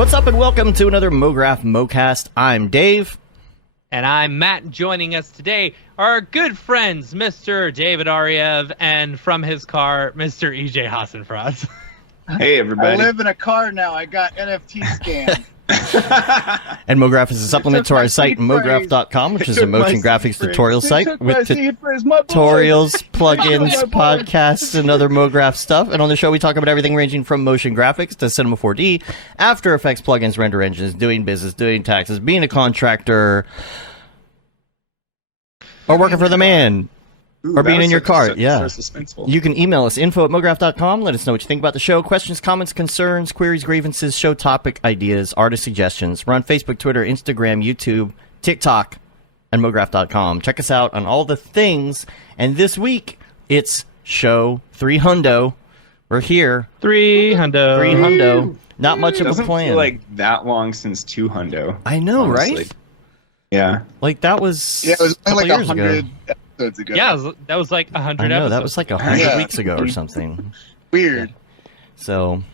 What's up and welcome to another Mograph Mocast. I'm Dave. And I'm Matt. Joining us today are good friends, Mr. David Ariew, and from his car, Mr. EJ Hassenfraz. Hey, everybody. I live in a car now. I got NFT scanned. And Mograph is a supplement to our site, Mograph.com, which is a motion graphics tutorial site with tutorials, plugins, podcasts, and other Mograph stuff. And on the show, we talk about everything ranging from motion graphics to Cinema 4D, After Effects, plugins, render engines, doing business, doing taxes, being a contractor, or working for the man. Ooh, or being in your car, yeah. So suspenseful. You can email us, info@mograph.com. Let us know what you think about the show. Questions, comments, concerns, queries, grievances, show topic ideas, artist suggestions. We're on Facebook, Twitter, Instagram, YouTube, TikTok, and mograph.com. Check us out on all the things. And this week, it's show 300. We're here. 300. Not much of a Doesn't plan. feel like that long since 200. I know, honestly. right? Yeah. Like that was Yeah, it was a couple only like years 100 ago. episodes ago. Yeah, that was like 100 I know, episodes. that was like 100 Yeah. weeks ago or something. Weird. So,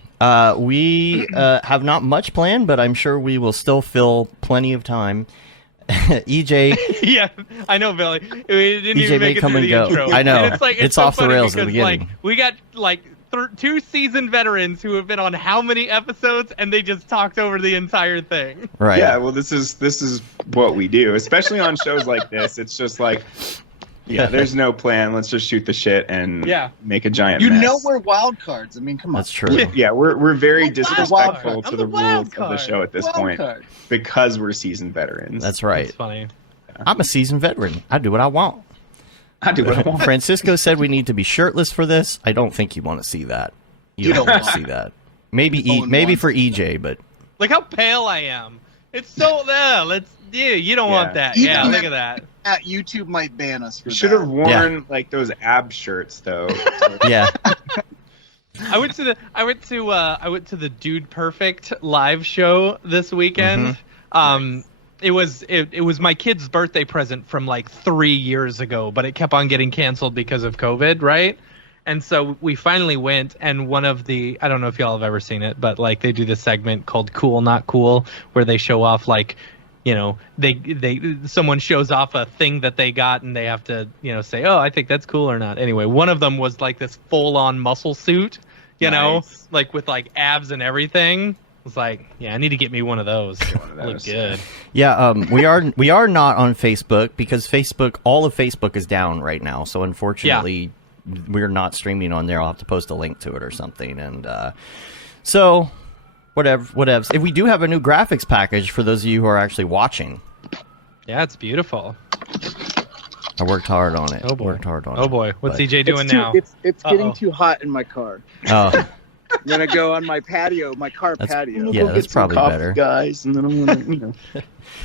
we have not much planned, but I'm sure we will still fill plenty of time. EJ, Yeah, I know, Billy. We didn't EJ even may make it come through and the go. intro. I know. And It's so off the funny rails at the because, beginning. we got like two seasoned veterans who have been on how many episodes, and they just talked over the entire thing. right? Yeah, well, this is what we do, especially on shows like this. It's just like, yeah, there's no plan. Let's just shoot the shit and make a giant You mess. know we're wild cards. I mean, come on. That's true. Yeah, we're very Wild disrespectful card. to I'm the the wild rules of the card. show at this Wild point card. because we're seasoned veterans. That's right. It's funny. I'm a seasoned veteran. I do what I want. I do what I want. Francisco said we need to be shirtless for this. I don't think you want to see that. You don't want to see that. Maybe maybe for EJ, but Look how pale I am. It's so you don't want that. Even Yeah, that- look at that. YouTube might ban us for Should that. have worn like those ab shirts though. yeah. I went to the Dude Perfect live show this weekend. It was my kid's birthday present from like 3 years ago, but it kept on getting canceled because of COVID, right? And so we finally went, and one of the, I don't know if y'all have ever seen it, but like they do this segment called Cool Not Cool, where they show off like, you know, someone shows off a thing that they got, and they have to, you know, say, oh, I think that's cool or not. Anyway, one of them was like this full-on muscle suit, you know, like with like abs and everything. It's like, yeah, I need to get me one of those. Look good. Yeah, we are not on Facebook because all of Facebook is down right now. So unfortunately, we're not streaming on there. I'll have to post a link to it or something. And so whatever. If we do have a new graphics package for those of you who are actually watching. Yeah, it's beautiful. I worked hard on it. Oh boy. Oh boy, what's But- EJ doing now? It's getting too hot in my car. Oh, I'm gonna go on my patio, my car patio. yeah, that's probably better. guys, and then I'm gonna, you know,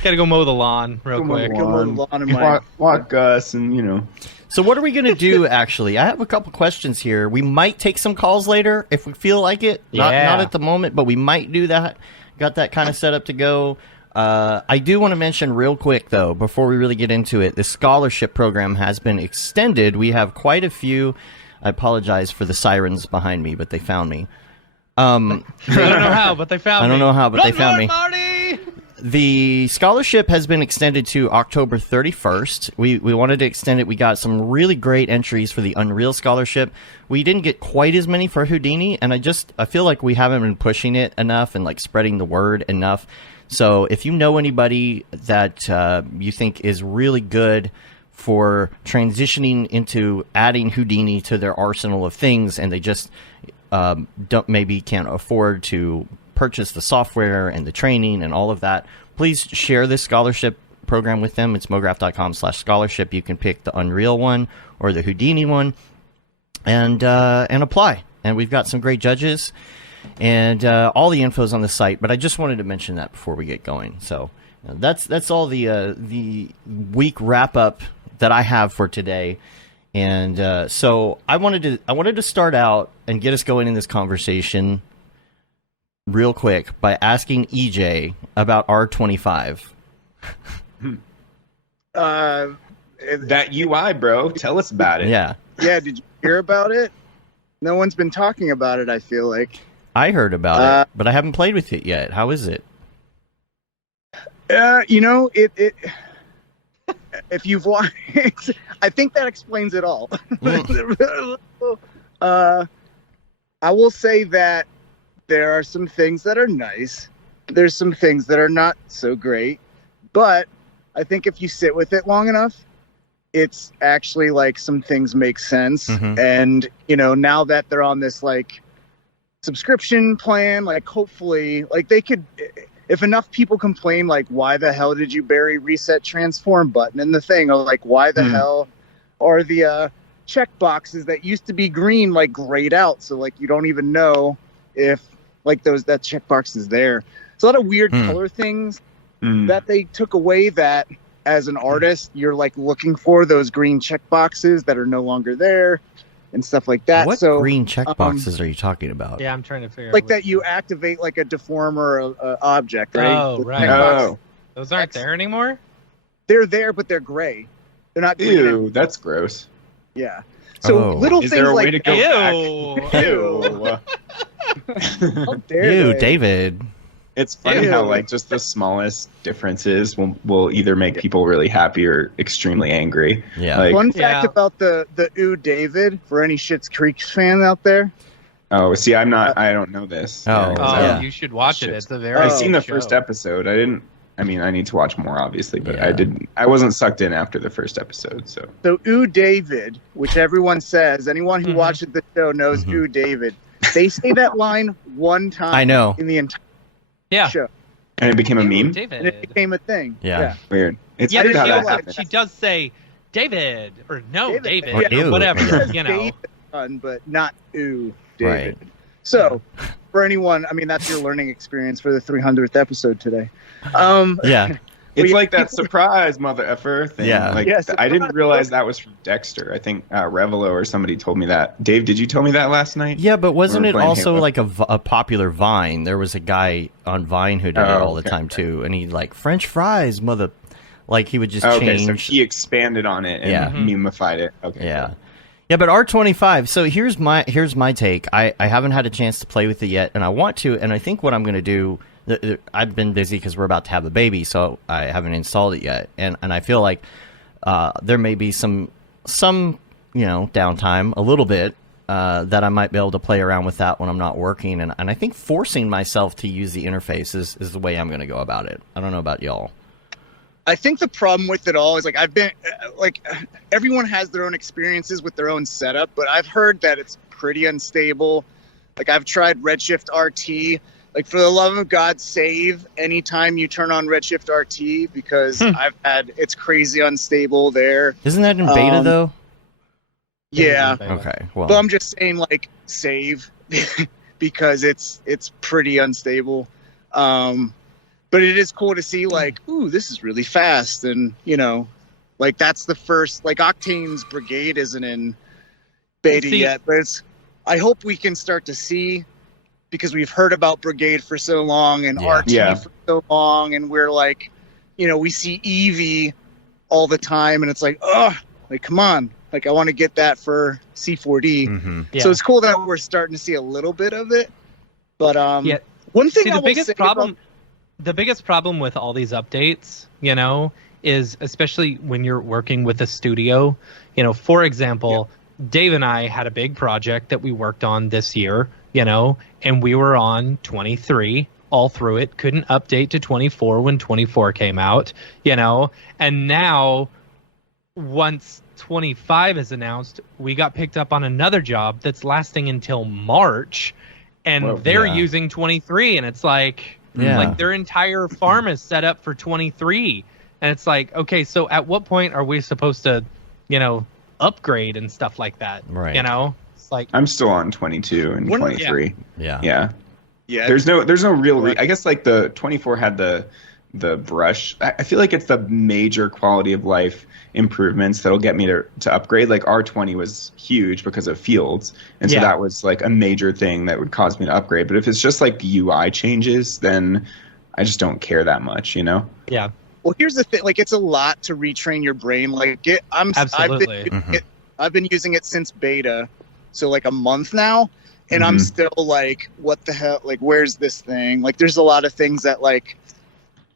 Gotta go mow the lawn real Go mow quick. the Go mow the lawn in my. walk Gus, and you know. So what are we going to do, actually? I have a couple questions here. We might take some calls later if we feel like it. Not at the moment, but we might do that. Got that kind of set up to go. I do want to mention real quick, though, before we really get into it, the scholarship program has been extended. We have quite a few. I apologize for the sirens behind me, but they found me. I don't know how, but they found me. I don't know how, but they found me. Marty! The scholarship has been extended to October 31st. We wanted to extend it. We got some really great entries for the Unreal Scholarship. We didn't get quite as many for Houdini, and I feel like we haven't been pushing it enough and like spreading the word enough. So if you know anybody that you think is really good for transitioning into adding Houdini to their arsenal of things, and they just can't afford to purchase the software and the training and all of that, please share this scholarship program with them. It's mograph.com/scholarship. You can pick the Unreal one or the Houdini one and apply. And we've got some great judges, and all the info's on the site. But I just wanted to mention that before we get going. So that's all the week wrap up that I have for today. And so I wanted to start out and get us going in this conversation real quick by asking EJ about R25. That UI, bro. Tell us about it. Yeah. Yeah, did you hear about it? No one's been talking about it, I feel like. I heard about it, but I haven't played with it yet. How is it? It if you've watched, I think that explains it all. I will say that there are some things that are nice. There's some things that are not so great, but I think if you sit with it long enough, it's actually like some things make sense. Mm-hmm. And, now that they're on this like subscription plan, like hopefully like they could, if enough people complain, like, why the hell did you bury reset transform button in the thing? Or like, why the hell are the check boxes that used to be green, like grayed out? So like, you don't even know if like that check box is there. It's a lot of weird color things that they took away that as an artist, you're like looking for those green check boxes that are no longer there and stuff like that. What green check boxes are you talking about? Yeah, I'm trying to figure out. Like that you activate like a deform or a object, right? Oh, The right. check box, Those aren't there anymore? they're there, but they're gray. They're not green. Ew, that's gross. Yeah. So little Is things there a like way to go back? Ew. How dare Ew, they? David. It's funny Ew. how like just the smallest differences will either make people really happy or extremely angry. Yeah. Like, Fun fact Yeah. about the Ooh David, for any Schitt's Creek fan out there. oh, see, I don't know this. Oh, Oh, yeah. you should watch it. Shit. It's a very I've Oh. seen the good first show. episode. I need to watch more, obviously, but Yeah. I wasn't sucked in after the first episode. So So Ooh David, which everyone says, anyone who Mhm. watches the show knows Ooh David. They say that line one time I know. in the entire Yeah. show. and it became a Ew, meme. And David. it became a thing. Yeah. Weird. It's Yeah, weird how she, that like- happened. she does say David or no David. David, Or ew. or whatever, It says you know. David, son, but not Ooh David. Right. So for anyone, I mean, that's your learning experience for the 300th episode today. Yeah. It's Well, like that surprise mother effer thing. Yeah. Like Yeah, I didn't surprise. realize that was from Dexter. I think Revelo or somebody told me that. Dave, did you tell me that last night? Yeah, but wasn't We were it playing also Halo. like a popular Vine? There was a guy on Vine who did it all the okay, time okay. too, and he like French fries, mother. Like he would just Okay, change. so he expanded on it and Yeah. memified it. Okay. Yeah. cool. Yeah, but R25. So here's my take. I haven't had a chance to play with it yet, and I want to. And I think what I'm going to do. I've been busy because we're about to have a baby, so I haven't installed it yet. And I feel like there may be some downtime, a little bit, that I might be able to play around with that when I'm not working. And I think forcing myself to use the interface is the way I'm going to go about it. I don't know about y'all. I think the problem with it all is like everyone has their own experiences with their own setup, but I've heard that it's pretty unstable. Like I've tried Redshift RT. Like for the love of God, save anytime you turn on Redshift RT because it's crazy unstable there. Isn't that in beta though? Yeah, Okay. Well, but I'm just saying like save because it's pretty unstable. But it is cool to see like, ooh, this is really fast, and like that's the first like Octane's Brigade isn't in beta yet, but I hope we can start to see. Because we've heard about Brigade for so long and RT for so long, and we're like, we see Eevee all the time, and it's like, come on, like I want to get that for C4D. mhm. Yeah. So it's cool that we're starting to see a little bit of it. But one thing I will say the biggest problem with all these updates, is especially when you're working with a studio. For example, Dave and I had a big project that we worked on this year. And we were on 23 all through it, couldn't update to 24 when 24 came out, and now once 25 is announced, we got picked up on another job that's lasting until March, and they're using 23, and it's like, their entire farm is set up for 23, and it's like, okay, so at what point are we supposed to, upgrade and stuff like that, Right. Like I'm still on 22 and 23. Yeah. There's no real. I guess like the 24 had the brush. I feel like it's the major quality of life improvements that'll get me to upgrade. Like R20 was huge because of fields, and so that was like a major thing that would cause me to upgrade. But if it's just like UI changes, then I just don't care that much, Yeah. Well, here's the thing: like it's a lot to retrain your brain. Like Absolutely. I've been using it since beta. So like a month now, and I'm still like, what the hell? Like, where's this thing? Like, there's a lot of things that like,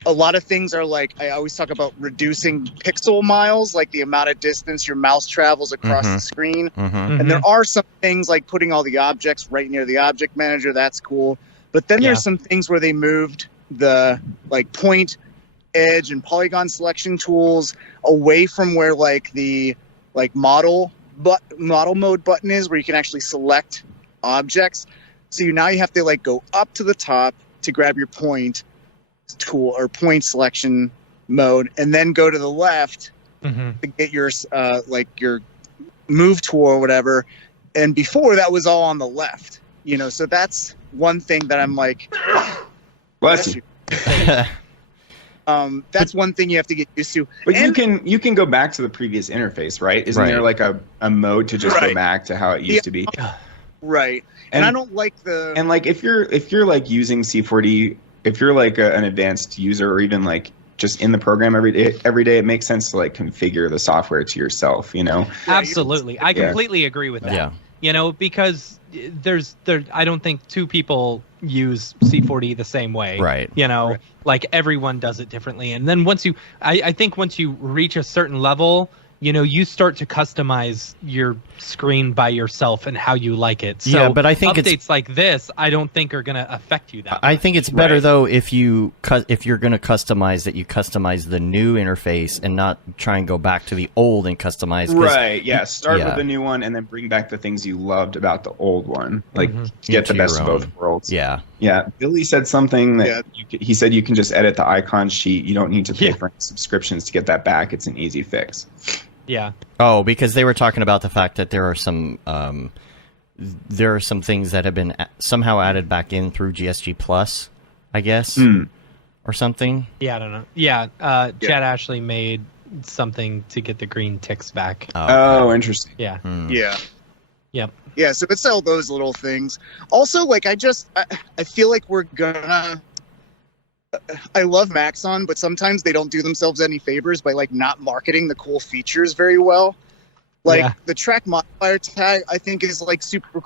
a lot of things are like, I always talk about reducing pixel miles, like the amount of distance your mouse travels across the screen. And there are some things like putting all the objects right near the object manager. That's cool. But then there's some things where they moved the like point, edge, and polygon selection tools away from where like the like model mode button is, where you can actually select objects. So now you have to like go up to the top to grab your point tool or point selection mode, and then go to the left to get your like your move tool or whatever. And before that was all on the left, you know. So that's one thing that I'm like, bless you. That's one thing you have to get used to. But you can go back to the previous interface, right? Isn't there like a mode to just go back to how it used to be? Right. And I don't like the... And like if you're like using C4D, if you're like an advanced user, or even like just in the program every day, it makes sense to like configure the software to yourself, you know? Absolutely. I completely agree with that. Yeah. You know, because I don't think two people use C4D the same way. Right. You know, like everyone does it differently. And then I think once you reach a certain level, you know, you start to customize your screen by yourself and how you like it. So yeah, but I think updates like this, I don't think are going to affect you that much. I think it's better though if you're going to customize that, you customize the new interface and not try and go back to the old and customize. Right. Yeah. Start with the new one and then bring back the things you loved about the old one. Like get the best of both worlds. Yeah. Yeah. Billy said something that he said you can just edit the icon sheet. You don't need to pay for subscriptions to get that back. It's an easy fix. Yeah. Oh, because they were talking about the fact that there are some things that have been somehow added back in through GSG Plus, I guess, or something. Yeah, I don't know. Yeah, Chad Ashley made something to get the green ticks back. Oh, interesting. Yeah. Yeah. Yep. Yeah, so it's all those little things. Also, like, I feel like we're gonna... I love Maxon, but sometimes they don't do themselves any favors by like not marketing the cool features very well. Like the track modifier tag, I think is like super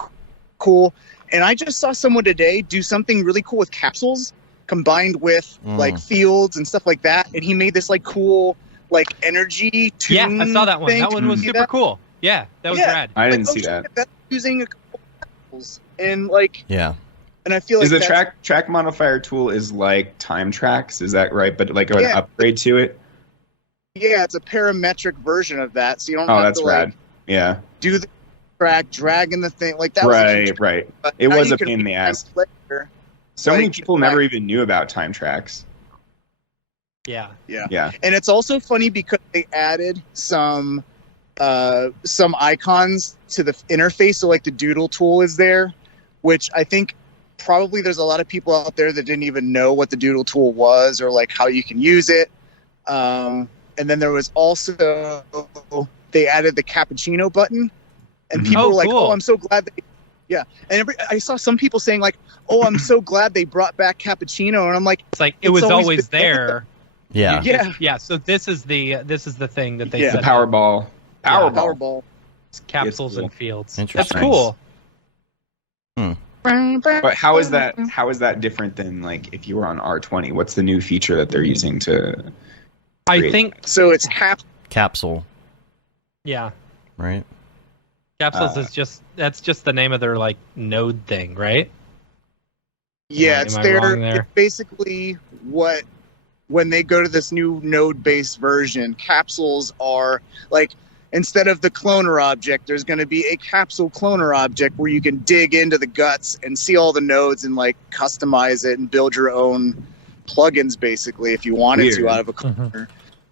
cool. And I just saw someone today do something really cool with capsules combined with like fields and stuff like that. And he made this like cool like energy tune. Yeah, I saw that one. That one was super cool. Yeah, that was rad. I didn't see that. That's using a couple capsules and like and I feel like is the track modifier tool is like time tracks, is that right? But like an upgrade to it? Yeah, it's a parametric version of that, so you don't have to rad. Like do the track, dragging the thing like that. Right. It was a pain in the ass. So many people never even knew about time tracks. Yeah. And it's also funny because they added some icons to the interface, so like the doodle tool is there, which I think probably there's a lot of people out there that didn't even know what the doodle tool was or like how you can use it. And then there was also, they added the cappuccino button, and people were like, oh, I'm so glad and I saw some people saying like, oh, I'm so glad they brought back cappuccino, and I'm like, it's like it was always there. Yeah. So this is the thing that they said. The Powerball. Capsules and fields. Interesting. That's cool. But how is that different than like if you were on R20? What's the new feature that they're using to create? I think so it's capsule. Yeah. Right. Capsules is just the name of their like node thing, right? Yeah, it's basically what when they go to this new node based version, capsules are like, instead of the cloner object, there's going to be a capsule cloner object where you can dig into the guts and see all the nodes and like customize it and build your own plugins, basically, if you wanted to, out of a cloner.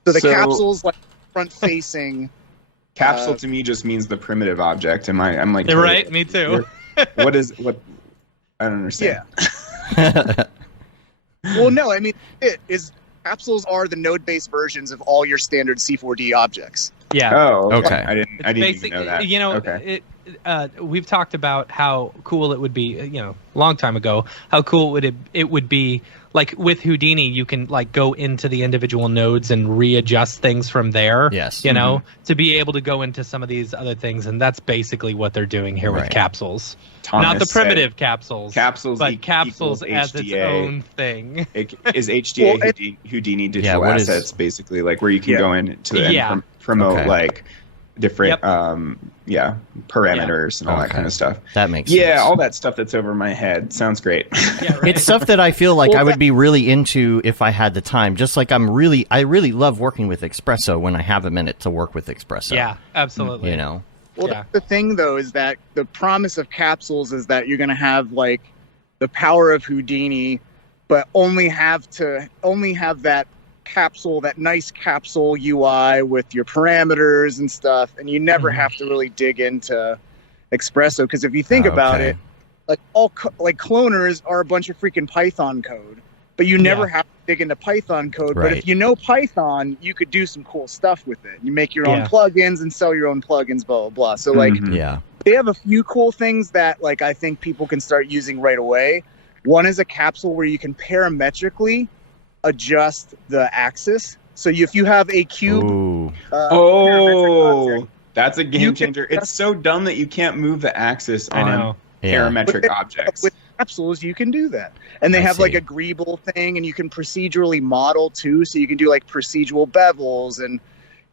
So the capsule's like front facing. Capsule to me just means the primitive object. I'm like, right? Me too. What? I don't understand. Yeah. Well, no, I mean, capsules are the node-based versions of all your standard C4D objects. Yeah. Oh, okay. I didn't even know that. You know, we've talked about how cool it would be, a long time ago, how cool it would be, like with Houdini, you can like go into the individual nodes and readjust things from there. Yes. To be able to go into some of these other things, and that's basically what they're doing here with capsules. Thomas Not the said primitive capsules, but capsules as its own thing. It is HDA Houdini digital assets, basically, like where you can go into and promote like different parameters and all that kind of stuff. That makes sense. Yeah, all that stuff that's over my head sounds great. Yeah, right. It's stuff that I feel like I would be really into if I had the time. Just like I really love working with Espresso when I have a minute to work with Espresso. Yeah, absolutely. Well, the thing though is that the promise of capsules is that you're going to have like the power of Houdini, but only have that capsule, that nice capsule UI with your parameters and stuff, and you never have to really dig into Espresso, because if you think about it, like cloners are a bunch of freaking Python code, but you never have to dig into Python code. But if you know Python, you could do some cool stuff with it. You make your own plugins and sell your own plugins, blah blah blah. So like they have a few cool things that like I think people can start using right away. One is a capsule where you can parametrically adjust the axis. So if you have a cube, that's a game changer. It's so dumb that you can't move the axis on parametric objects. With capsules, you can do that, and they have like a greeble thing, and you can procedurally model too. So you can do like procedural bevels and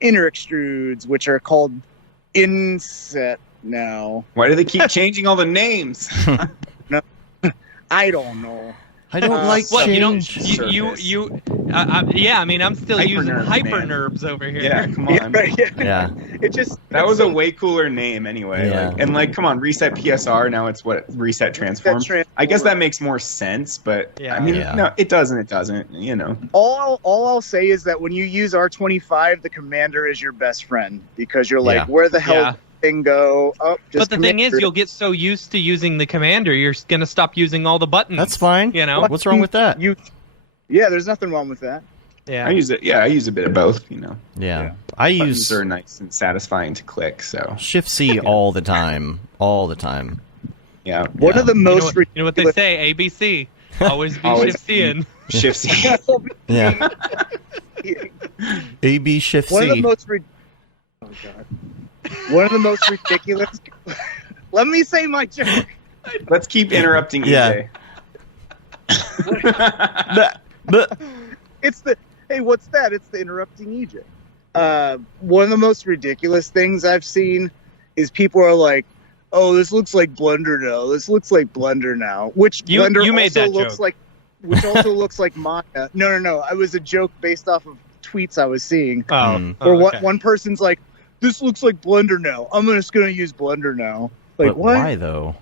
inner extrudes, which are called inset now. Why do they keep changing all the names? No, I don't know. I don't like what change. I mean, I'm still using hypernerbs over here. Yeah, come on. Yeah. That was a way cooler name anyway. Yeah. Come on, reset PSR. Now it's reset transform. I guess that makes more sense, but I mean, no, it doesn't. It doesn't. All I'll say is that when you use R25, the commander is your best friend, because you're like, where the hell? Go. But the thing is, you'll get so used to using the commander, you're going to stop using all the buttons. That's fine. What's wrong with that? There's nothing wrong with that. Yeah, I use it. Yeah, I use a bit of both. I buttons use are nice and satisfying to click. So Shift C all the time. Yeah. One of the most you know what they say? ABC. Always be Shift C in. Shift C. Yeah. AB Shift C. One of the most ridiculous. Let me say my joke. Let's keep interrupting EJ. What's that? It's the interrupting EJ. One of the most ridiculous things I've seen is people are like, "Oh, this looks like Blender now. This looks like Blender now." Which Blender you made also that looks joke. like, which also looks like Maya. No. It was a joke based off of tweets I was seeing. One person's like, "This looks like Blender now. I'm just gonna use Blender now." Like, but what? why though?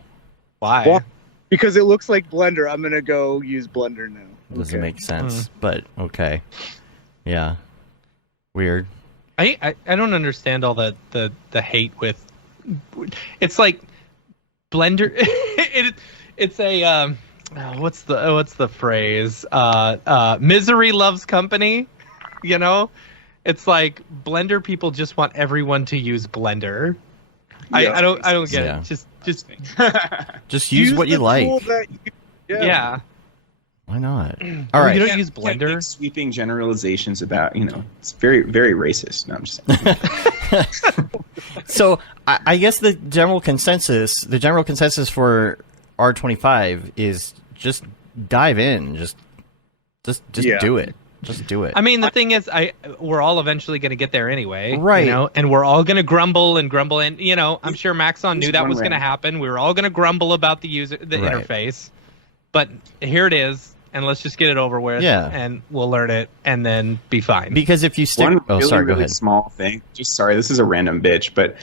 Why? Because it looks like Blender. I'm gonna go use Blender now. Doesn't make sense. But okay. Yeah. Weird. I don't understand all the hate with. It's like Blender. It's a what's the phrase? Misery loves company. It's like Blender people just want everyone to use Blender. I don't get it. Just use what you like. Yeah. Why not? All right. You don't use Blender. Make sweeping generalizations about it's very very racist. No, I'm just saying. So I guess the general consensus for R25 is just dive in. Just do it. Just do it. I mean, the thing is, we're all eventually going to get there anyway, right? And we're all going to grumble, and I'm sure Maxon knew that was going to happen. We were all going to grumble about the interface, but here it is, and let's just get it over with, and we'll learn it, and then be fine. Because if you stick, go ahead. Small thing. This is a random bitch, but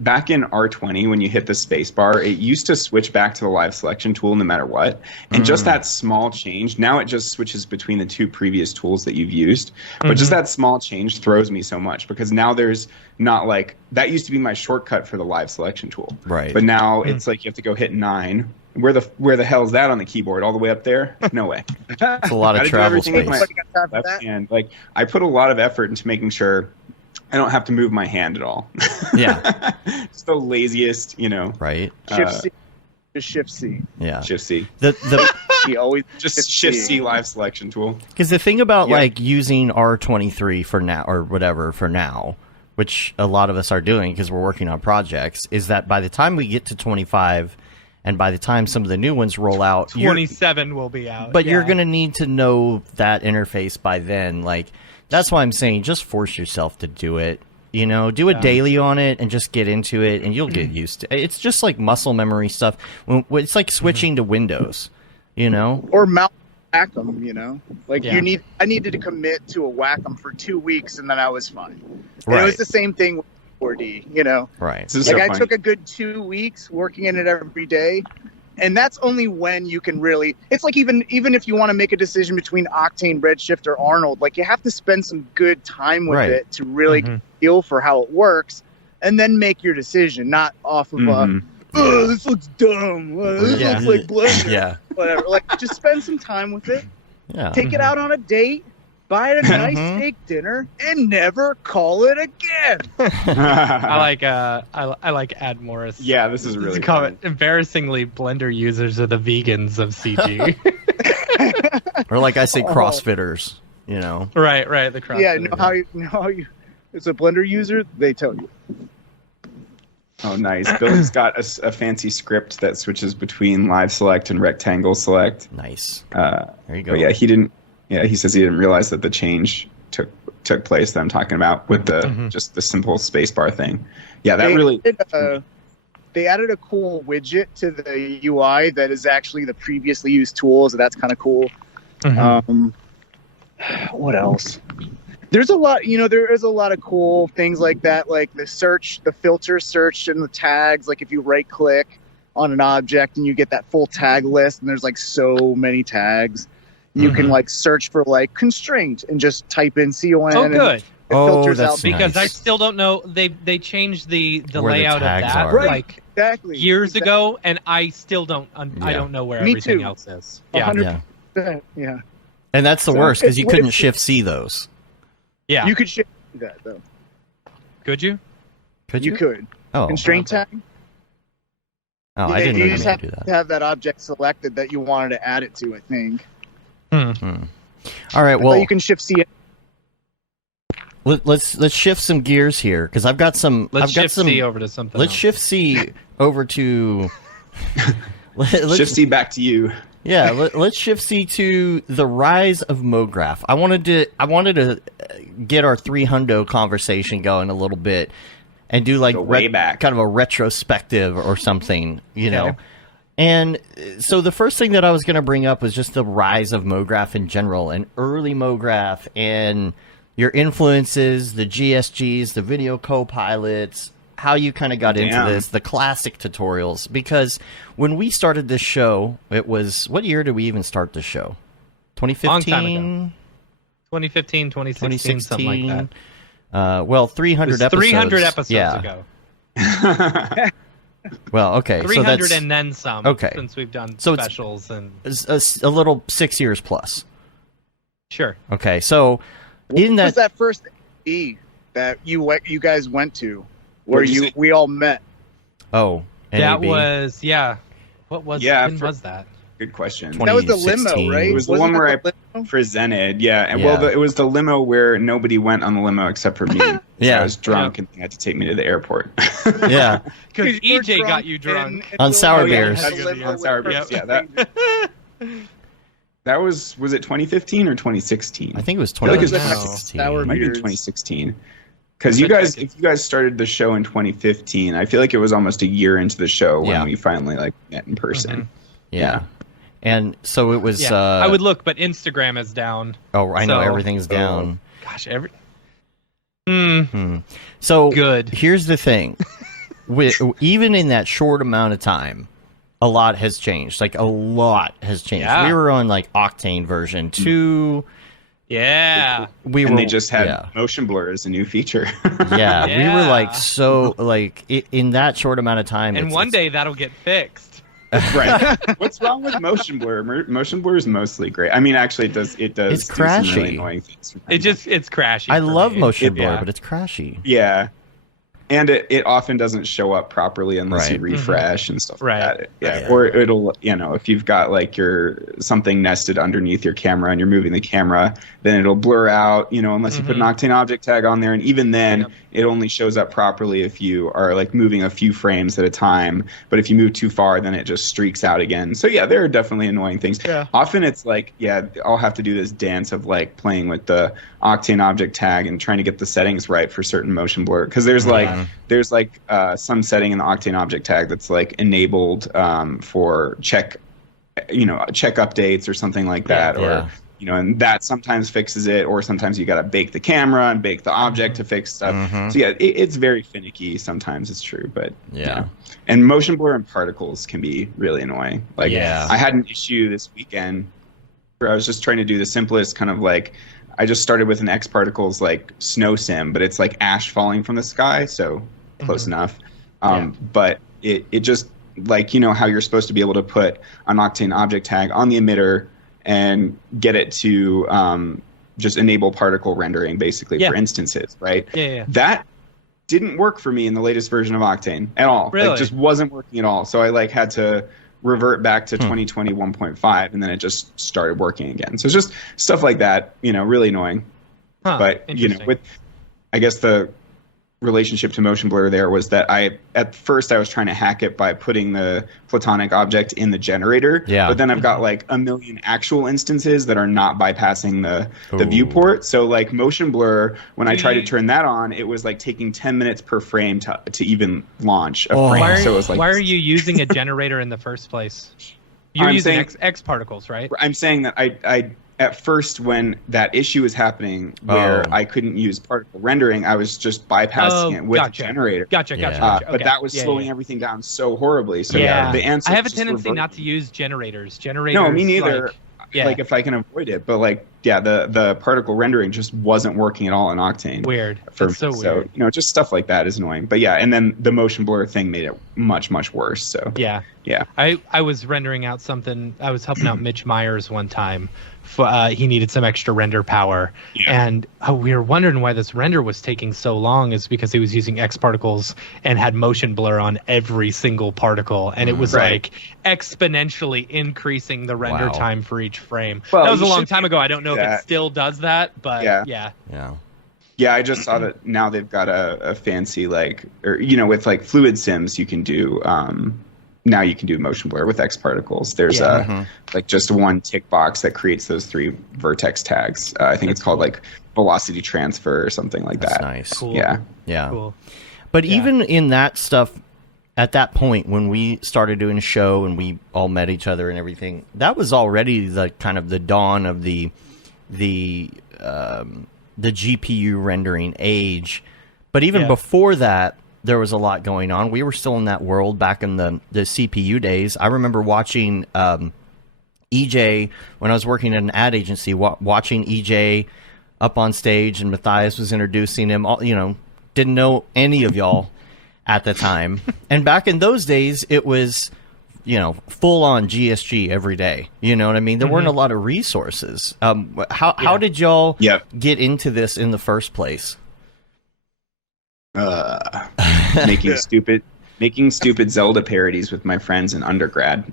back in R20, when you hit the space bar, it used to switch back to the live selection tool no matter what. And just that small change, now it just switches between the two previous tools that you've used. But just that small change throws me so much, because now there's not like, that used to be my shortcut for the live selection tool. Right. But now it's like you have to go hit 9. Where the hell is that on the keyboard? All the way up there? No way. It's a lot of travel space. Left hand. Like, I put a lot of effort into making sure I don't have to move my hand at all. Yeah. It's the laziest, you know. Right. Shift C. Just Shift C. Yeah. Shift C. The He always Just Shift C live selection tool. because the thing about Yeah. like using R23 for now or whatever for now, which a lot of us are doing because we're working on projects, is that by the time we get to 25, and by the time some of the new ones roll out, 27 will be out. but you're yeah. going to need to know that interface by then. Like, that's why I'm saying just force yourself to do it. You know, do a daily on it and just get into it, and you'll get used to it. It's just like muscle memory stuff. It's like switching to Windows, you know? or mount Wacom, you know, like Yeah. I needed to commit to a Wacom for 2 weeks, and then I was fine. And Right. it was the same thing with 4D, you know. Right. This is Like so I funny. took a good 2 weeks working in it every day, and that's only when you can really. It's like even if you want to make a decision between Octane, Redshift, or Arnold, like you have to spend some good time with Right. it to really Mhm. feel for how it works, and then make your decision, not off of Mhm. oh, this looks dumb. This Yeah. looks like Blender. Yeah. Whatever. Like just spend some time with it. Yeah. Take it out on a date. Buy it a nice Mhm. steak dinner and never call it again. I like Ad Morris. Yeah, this is really comment. funny. Embarrassingly, Blender users are the vegans of CG. Or like I say, CrossFitters, you know? right. The cross. Yeah, know how you. It's a Blender user. They tell you. Oh, nice. Billy's got a fancy script that switches between live select and rectangle select. Nice. There you go. But yeah, he didn't. Yeah, he says he didn't realize that the change took place that I'm talking about with the just the simple spacebar thing. Yeah, that really. They added a cool widget to the UI that is actually the previously used tools. So that's kind of cool. What else? There's a lot, there is a lot of cool things like that, like the search, the filter search and the tags. Like if you right click on an object and you get that full tag list and there's like so many tags, you can like search for like constraint and just type in CON. Oh, and good. it filters that's out Because I nice. still don't know. They changed the Where the layout of tags that are. Right. like exactly years ago, and I still don't. I Yeah. don't know where Me everything too. else is. Yeah. 100%. Yeah. And that's the So, worst because you it's- couldn't it's- shift C those. Yeah. You could shift that though. Could you? Could You you? could. Oh, Constraint okay. tag. oh, I didn't know you you just could have do to that. have that object selected that you wanted to add it to, I think. All right, But well, you can shift C. let's shift some gears here because I've got some. Let's I've got shift some. C over to something. Let's else. shift C over to. let's, Shift C back to you. Yeah, let's shift C to the Rise of Mograph. I wanted to get our 300 conversation going a little bit and do like Go way back. kind of a retrospective or something, you know. Okay. And so the first thing that I was going to bring up was just the rise of Mograph in general and early Mograph and your influences, the GSGs, the video co-pilots, how you kind of got into Damn. this, the classic tutorials. Because when we started this show, it was, what year did we even start this show? 2015? Long time ago. 2015, 2016, something like that. Well, 300 It was episodes. 300 episodes yeah. ago. Well, okay. 300 so that's and then some. Okay. Since we've done So it's- specials and a little 6 years plus. sure. Okay, so in What was that, that first E that you guys went to where What'd you say? we all met? oh, That NAB. was What was? Yeah, When was that? Good question. Twenty- That was the limo, 2016. right? It was the Wasn't one where that the limo? Presented, yeah, and Yeah. it was the limo where nobody went on the limo except for me. So Yeah. I was drunk and they had to take me to the airport. Yeah. Because You were EJ got drunk you drunk. and On Will sour had beers. the Had to go limo on sour with beers, her. yeah, that was it 2015 or 2016? I think it was feel like it's 2016. sour It might be beers. 2016. Because Check it. if you guys started the show in 2015, I feel like it was almost a year into the show when Yeah. we finally met in person. Yeah. And so it was. Yeah, I would look, but Instagram is down. Oh, I know so- everything's down. Gosh, So Good. Here's the thing: even in that short amount of time, a lot has changed. Like a lot has changed. Yeah. We were on like Octane version 2. Yeah. We And were. they just had yeah. motion blur as a new feature. Yeah, we were Yeah. like so like in that short amount of time. And one day that'll get fixed. Right. What's wrong with motion blur? Motion blur is mostly great. I mean, actually, it does. It's It's do some really crashy. annoying things. It's crashy. I for love me. motion blur, yeah. but it's crashy. Yeah. And it often doesn't show up properly unless you Right. refresh and stuff Right. like that. Yeah. Yeah. Or it'll, if you've got like something nested underneath your camera and you're moving the camera, then it'll blur out, unless you put an Octane object tag on there. And even then, it only shows up properly if you are like moving a few frames at a time. But if you move too far, then it just streaks out again. So yeah, there are definitely annoying things. Yeah. Often it's like, I'll have to do this dance of like playing with the Octane object tag and trying to get the settings right for certain motion blur. Because there's some setting in the Octane object tag that's like enabled for check updates or something like that, or and that sometimes fixes it, or sometimes you got to bake the camera and bake the object to fix stuff. So yeah, it's very finicky. Sometimes it's true, but and motion blur and particles can be really annoying. Like I had an issue this weekend where I was just trying to do the simplest kind of like. I just started with an X Particles like snow sim, but it's like ash falling from the sky, so close enough. But it just like how you're supposed to be able to put an Octane object tag on the emitter and get it to just enable particle rendering basically for instances, right? Yeah. That didn't work for me in the latest version of Octane at all. Really? Like just wasn't working at all. So I like had to revert back to 2020 1.5 and then it just started working again. So it's just stuff like that, really annoying. But with I guess the relationship to motion blur there was that at first I was trying to hack it by putting the platonic object in the generator. But then I've got like a million actual instances that are not bypassing the viewport. So like motion blur, when I tried to turn that on, it was like taking 10 minutes per frame to even launch a frame. So it was like, why are you using a generator in the first place? You're using X Particles, right? I'm saying that I at first, when that issue was happening where I couldn't use particle rendering, I was just bypassing it with the generator. Gotcha. But that was slowing everything down so horribly. So the answer I have a tendency not to use generators. No, me neither. Like if I can avoid it, but like the particle rendering just wasn't working at all in Octane. Weird. That's so weird. So just stuff like that is annoying. But and then the motion blur thing made it much worse. So yeah. I was rendering out something. I was helping out Mitch Myers one time. He needed some extra render power, and we were wondering why this render was taking so long. Is because he was using X Particles and had motion blur on every single particle, and it was like exponentially increasing the render time for each frame. Well, that was a long time ago. I don't know if it still does that, but yeah. I just saw that now they've got a fancy with like fluid sims you can do. Now you can do motion blur with X Particles. There's like just one tick box that creates those 3 vertex tags. I think it's called like velocity transfer or something like that. Nice. Cool. Yeah. Cool. But even in that stuff, at that point when we started doing a show and we all met each other and everything, that was already the kind of the dawn of the GPU rendering age. But even before that, there was a lot going on. We were still in that world back in the CPU days. I remember watching EJ when I was working at an ad agency, watching EJ up on stage and Matthias was introducing him. Didn't know any of y'all at the time. And back in those days, it was, full on GSG every day. You know what I mean? There weren't a lot of resources. How did y'all get into this in the first place? Making stupid Zelda parodies with my friends in undergrad.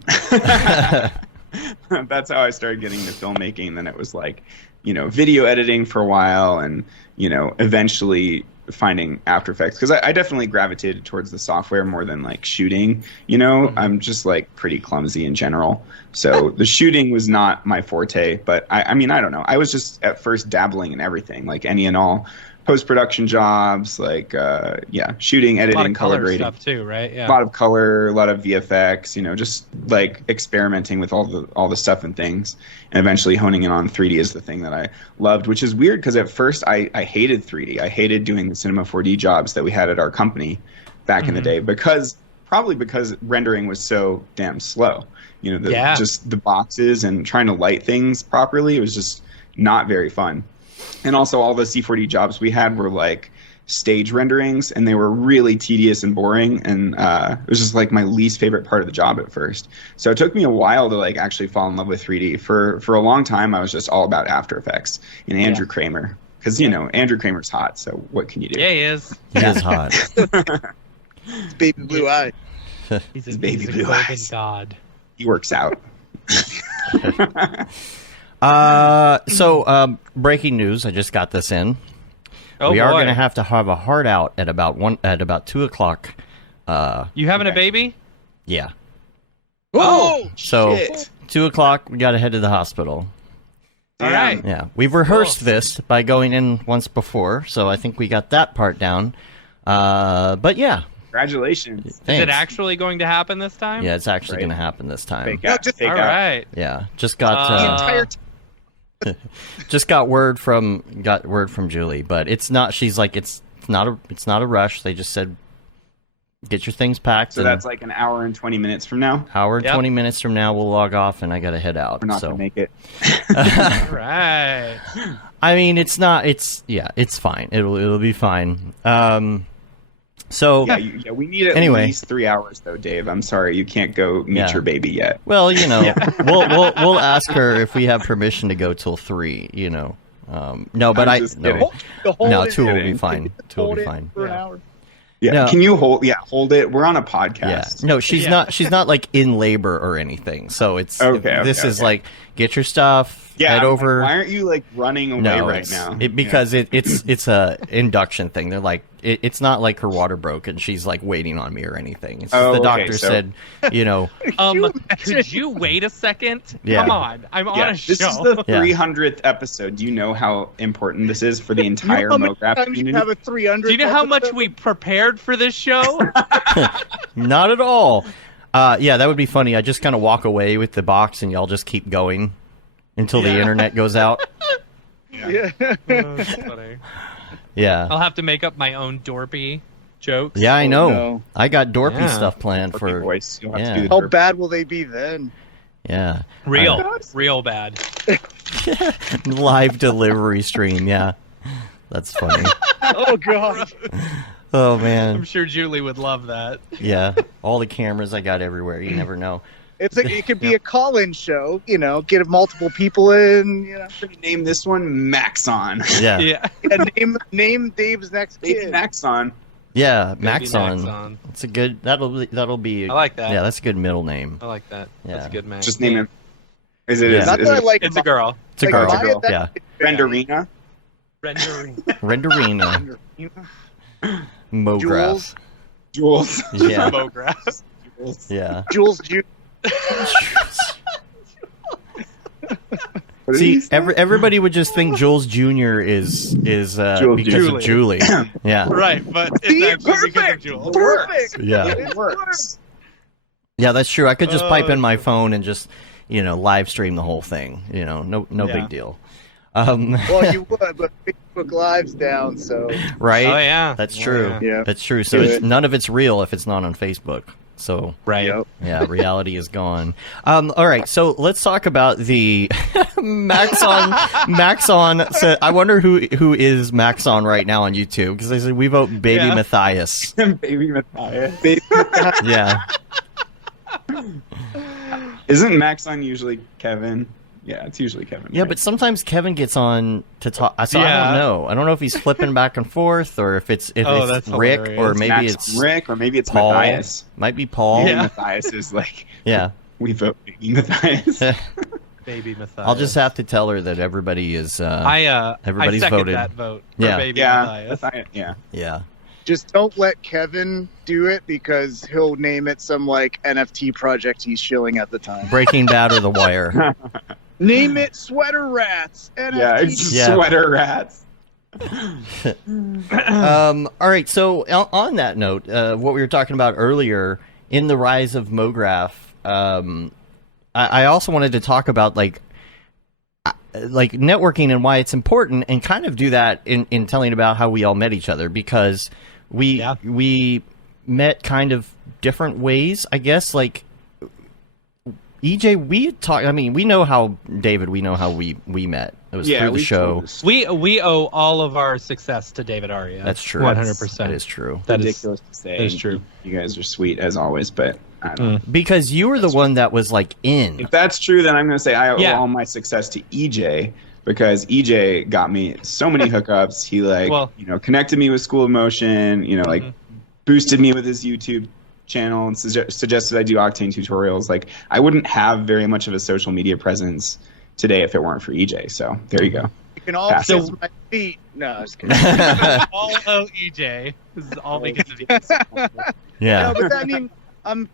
That's how I started getting into filmmaking. Then it was like, video editing for a while, and eventually finding After Effects, because I definitely gravitated towards the software more than like shooting. I'm just like pretty clumsy in general, so the shooting was not my forte. But I mean, I don't know. I was just at first dabbling in everything, like any and all post-production jobs, like shooting, editing, a lot of color grading stuff too, right? A lot of color, a lot of VFX, just like experimenting with all the stuff and things, and eventually honing in on 3D is the thing that I loved, which is weird because at first I hated 3D. I hated doing the Cinema 4D jobs that we had at our company back in the day, because rendering was so damn slow. Just the boxes and trying to light things properly, it was just not very fun. And also all the C4D jobs we had were like stage renderings, and they were really tedious and boring, and it was just like my least favorite part of the job at first. So it took me a while to like actually fall in love with 3D. For a long time, I was just all about After Effects and Andrew Kramer, because Andrew Kramer's hot. So what can you do? Yeah, he is. He is hot. It's baby blue eye. He's baby a blue golden eyes. god. He works out. So breaking news. I just got this in. Oh, we are boy. going to have a hard out at about 2 o'clock. You having a baby? Yeah. Oh, So shit. 2 o'clock, we got to head to the hospital. All right. Yeah, we've rehearsed this by going in once before, so I think we got that part down. But yeah, Congratulations. Is thanks. it actually going to happen this time? Yeah, it's actually Right. going to happen this time. Fake No, out. just- Fake All out. right. Yeah, just the got entire time. just got word from Julie, but it's not. She's like, it's not a rush. They just said, get your things packed. So and that's like an hour and 20 minutes from now. hour and Yep. 20 minutes from now, we'll log off, and I got to head out. We're not so going to make it. All right. I mean, it's not. It's fine. It'll be fine. So Yeah, we need at Anyway. least 3 hours, though, Dave. I'm sorry, you can't go meet Yeah. your baby yet. well, we'll ask her if we have permission to go till 3. No, but I'm just kidding. no, it 2 will be kidding. fine. 2 will Hold be it fine. for an Yeah. hour. Yeah, No. can you hold it? We're on a Yeah. podcast. No, she's Yeah. not. She's not like in labor or anything. So it's Okay, this okay, is okay. like, get your stuff. Yeah, head I'm over. like, why aren't you like running away No, right it's, now? because it's a induction thing. They're like, it's not like her water broke and she's like waiting on me or anything. It's just Oh, the okay, doctor so- said, Could you wait a second? Yeah. Come on. I'm on Yeah, a show. this is the Yeah. 300th episode. Do you know how important this is for the entire You know how many Mograph times you community? have a 300? Do you know how much we prepared for this show? not at all. Yeah, that would be funny. I just kind of walk away with the box and y'all just keep going until the Yeah. internet goes out. Yeah. That's funny. Yeah. I'll have to make up my own Dorpy jokes. Yeah, I know. no. I got Dorpy Yeah. stuff planned Dorpy for. voice. You'll have yeah. to do the How Dorpy. bad will they be then? Yeah. Real bad. Live delivery stream. Yeah. That's funny. Oh god. Oh I'm man. sure Julie would love that. Yeah. All the cameras I got everywhere. You never know. It could be a call-in show. Get multiple people in. Name this one Maxon. Yeah. Yeah. Yeah, name Dave's next Baby kid. Maxon. Yeah. Baby Maxon. Maxon. It's a good. That'll be. I like that. Yeah, that's a good middle name. I like that. Yeah. That's a good man. Just name it. Is it? Yeah. Is, Not is that I it like. It's a girl. It's a like, girl. It's a girl. Yeah. Renderina? Rendering. Renderina. Mograph. Jules. Yeah. Mograph. Jules. Yeah. Jules Jr. What did See, he say? everybody would just think Jules Jr. is Jules because of Julie. Julie. Yeah. Right, but it's See, actually because of perfect. Jules. Perfect. Yeah. It works. Yeah, that's true. I could just pipe in Oh, my phone and just, live stream the whole thing. No Yeah. big deal. Well, you would, but Facebook Live's down, so Right? Oh yeah, That's Oh, true. yeah. yeah. That's true. So Do it's, it. none of it's real if it's not on Facebook. So Right. Yep. yeah, reality is gone. All right, so let's talk about the Maxon. Maxon said, I wonder who is Maxon right now on YouTube, because they said we vote Baby Yeah. Matthias. Baby Matthias. Yeah. Isn't Maxon usually Kevin? Yeah, it's usually Kevin. Yeah, right? but sometimes Kevin gets on to talk. So I Yeah. don't know. I don't know if he's flipping back and forth, or if it's that's Rick, hilarious. or maybe Maxon it's Rick, or maybe it's Paul. Matthias. Might be Paul. Maybe Yeah. Matthias is like, Yeah. we vote Baby Matthias. Baby Matthias. I'll just have to tell her that everybody is. I everybody's second voted. that vote. For Yeah. Baby Yeah, Matthias. Matthias, yeah. Yeah. Just don't let Kevin do it, because he'll name it some like NFT project he's shilling at the time. Breaking Bad or The Wire. Name it Sweater Rats. NFT. Yeah, it's Yeah. sweater rats. All right. So on that note, what we were talking about earlier in the Rise of Mograph, I also wanted to talk about like networking and why it's important, and kind of do that in telling about how we all met each other, because we met kind of different ways, I guess. Like EJ, we talk. I mean, we know how David. We know how we met. It was through the we've show. told this story. We owe all of our success to David Ariew. That's true. 100%. That is true. That is ridiculous to say. that is true. You guys are sweet as always, but I don't know. Because you were the one that was like in. If that's true, then I'm going to say I owe Yeah. all my success to EJ, because EJ got me so many hookups. He connected me with School of Motion, boosted me with his YouTube channel and suggested I do Octane tutorials. Like, I wouldn't have very much of a social media presence today if it weren't for EJ. So there you go. You can all Pass. kiss my feet. No, I was kidding. all owe EJ. This is all because of you. Yeah. No, but I mean, I'm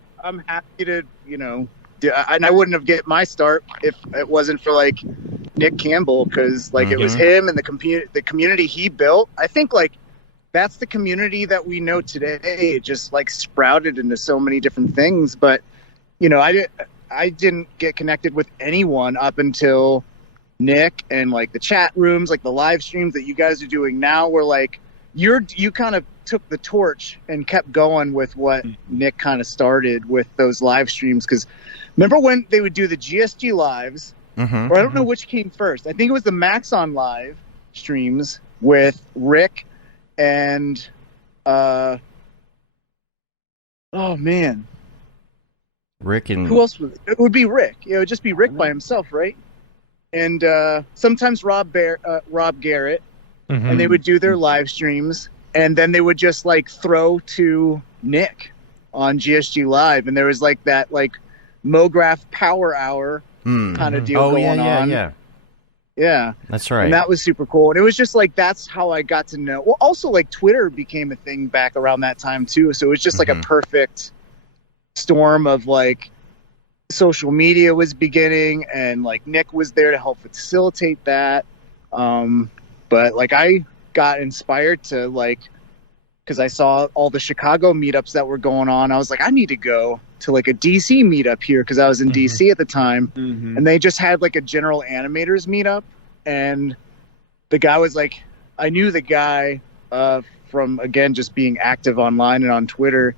happy to, and I wouldn't have get my start if it wasn't for like Nick Campbell, because like it was him and the community he built. I think like that's the community that we know today. It just like sprouted into so many different things. But I didn't get connected with anyone up until Nick, and like the chat rooms, like the live streams that you guys are doing now, where like you kind of took the torch and kept going with what Nick kind of started with those live streams. Because remember when they would do the GSG lives, or I don't know which came first. I think it was the Maxon live streams with Rick and oh man, Rick and who else? It would be Rick. It would just be Rick by himself, right? And sometimes Rob Garrett, and they would do their live streams, and then they would just like throw to Nick on GSG Live, and there was like that like Mograph Power Hour kind of deal going on. Yeah, that's right. And that was super cool. And it was just like that's how I got to know. Well, also like Twitter became a thing back around that time too, so it was just like a perfect storm of like social media was beginning, and like Nick was there to help facilitate that. But like I got inspired to like, because I saw all the Chicago meetups that were going on. I was like, I need to go to like a DC meetup here, because I was in DC at the time, and they just had like a general animators meetup, and the guy was like, I knew the guy from again just being active online and on Twitter.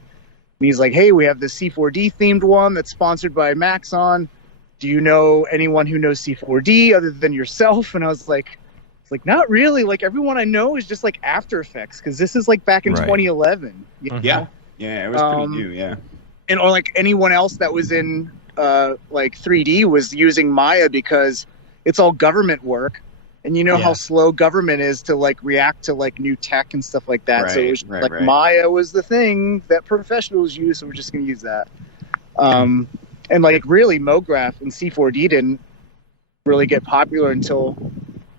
And he's like, hey, we have the C4D themed one that's sponsored by Maxon. Do you know anyone who knows C4D other than yourself? And I was like, it's like, not really. Like, everyone I know is just like After Effects, because this is like back in 2011. You know? Yeah, it was pretty new, yeah. And or like anyone else that was in like 3D was using Maya, because it's all government work. And you know how slow government is to like react to like new tech and stuff like that. So it was Maya was the thing that professionals use, so we're just going to use that. And like really Mograph and C4D didn't really get popular until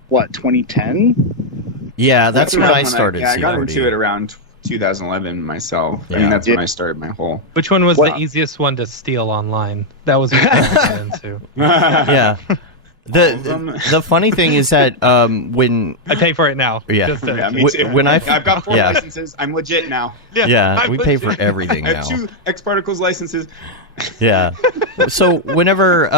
what, 2010? Yeah, that's when I started. I got into it around 2011 myself. Yeah. I mean, that's when I started my whole. Which one was the easiest one to steal online? That was what I got into. Yeah. The funny thing is that when I pay for it now. Yeah. Just to, Me too. When I've got 4 licenses. I'm legit now. Yeah, we pay for everything I now. have 2 X Particles licenses. Yeah. So whenever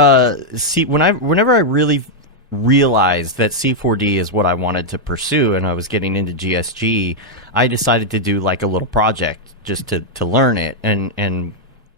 whenever I really realized that C4D is what I wanted to pursue, and I was getting into GSG, I decided to do like a little project just to learn it. And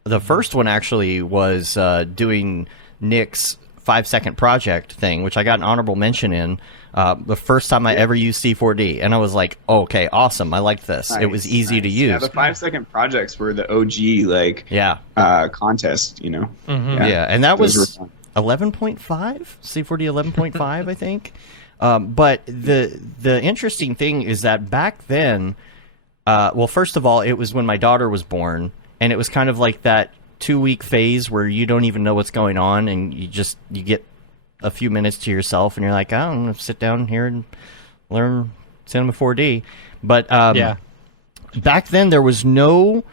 the first one actually was doing Nick's 5-second project thing, which I got an honorable mention in. The first time I ever used C4D, and I was like, oh, okay, awesome, I liked this. Nice, it was easy to use. Yeah, the 5-second projects were the OG contest, you know. Yeah, and that was 11.5, C4D 11.5, I think. But the interesting thing is that back then, well, first of all, it was when my daughter was born, and it was kind of like that 2-week phase where you don't even know what's going on, and you get a few minutes to yourself, and you're like, oh, I'm gonna sit down here and learn Cinema 4D. But back then there was no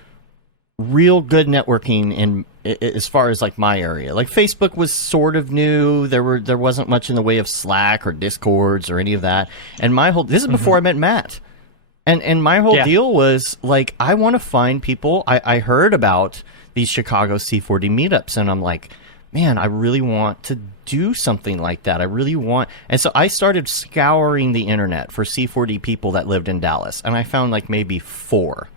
real good networking in as far as like my area. Like Facebook was sort of new. There wasn't much in the way of Slack or Discords or any of that. And this is before I met Matt. And my whole deal was like, I want to find people. I heard about these Chicago C4D meetups, and I'm like, man, I really want to do something like that. I really want. And so I started scouring the internet for C4D people that lived in Dallas, and I found like maybe 4.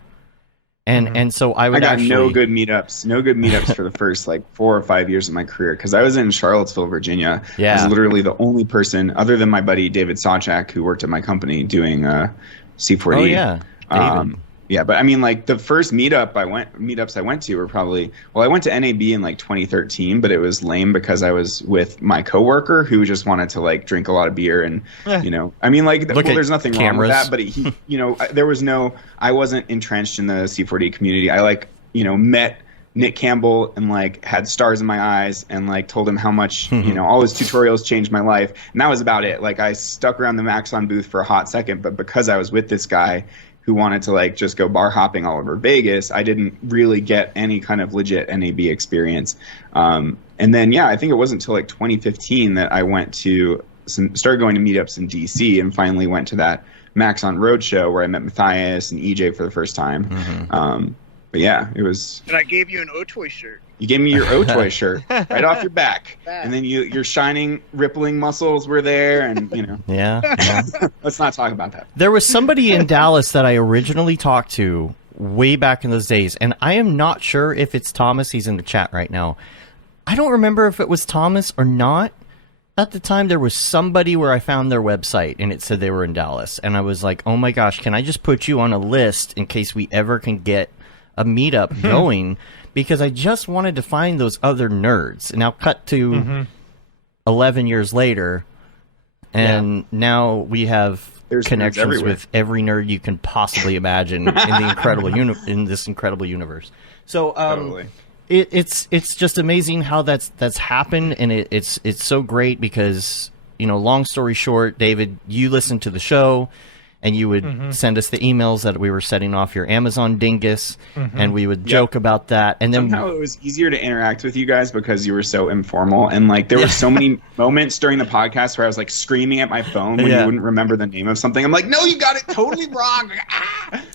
And so I I would got actually no good meetups for the first like 4 or 5 years of my career because I was in Charlottesville, Virginia. Yeah. I was literally the only person other than my buddy David Sawchak who worked at my company doing C4D. Oh yeah, David. Yeah, but I mean, like the first meetups I went to were probably, well, I went to NAB in like 2013, but it was lame because I was with my coworker who just wanted to like drink a lot of beer and, you know, I mean, like, well, there's nothing wrong with that, but he, you know, I wasn't entrenched in the C4D community. I like, you know, met Nick Campbell and like had stars in my eyes and like told him how much, you know, all his tutorials changed my life. And that was about it. Like I stuck around the Maxon booth for a hot second, but because I was with this guy who wanted to like just go bar hopping all over Vegas, I didn't really get any kind of legit NAB experience. And then, yeah, I think it wasn't until like 2015 that I started going to meetups in DC and finally went to that Maxon Roadshow where I met Matthias and EJ for the first time. But yeah, it was. And I gave you an Otoy shirt. You gave me your Otoy shirt right off your back. And then your shining, rippling muscles were there. And, you know. Yeah. Let's not talk about that. There was somebody in Dallas that I originally talked to way back in those days. And I am not sure if it's Thomas. He's in the chat right now. I don't remember if it was Thomas or not. At the time, there was somebody where I found their website, and it said they were in Dallas. And I was like, oh, my gosh, can I just put you on a list in case we ever can get a meetup going? Because I just wanted to find those other nerds. Now, cut to 11 years later, and now we have connections with every nerd you can possibly imagine in the in this incredible universe. So, Totally. It's just amazing how that's happened, and it's so great because, you know, long story short, David, you listened to the show. And you would send us the emails that we were setting off your Amazon dingus, and we would joke about that. And then somehow it was easier to interact with you guys because you were so informal. And like there were so many moments during the podcast where I was like screaming at my phone when you wouldn't remember the name of something. I'm like, no, you got it totally wrong.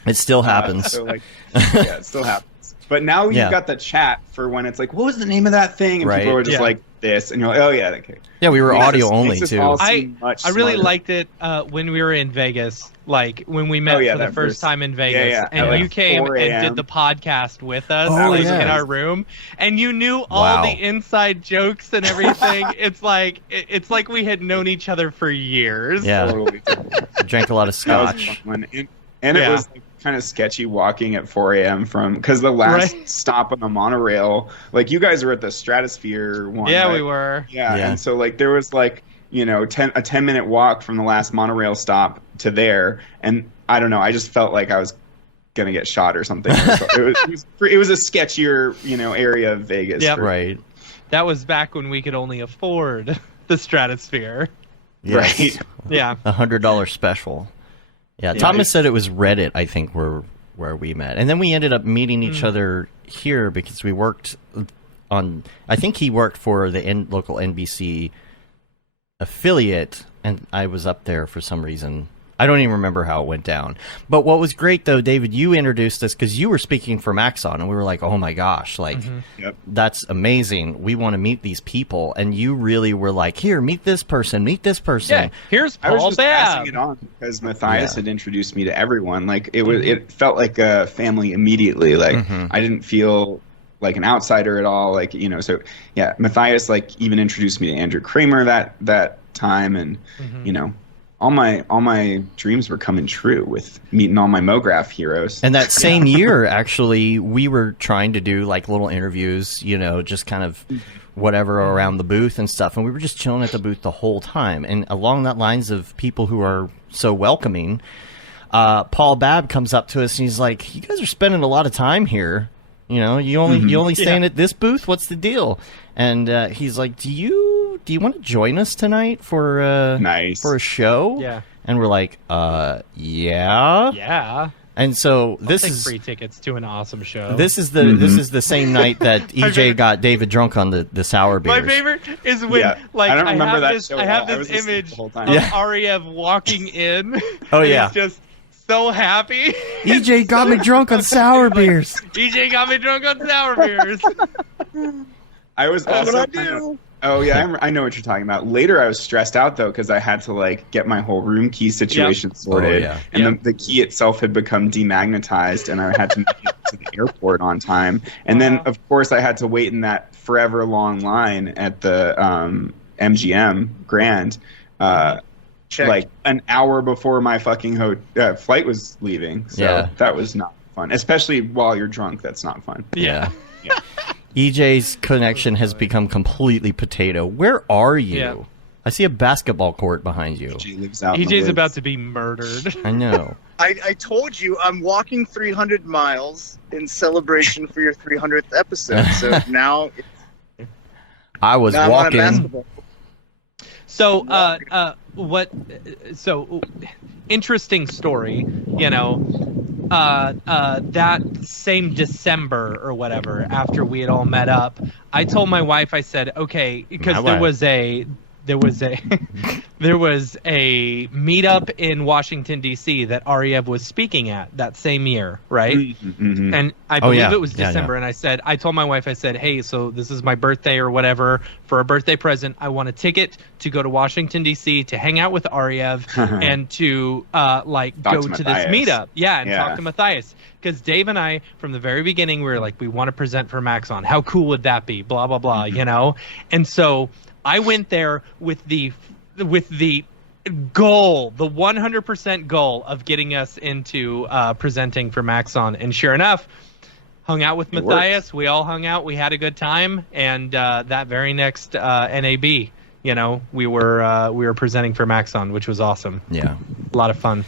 It still happens. So like, yeah, it still happens. But now you've got the chat for when it's like, what was the name of that thing? And people are just like this, and you're like, oh yeah, okay. Yeah, we were audio only too. I really liked it when we were in Vegas, like when we met for the first time in Vegas, and like you came and did the podcast with us in our room, and you knew all the inside jokes and everything. It's like we had known each other for years. Yeah, totally. Drank a lot of scotch, and it was like kind of sketchy walking at 4 a.m. because the last stop on the monorail, like you guys were at the Stratosphere one. Yeah, we were. Yeah, and so like there was like, you know, a 10-minute walk from the last monorail stop to there, and I don't know, I just felt like I was gonna get shot or something. It was a sketchier, you know, area of Vegas. Yeah, right. That was back when we could only afford the Stratosphere. Yes. Right. Yeah. $100 special. Yeah, Thomas said it was Reddit, I think, where we met. And then we ended up meeting each other here because we worked on... I think he worked for the local NBC affiliate, and I was up there for some reason. I don't even remember how it went down. But what was great, though, David, you introduced us because you were speaking for Maxon, and we were like, oh, my gosh, like, that's amazing. We want to meet these people. And you really were like, here, meet this person, meet this person. Yeah, here's Paul I was just Babb. passing it on because Matthias had introduced me to everyone. Like, it felt like a family immediately. Like, I didn't feel like an outsider at all. Like, you know, so, yeah, Matthias, like, even introduced me to Andrew Kramer that time, and, you know, all my dreams were coming true with meeting all my Mograph heroes. And that same year, actually, we were trying to do like little interviews, you know, just kind of whatever around the booth and stuff. And we were just chilling at the booth the whole time. And along that lines of people who are so welcoming, Paul Babb comes up to us and he's like, you guys are spending a lot of time here. You know, you only staying at this booth? What's the deal? And he's like, do you want to join us tonight for a show? Yeah. And we're like, yeah. Yeah. And so I'll take free tickets to an awesome show. This is the same night that EJ got David drunk on the sour beers. My favorite is when like I don't remember have that this, show I have well. this I was image the whole time. of Ariew walking in. Oh and yeah. He's just so happy. EJ got me drunk on sour beers. EJ got me drunk on sour beers. I was also Oh yeah, I know what you're talking about. Later, I was stressed out though because I had to like get my whole room key situation sorted, and the key itself had become demagnetized, and I had to make it to the airport on time. And then, of course, I had to wait in that forever long line at the MGM Grand, like an hour before my fucking flight was leaving. So that was not fun, especially while you're drunk. That's not fun. Yeah. EJ's connection has become completely potato. Where are you? Yeah. I see a basketball court behind you. EJ lives out in the EJ's woods. about to be murdered. I know. I told you I'm walking 300 miles in celebration for your 300th episode. So now I was now I'm on a walking. basketball. So interesting story, you know, that same December or whatever, after we had all met up, I told my wife, I said, okay, because there was a meetup in Washington, D.C. that Ariew was speaking at that same year, right? Mm-hmm. And I believe it was December, and I told my wife, I said, hey, so this is my birthday or whatever. For a birthday present, I want a ticket to go to Washington, D.C. to hang out with Ariew and to go to this meetup. Yeah, and talk to Matthias. Because Dave and I, from the very beginning, we were like, we want to present for Maxon. How cool would that be? Blah, blah, blah, you know? And so I went there with the goal, the 100% goal of getting us into presenting for Maxon. And sure enough, hung out with Matthias. We all hung out. We had a good time. And that very next NAB, you know, we were presenting for Maxon, which was awesome. Yeah. A lot of fun.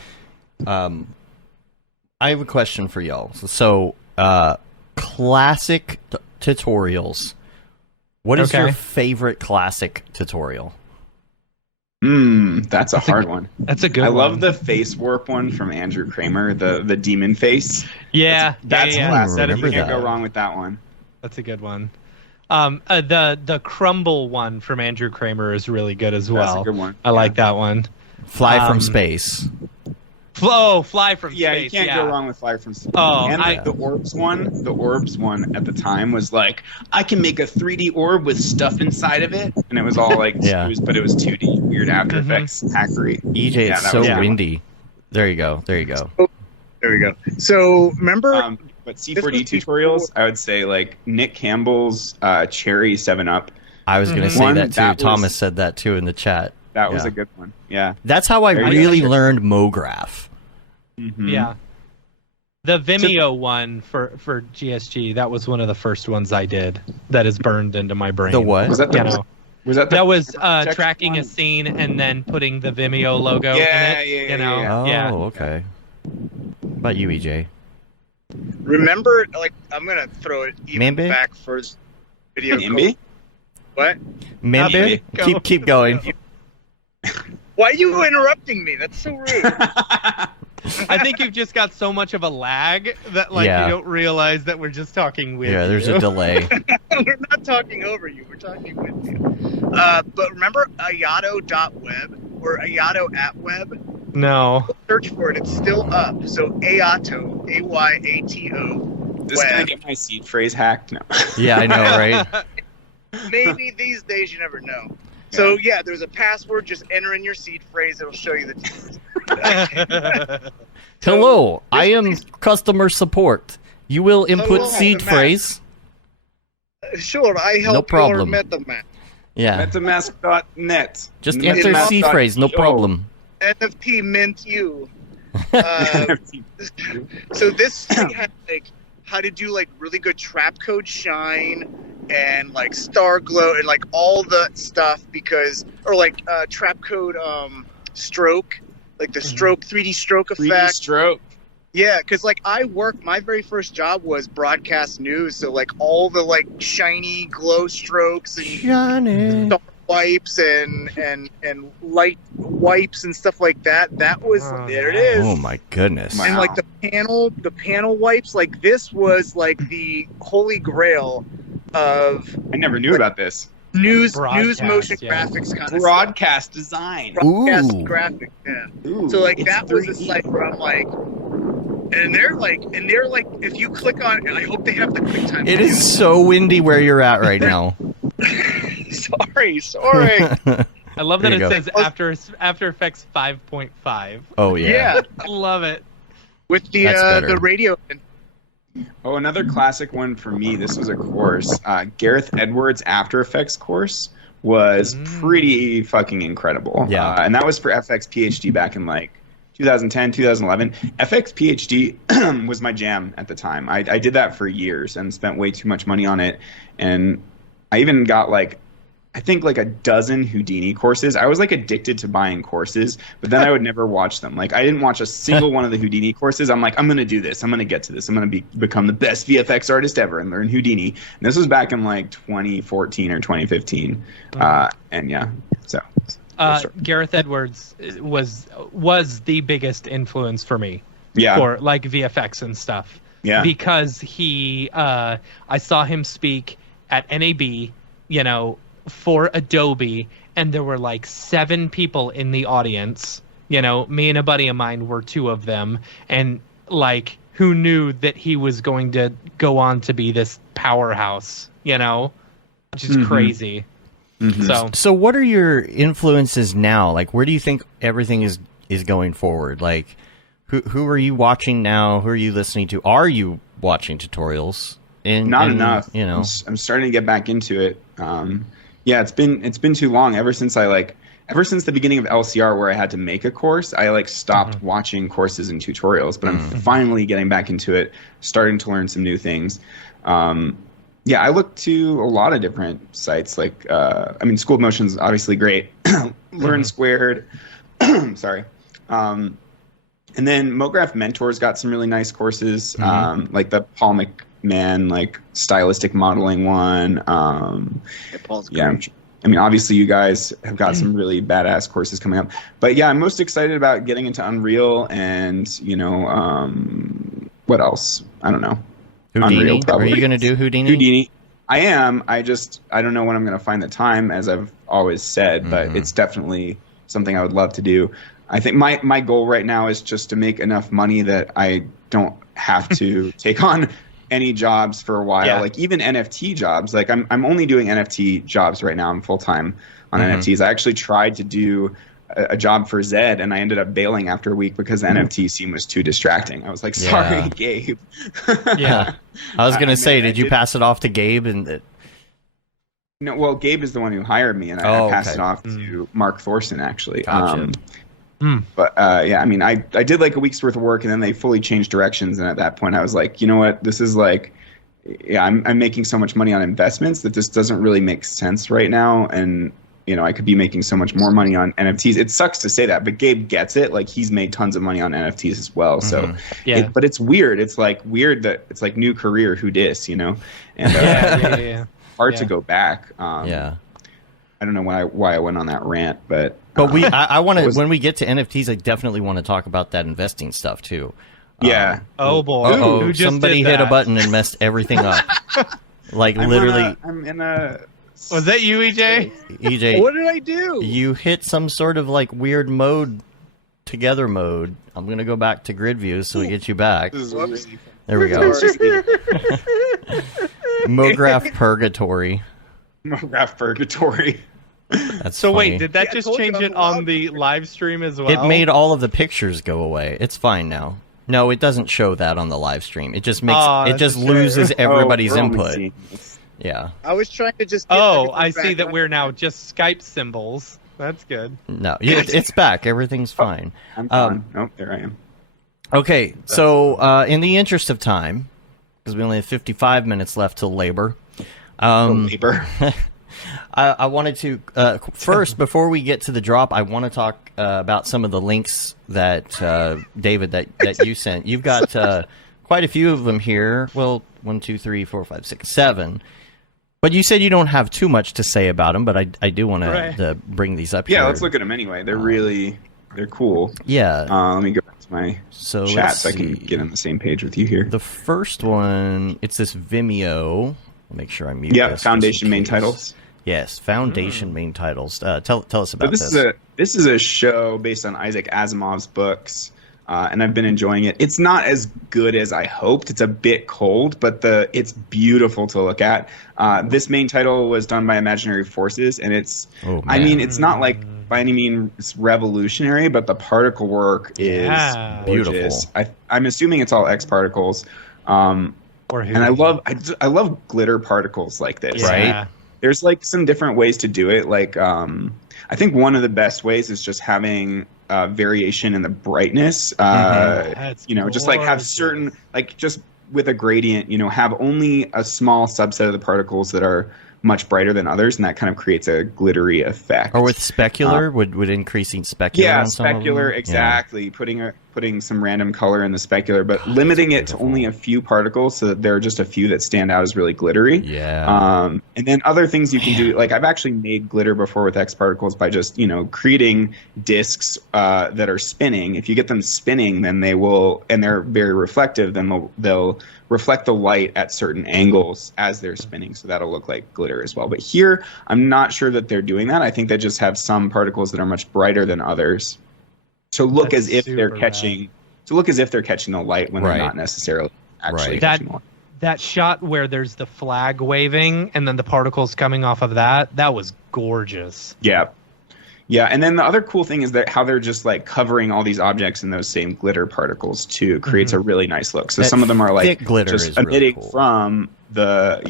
I have a question for y'all. So classic tutorials. What is your favorite classic tutorial? That's a hard one. That's a good one. I love the face warp one from Andrew Kramer, the demon face. Yeah. That's classic. You can't that. go wrong with that one. That's a good one. The crumble one from Andrew Kramer is really good as well. That's a good one. I like that one. Fly from space. Fly from space. Yeah, you can't go wrong with Fly from space. Oh, and the orbs one at the time was like, I can make a 3D orb with stuff inside of it, and it was all like, but it was 2D, weird After Effects hackery. EJ, it's so windy. There you go. There we go. So remember, but C4D tutorials, I would say like Nick Campbell's Cherry 7-Up. I was going to say that too. Thomas said that too in the chat. That was a good one. Yeah. That's how I really learned Mograph. Mm-hmm. Yeah. The Vimeo one for GSG, that was one of the first ones I did that is burned into my brain. The what? Was that that was tracking a scene and then putting the Vimeo logo in it. Oh, okay. What about you, EJ? remember, like, I'm gonna throw it even back for video. Mimby? What? Mimby? Keep going. Why are you interrupting me? That's so rude. I think you've just got so much of a lag that you don't realize that we're just talking with you. Yeah, there's a delay. We're not talking over you. We're talking with you. But remember ayato.web or ayato@web? No. Search for it. It's still up. So Ayato, A-Y-A-T-O. This gonna get my seed phrase hacked? No. Yeah, I know, right? Maybe these days, you never know. So yeah, there's a password. Just enter in your seed phrase. It'll show you the details. Hello, I am customer support. You will input seed phrase. Sure, I help no problem. your MetaMask. Yeah. MetaMask.net. Just enter seed phrase, no problem. NFT mint you. So this thing had like how to do like really good trap code shine and like star glow and like all the stuff because or like trap code stroke, like the stroke 3D stroke effect. 3D stroke. Yeah, because like my very first job was broadcast news, so like all the like shiny glow strokes and star wipes and light wipes and stuff like that. That was there it is. Oh my goodness. And like the panel wipes, like this was like the holy grail of I never knew about this. News motion graphics kind of broadcast design. Broadcast graphics, yeah. Ooh, so like that was a site where I'm like and they're like if you click on I hope they have the quick time. It is so windy where you're at right now. Sorry. Sorry. I love that There you it go. says After Effects 5.5. Oh yeah. Yeah, I love it. with That's better. the radio. Oh, another classic one for me. This was a course. Gareth Edwards' After Effects course was pretty fucking incredible. Yeah. And that was for FX PhD back in like 2010, 2011. FX PhD was my jam at the time. I did that for years and spent way too much money on it. And I even got I think like a dozen Houdini courses. I was like addicted to buying courses, but then I would never watch them. Like I didn't watch a single one of the Houdini courses. I'm like, I'm going to do this. I'm going to get to this. I'm going to become the best VFX artist ever and learn Houdini. And this was back in like 2014 or 2015. And yeah, so. Gareth Edwards was the biggest influence for me. Yeah. For like VFX and stuff. Yeah. Because he, I saw him speak at NAB, for Adobe, and there were like 7 people in the audience. Me and a buddy of mine were 2 of them, and like who knew that he was going to go on to be this powerhouse, which is crazy. Mm-hmm. So what are your influences now? Like, where do you think everything is going forward? Like, who are you watching now? Who are you listening to? Are you watching tutorials? Not enough. I'm starting to get back into it. Yeah, it's been too long. Ever since the beginning of LCR, where I had to make a course, I stopped watching courses and tutorials. But I'm finally getting back into it, starting to learn some new things. Yeah, I look to a lot of different sites. School of Motion's obviously great. Learn Squared. Sorry. And then Mograph Mentor's got some really nice courses, like the Paul McMahon, stylistic modeling one. Paul's great. Obviously you guys have got some really badass courses coming up. But yeah, I'm most excited about getting into Unreal and, what else? I don't know. Houdini? Unreal, probably. Are you going to do Houdini? Houdini. I am. I don't know when I'm going to find the time, as I've always said, but it's definitely something I would love to do. I think my goal right now is just to make enough money that I don't have to take on any jobs for a while. Yeah. Like even NFT jobs. Like I'm only doing NFT jobs right now. I'm full time on NFTs. I actually tried to do a job for Zed, and I ended up bailing after a week because the NFT scene was too distracting. I was like, sorry, Gabe. Yeah. I was going to say, did you pass it off to Gabe? No, well, Gabe is the one who hired me, and I passed it off to Mark Thorson, actually. Gotcha. But I did like a week's worth of work, and then they fully changed directions. And at that point, I was like, you know what? This is I'm making so much money on investments that this doesn't really make sense right now. And I could be making so much more money on NFTs. It sucks to say that, but Gabe gets it. Like he's made tons of money on NFTs as well. So but it's weird. It's weird that it's like new career. Who dis? And hard to go back. I don't know why I went on that rant, but I want to when we get to NFTs, I definitely want to talk about that investing stuff too. Yeah. Oh boy. Who just somebody hit a button and messed everything up. Literally. I'm in a. Was that you, EJ? EJ, What did I do? you hit some sort of weird together mode. I'm gonna go back to grid view so we get you back. There we go. Mograph Purgatory. Mograph Purgatory. That's So funny. wait, did that just change it on the live stream as well? It made all of the pictures go away. It's fine now. No, it doesn't show that on the live stream. It just loses everybody's input. Yeah. I was trying to just. Get I see that we're now just Skype symbols. That's good. No, it's back. Everything's fine. I'm fine. There I am. Okay, so in the interest of time, because we only have 55 minutes left till labor. Labor. I wanted to first, before we get to the drop, I want to talk about some of the links that David that you sent. You've got quite a few of them here. Well, 1, 2, 3, 4, 5, 6, 7. But you said you don't have too much to say about them. But I do want to bring these up. Yeah, here. let's look at them anyway. They're cool. Yeah. Let me go back to my chat so I can get on the same page with you here. The first one, it's this Vimeo. I'll make sure I mute. Yeah, this Foundation main titles. Yes, Foundation main titles. Tell us about this. This is a show based on Isaac Asimov's books. and I've been enjoying it. It's not as good as I hoped. It's a bit cold, but it's beautiful to look at. This main title was done by Imaginary Forces, and it's it's not like by any means revolutionary, but the particle work is gorgeous. Beautiful. I'm assuming it's all X particles. And I love glitter particles like this. Right? There's like some different ways to do it. Like I think one of the best ways is just having variation in the brightness. Just like have certain, like just with a gradient, have only a small subset of the particles that are much brighter than others, and that kind of creates a glittery effect. Or with specular, would increasing specular? Yeah, on some of them? specular, exactly. Yeah. Putting some random color in the specular, but limiting it to only a few particles so that there are just a few that stand out as really glittery. Yeah. And then other things you can do, like I've actually made glitter before with X particles by just, creating discs that are spinning. If you get them spinning, then they will, and they're very reflective, then they'll reflect the light at certain angles as they're spinning, so that'll look like glitter as well. But here, I'm not sure that they're doing that. I think they just have some particles that are much brighter than others to look as if they're catching the light when they're not necessarily actually catching the light. That shot where there's the flag waving and then the particles coming off of that was gorgeous. Yeah, and then the other cool thing is that how they're just like covering all these objects in those same glitter particles too creates a really nice look. So some of them are like just emitting from the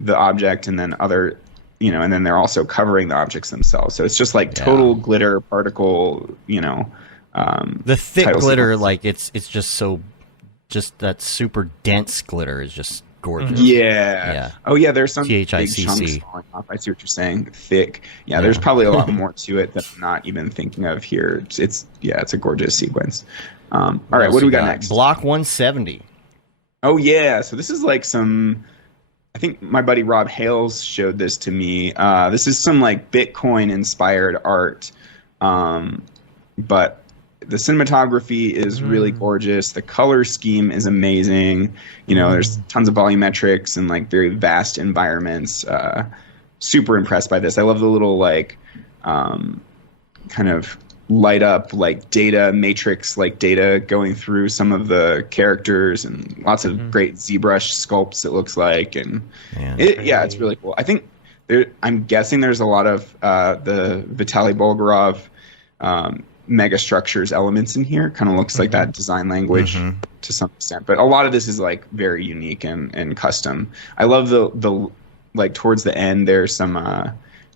the object, and then other and then they're also covering the objects themselves. So it's just like total glitter particle. The thick glitter, like it's just that super dense glitter is just gorgeous. Yeah. Oh yeah, there's some big THICC. chunks falling off. I see what you're saying. Thick. Yeah, there's probably a lot more to it that I'm not even thinking of here. It's a gorgeous sequence. All right, what do we got next? Block 170. Oh yeah, so this is like some. I think my buddy Rob Hales showed this to me. This is some like Bitcoin inspired art, but the cinematography is really gorgeous. The color scheme is amazing. There's tons of volumetrics and like very vast environments. Super impressed by this. I love the little like kind of light up like data matrix, like data going through some of the characters, and lots of great ZBrush sculpts, it looks like. And it's really cool. I think I'm guessing there's a lot of the Vitaly Bulgarov mega structures elements in here. Kind of looks like that design language to some extent, but a lot of this is like very unique and custom. I love the like towards the end there's some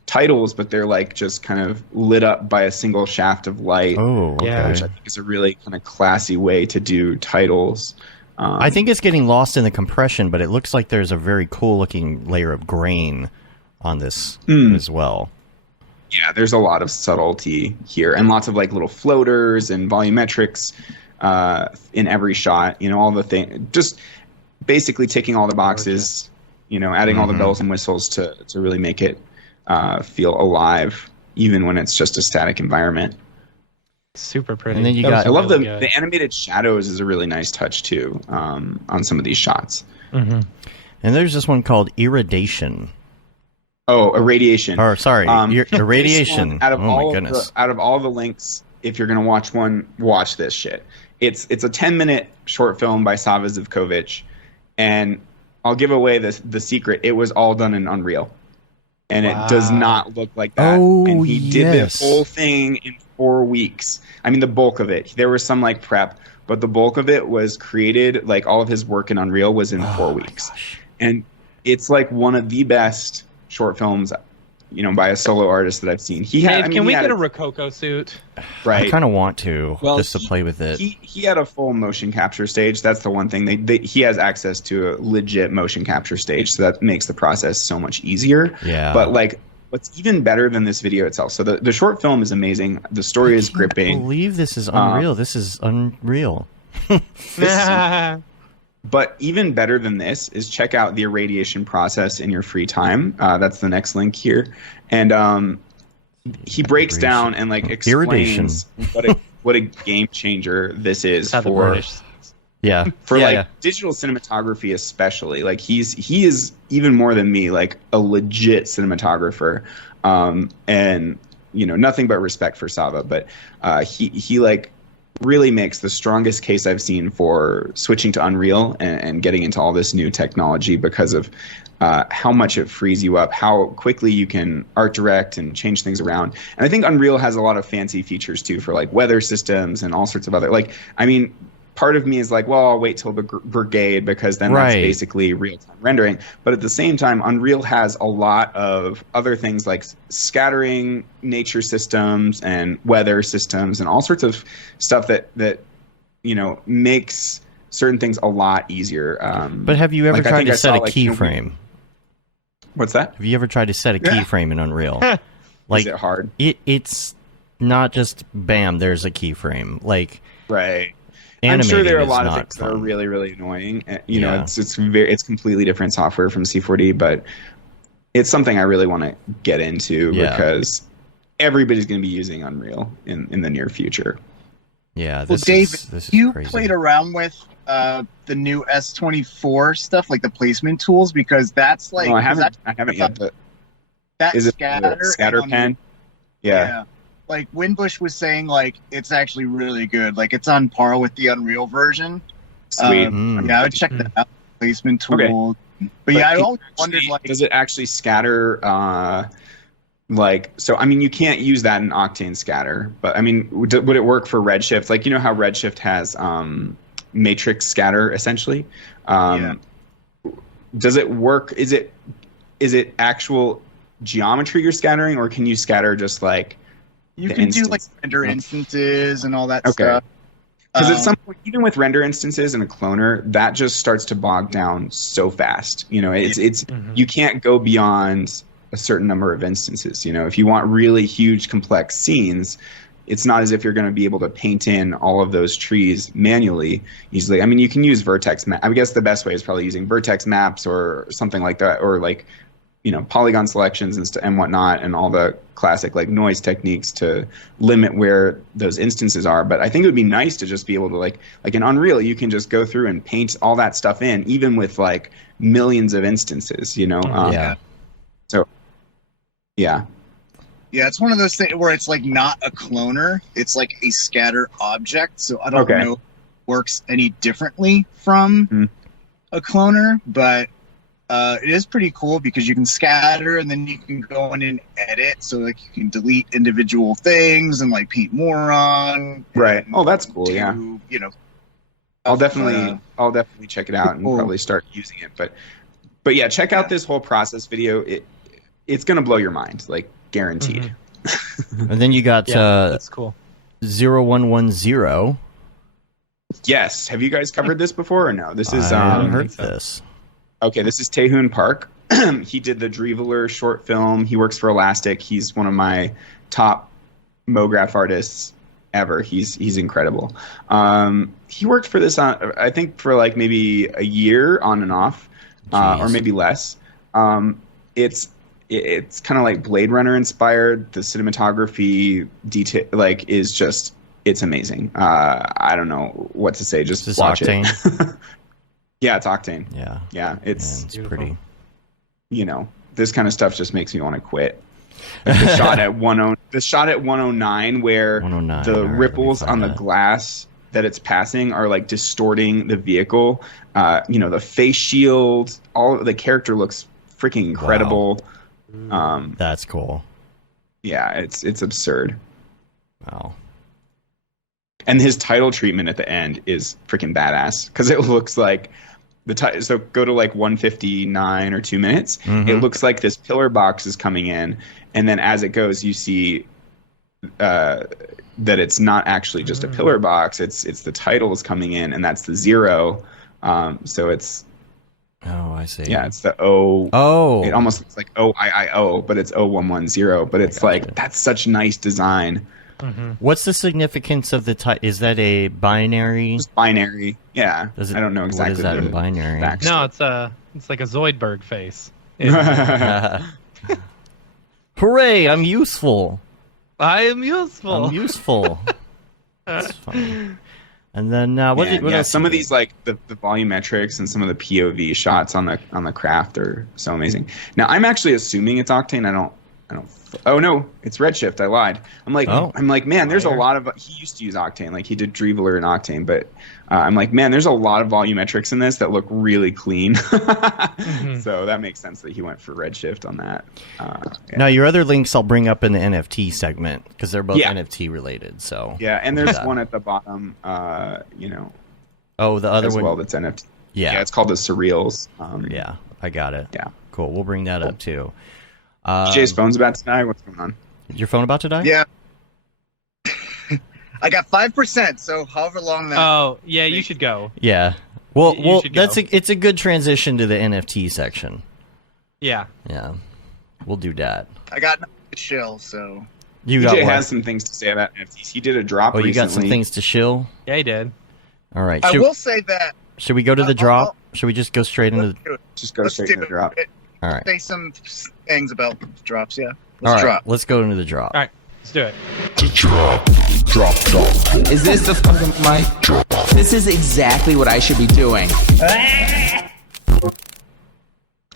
titles, but they're like just kind of lit up by a single shaft of light. Which I think is a really kind of classy way to do titles. I think it's getting lost in the compression, but it looks like there's a very cool looking layer of grain on this as well. Yeah, there's a lot of subtlety here, and lots of like little floaters and volumetrics in every shot. All the thing, just basically ticking all the boxes. Adding all the bells and whistles to really make it feel alive, even when it's just a static environment. Super pretty. And then I love the animated shadows is a really nice touch too on some of these shots. And there's this one called Irradiation. Oh, irradiation. Or sorry, irradiation. Out of my goodness. Out of all the links, if you're gonna watch one, watch this shit. It's a 10-minute short film by Sava Zivkovic, and I'll give away the secret. It was all done in Unreal, and it does not look like that. And he did this whole thing in 4 weeks. I mean, the bulk of it. There was some like prep, but the bulk of it was created. Like all of his work in Unreal was in 4 weeks, and it's like one of the best short films, by a solo artist that I've seen. Can we get a Rococo suit? Right. I kind of want to, just to play with it. He had a full motion capture stage. That's the one thing. He has access to a legit motion capture stage, so that makes the process so much easier. Yeah. But like, what's even better than this video itself? So the short film is amazing. The story is gripping. I believe this is unreal. This is unreal. But even better than this is check out the irradiation process in your free time. That's the next link here. And he breaks down and like explains what a game changer this is for digital cinematography, especially. Like he is even more than me, like a legit cinematographer. And nothing but respect for Sava, but he like really makes the strongest case I've seen for switching to Unreal and getting into all this new technology because of how much it frees you up, how quickly you can art direct and change things around. And I think Unreal has a lot of fancy features too for like weather systems and all sorts of other, like, I mean, part of me is like, well, I'll wait till the brigade because then that's basically real-time rendering. But at the same time, Unreal has a lot of other things like scattering nature systems and weather systems and all sorts of stuff that you know, makes certain things a lot easier. But have you ever tried to set a keyframe? What's that? Have you ever tried to set a keyframe in Unreal? Like, is it hard? It's not just bam, there's a keyframe. Like, right. I'm sure there are a lot of things that are really, really annoying. You know, it's completely different software from C4D, but it's something I really want to get into because everybody's going to be using Unreal in the near future. Yeah. Well, Dave, you crazy. played around with the new S24 stuff, like the placement tools, because that's like. No, I haven't yet. But that is it the scatter pen? Yeah. Like Winbush was saying, like it's actually really good. Like it's on par with the Unreal version. Sweet. Yeah, I would check that out. Placement tool. Okay. But yeah, I always wondered, like, does it actually scatter? Like, so I mean, you can't use that in Octane Scatter, but I mean, would it work for Redshift? Like, you know how Redshift has matrix scatter essentially. Does it work? Is it actual geometry you're scattering, or can you scatter just like? You can do like render instances and all that stuff. Because at some point, even with render instances and a cloner, that just starts to bog down so fast. You know, it's you can't go beyond a certain number of instances. You know, if you want really huge, complex scenes, it's not as if you're going to be able to paint in all of those trees manually easily. I mean, you can use vertex map. I guess the best way is probably using vertex maps or something like that, or like, you know, polygon selections and whatnot, and all the classic like noise techniques to limit where those instances are. But I think it would be nice to just be able to like in Unreal, you can just go through and paint all that stuff in, even with like millions of instances, you know? So, yeah. Yeah, it's one of those things where it's like not a cloner, it's like a scatter object. So I don't know if it works any differently from a cloner, but it is pretty cool because you can scatter and then you can go in and edit. So like you can delete individual things and like paint more on. Right. Oh, that's cool. Yeah. You know, I'll definitely check it out and probably start using it. But yeah, check out this whole process video. It's gonna blow your mind, like guaranteed. And then you got that's cool. 0110. Yes. Have you guys covered this before or no? This is I haven't heard this. Okay, this is Taehoon Park. He did the Dreveler short film. He works for Elastic. He's one of my top Mograph artists ever. He's incredible. He worked for this I think for like maybe a year on and off, or maybe less. It's kind of like Blade Runner inspired. The cinematography detail is just, it's amazing. I don't know what to say. Just watch Octane? it. Yeah, it's Octane. Yeah, it's pretty. You know, this kind of stuff just makes me want to quit. Like the shot at 109, where the ripples on the glass that it's passing are like distorting the vehicle. You know, the face shield, all the character looks freaking incredible. Wow. That's cool. Yeah, it's absurd. Wow. And his title treatment at the end is freaking badass because it looks like so go to like 1:59 or 2 minutes. It looks like this pillar box is coming in, and then as it goes, you see that it's not actually just a pillar box. It's the titles coming in, and that's the 0. So it's. Oh, I see. Yeah, it's the O. Oh. It almost looks like OIIO, but it's 0110. But it's like that's such nice design. What's the significance of the type? Is that a binary? Just binary, yeah. I don't know exactly. What is that in binary? No, it's like a Zoidberg face. Hooray! I'm useful. I am useful. I'm useful. That's funny. And then what else? Some of these like the volumetrics and some of the POV shots on the craft are so amazing. Now I'm actually assuming it's Octane. Oh no, it's Redshift. I lied. I'm like, man, there's a Liar. lot of. He used to use Octane, like he did Dreveler and Octane, but I'm like, man, there's a lot of volumetrics in this that look really clean. So that makes sense that he went for Redshift on that. Yeah. Now, your other links I'll bring up in the NFT segment because they're both NFT related. So yeah, and there's one at the bottom. Oh, the other as one. well that's NFT. Yeah, it's called the Surreals. Yeah, I got it. Yeah, cool. We'll bring that up too. DJ's phone's about to die. What's going on? Your phone about to die? Yeah. I got 5%, so however long that. Oh, yeah, you should go. Yeah. Well, should it's a good transition to the NFT section. Yeah. Yeah. We'll do that. I got nothing to chill, so. You got DJ what? has some things to say about NFTs. He did a drop Oh, you recently. got some things to shill? Yeah, he did. All right. I will say that. Should we go to the drop? Should we just go straight into the... Just go straight to the drop. All right. Say some things about drops, yeah. All Let's right. drop. Let's go into the drop. All right, let's do it. Drop. Is this the fucking mic? This is exactly what I should be doing.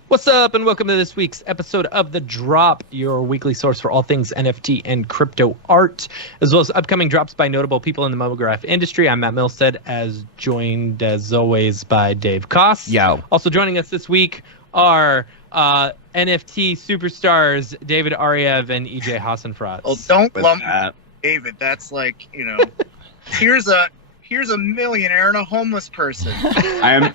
What's up, and welcome to this week's episode of The Drop, your weekly source for all things NFT and crypto art, as well as upcoming drops by notable people in the Mograph industry. I'm Matt Milstead, joined as always by Dave Koss. Yo. Also joining us this week are NFT superstars David Ariew and EJ Hassenfratz. Oh, don't With lump that. David. That's like, here's a millionaire and a homeless person. I am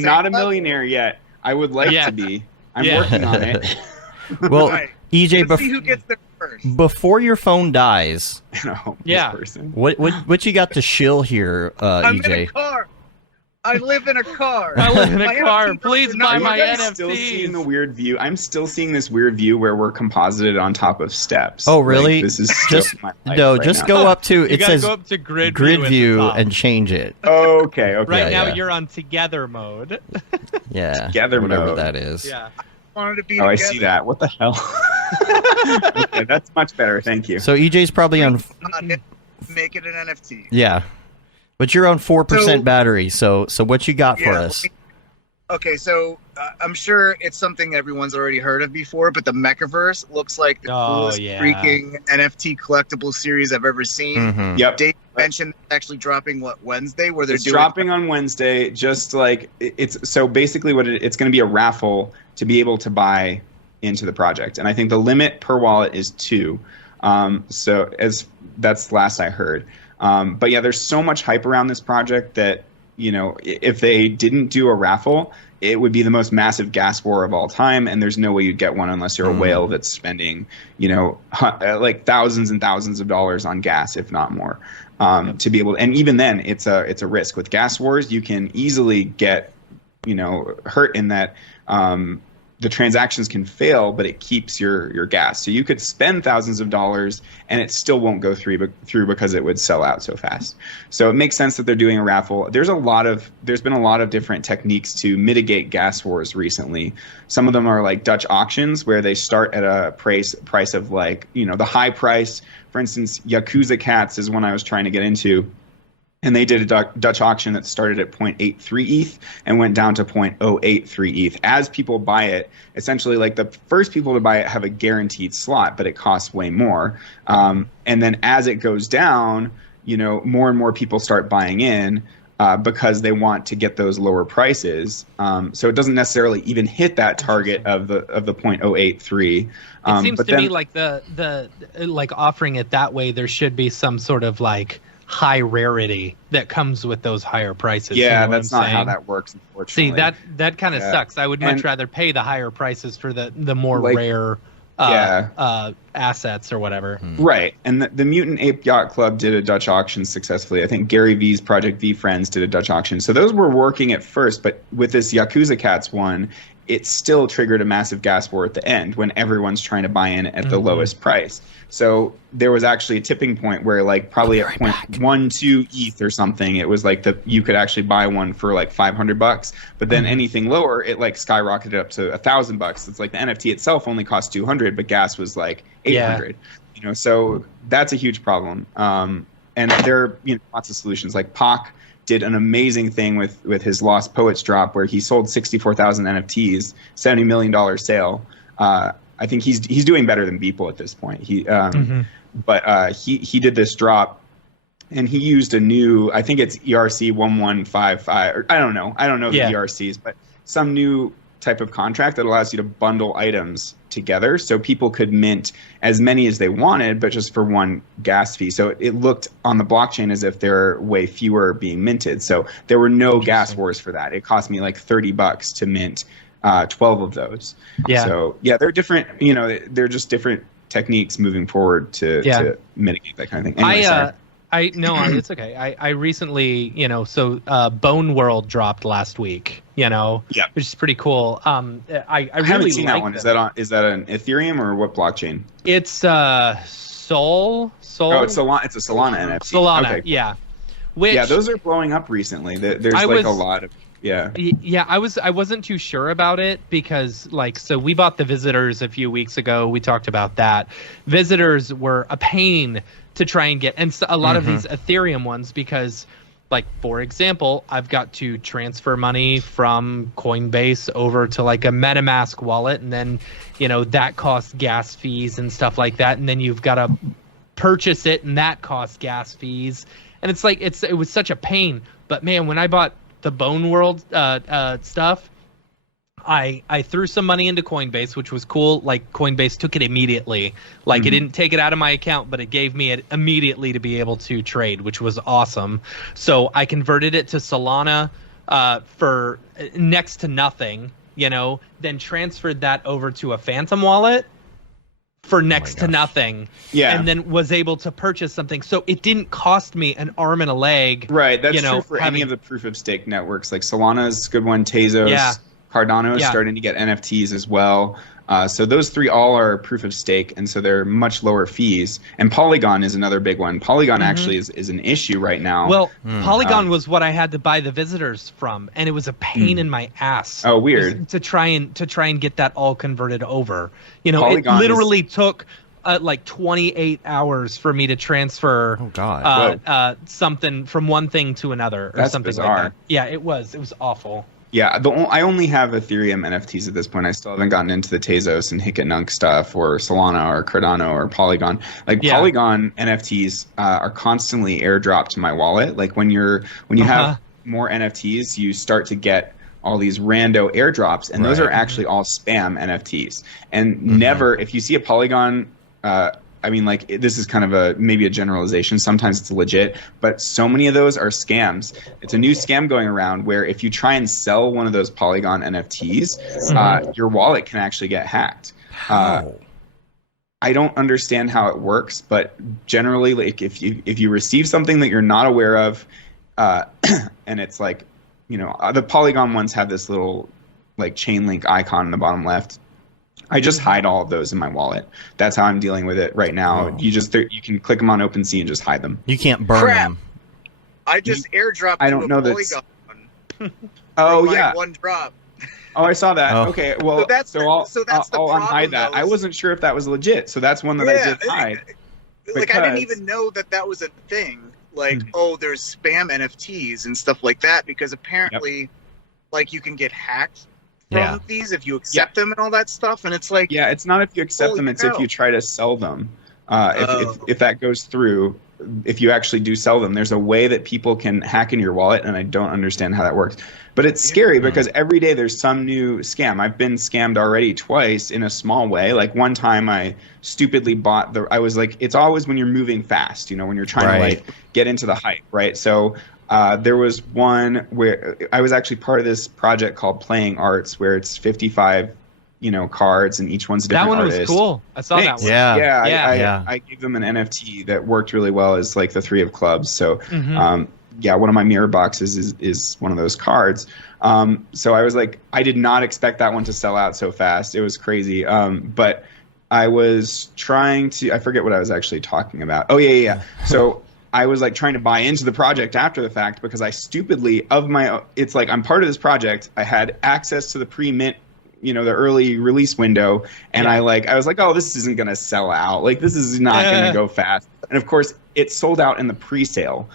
not a millionaire yet. I would like to be. I'm working on it. Well, Right. EJ, Let's see who gets there first. before your phone dies, Yeah. Person. what you got to shill here, I'm in a EJ? car. I live in a car. I live in My a car. NFT Please person, buy not my you I'm guys. still seeing the NFTs. weird view. I'm still seeing this weird view where we're composited on top of steps. Oh, really? Like, this is Just still my life no, right just now. go up to You it gotta says go up to grid grid view, view at the top. and change it. Okay. Right Yeah, now yeah. you're on together mode. Yeah, Together whatever mode. that is. Yeah. Wanted to be Oh, I together. see that. What the hell? Okay, that's much better. Thank you. So EJ's probably on. Make it an NFT. Yeah, but you're on 4% So- battery. So what you got for Yeah, us? Okay, so I'm sure it's something everyone's already heard of before, but the Mechaverse looks like the Oh, coolest yeah. freaking NFT collectible series I've ever seen. Mhm. Yep. Dave mentioned it's actually dropping Wednesday, where they're It's doing dropping on Wednesday. Just like it's so basically what it's going to be a raffle to be able to buy into the project, and I think the limit per wallet is 2. So as that's last I heard. But yeah, there's so much hype around this project that if they didn't do a raffle, it would be the most massive gas war of all time, and there's no way you'd get one unless you're a whale that's spending like thousands and thousands of dollars on gas, if not more. To be able, and even then, it's a risk with gas wars. You can easily get hurt in that the transactions can fail, but it keeps your gas. So you could spend thousands of dollars and it still won't go through because it would sell out so fast. So it makes sense that they're doing a raffle. There's been a lot of different techniques to mitigate gas wars recently. Some of them are like Dutch auctions, where they start at a price of like, the high price. For instance, Yakuza Cats is one I was trying to get into. And they did a Dutch auction that started at 0.83 ETH and went down to 0.083 ETH. As people buy it, essentially, like the first people to buy it have a guaranteed slot, but it costs way more. And then as it goes down, more and more people start buying in because they want to get those lower prices. So it doesn't necessarily even hit that target of the 0.083. It seems to me like the like offering it that way, there should be some sort of like high rarity that comes with those higher prices. Yeah, you know that's what I'm not how saying? that works, unfortunately. See, that kind of sucks. I would much And- rather pay the higher prices for the more Like, rare assets or whatever. Right. And the Mutant Ape Yacht Club did a Dutch auction successfully. I think Gary V's Project V Friends did a Dutch auction. So those were working at first, but with this Yakuza Cats one, it still triggered a massive gas war at the end when everyone's trying to buy in at the lowest price. So there was actually a tipping point where like probably at 0.12 ETH or something, it was like you could actually buy one for like $500, but then anything lower, it like skyrocketed up to $1,000. It's like the NFT itself only cost 200, but gas was like 800. So that's a huge problem. And there are lots of solutions. Like Pac did an amazing thing with his Lost Poets drop, where he sold 64,000 NFTs, $70 million sale. I think he's doing better than Beeple at this point. But he did this drop, and he used a new, I think it's ERC 1155, or I don't know the ERCs, but some new type of contract that allows you to bundle items together, so people could mint as many as they wanted, but just for one gas fee. So it looked on the blockchain as if there are way fewer being minted. So there were no gas wars for that. It cost me like $30 to mint 12 of those. Yeah. So yeah, they're different. They're just different techniques moving forward to mitigate that kind of thing. Anyway, it's okay. I recently, Bone World dropped last week, which is pretty cool. I haven't seen that one. Is that an Ethereum or what blockchain? It's Sol. Oh, it's a Solana NFT. Solana, okay. Yeah. Those are blowing up recently. There's a lot of I wasn't too sure about it because so we bought the Visitors a few weeks ago. We talked about that. Visitors were a pain to try and get, and a lot of these Ethereum ones, because for example, I've got to transfer money from Coinbase over to a MetaMask wallet, and then that costs gas fees and stuff like that, and then you've got to purchase it, and that costs gas fees, and it was such a pain. But man, when I bought the Bone World stuff, I threw some money into Coinbase, which was cool. Coinbase took it immediately. It didn't take it out of my account, but it gave me it immediately to be able to trade, which was awesome. So I converted it to Solana for next to nothing, then transferred that over to a Phantom wallet for next to nothing, and then was able to purchase something. So it didn't cost me an arm and a leg. Right, that's true for any of the proof of stake networks. Solana's a good one, Tezos, Cardano is starting to get NFTs as well. So those three all are proof of stake, and so they're much lower fees. And Polygon is another big one. Polygon actually is an issue right now. Well, Polygon was what I had to buy the Visitors from, and it was a pain in my ass. Oh, weird. To try and get that all converted over. Polygon it literally took 28 hours for me to transfer something from one thing to another, or That's something bizarre. like that. Yeah, it was awful. Yeah, I only have Ethereum NFTs at this point. I still haven't gotten into the Tezos and Hic-et-Nunc stuff, or Solana, or Cardano, or Polygon. Polygon NFTs are constantly airdropped to my wallet. When you have more NFTs, you start to get all these rando airdrops, and those are actually all spam NFTs. And never, if you see a Polygon, this is kind of maybe a generalization. Sometimes it's legit, but so many of those are scams. It's a new scam going around where if you try and sell one of those Polygon NFTs, your wallet can actually get hacked. I don't understand how it works, but generally, if you receive something that you're not aware of, and it's the Polygon ones have this little chain link icon in the bottom left. I just hide all of those in my wallet. That's how I'm dealing with it right now. Oh. You can click them on OpenSea and just hide them. You can't burn them. I just airdropped Polygon one drop. Oh, I saw that. Oh. Okay, well, I'll unhide that. I wasn't sure if that was legit, so that's one that I did hide. I didn't even know that was a thing. There's spam NFTs and stuff like that, because apparently, you can get hacked from these if you accept them and all that stuff, and it's it's not if you accept them, it's if you try to sell them. If that goes through, if you actually do sell them, there's a way that people can hack into your wallet, and I don't understand how that works. But it's scary because every day there's some new scam. I've been scammed already twice in a small way. One time I stupidly bought it's always when you're moving fast, when you're trying to get into the hype, right? So there was one where I was actually part of this project called Playing Arts, where it's 55, cards, and each one's a different artist. That one was cool. I saw that one. Yeah. I gave them an NFT that worked really well as the Three of Clubs. So, one of my mirror boxes is one of those cards. So I was I did not expect that one to sell out so fast. It was crazy. But I was trying to, I forget what I was actually talking about. Oh, yeah. So I was trying to buy into the project after the fact, because I stupidly it's I'm part of this project. I had access to the pre-mint, the early release window, and I was oh, this isn't going to sell out. This is not going to go fast. And of course it sold out in the pre-sale.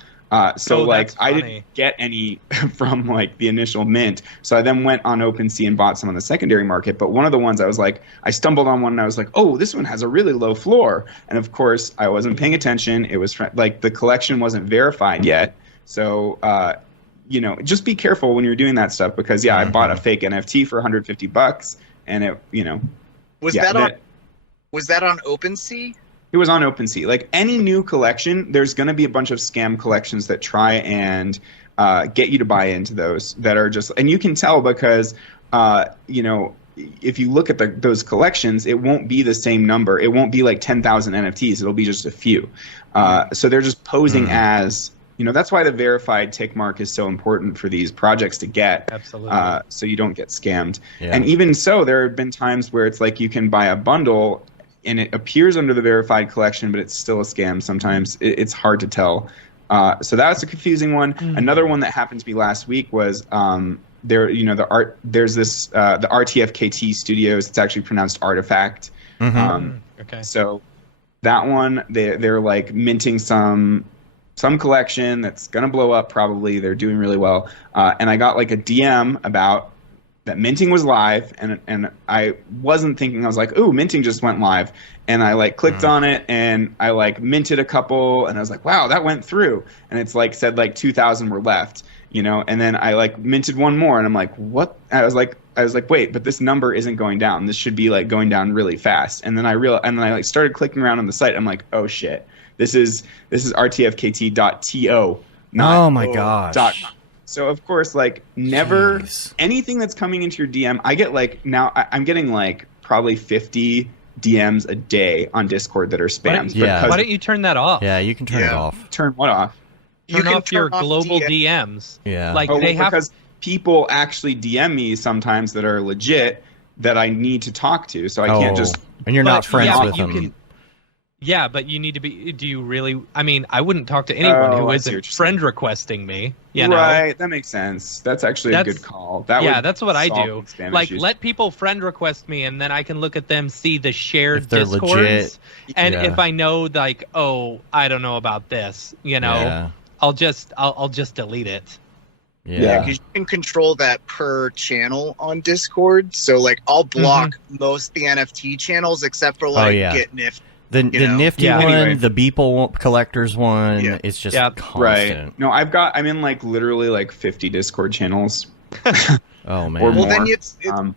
So like that's I funny. didn't get any from like the initial mint. So I then went on OpenSea and bought some on the secondary market. But one of the ones I was like, I stumbled on one and I was like, oh, this one has a really low floor. And of course I wasn't paying attention. It was like the collection wasn't verified yet. So, you know, just be careful when you're doing that stuff because I bought a fake NFT for $150 and it, you know, Was that on OpenSea? it was on OpenSea. Like any new collection, there's going to be a bunch of scam collections that try and get you to buy into those that are just, and you can tell because, you know, if you look at those collections, it won't be the same number. It won't be like 10,000 NFTs. It'll be just a few. So they're just posing as, you know, that's why the verified tick mark is so important for these projects to get. Absolutely. So you don't get scammed. Yeah. And even so, there have been times where it's like you can buy a bundle and it appears under the verified collection, but it's still a scam. Sometimes it's hard to tell. So that was a confusing one. Another one that happened to me last week was there. You know, there's this the RTFKT Studios. It's actually pronounced Artifact. Okay. So that one, they're like minting some collection that's gonna blow up probably. They're doing really well. And I got like a DM about that minting was live, and I wasn't thinking. I was like, "Ooh, minting just went live," and I like clicked on it, and I like minted a couple, and I was like, "Wow, that went through," and it's like said like 2,000 were left, you know, and then I like minted one more, and I'm like, "What?" I was like, "Wait, but this number isn't going down. This should be like going down really fast," and then I like started clicking around on the site. I'm like, "Oh shit, this is rtfkt.to." Oh my gosh. So of course, like never anything that's coming into your DM. I get like now I'm getting like probably 50 DMs a day on Discord that are spams. Why don't you turn that off? Yeah, you can turn it off. Turn what off? Turn off your global DMs. Yeah. Like because people actually DM me sometimes that are legit that I need to talk to, so I can't just. And you're not friends with them. Yeah, but you need to be. Do you really? I mean, I wouldn't talk to anyone who isn't friend requesting me. You know? Right, that makes sense. That's actually a good call. That's what I do. Like, issues. let people friend request me, and then I can look at them, see the shared If they're Discords, legit, and if I know, like, oh, I don't know about this, you know, I'll just delete it. Yeah, because you can control that per channel on Discord. So, like, I'll block most of the NFT channels except for like Get Nifty. The Nifty one, anyway. the Beeple collectors one, it's just constant. Right. No, I'm in like literally like 50 Discord channels. Oh man. Or well, more. then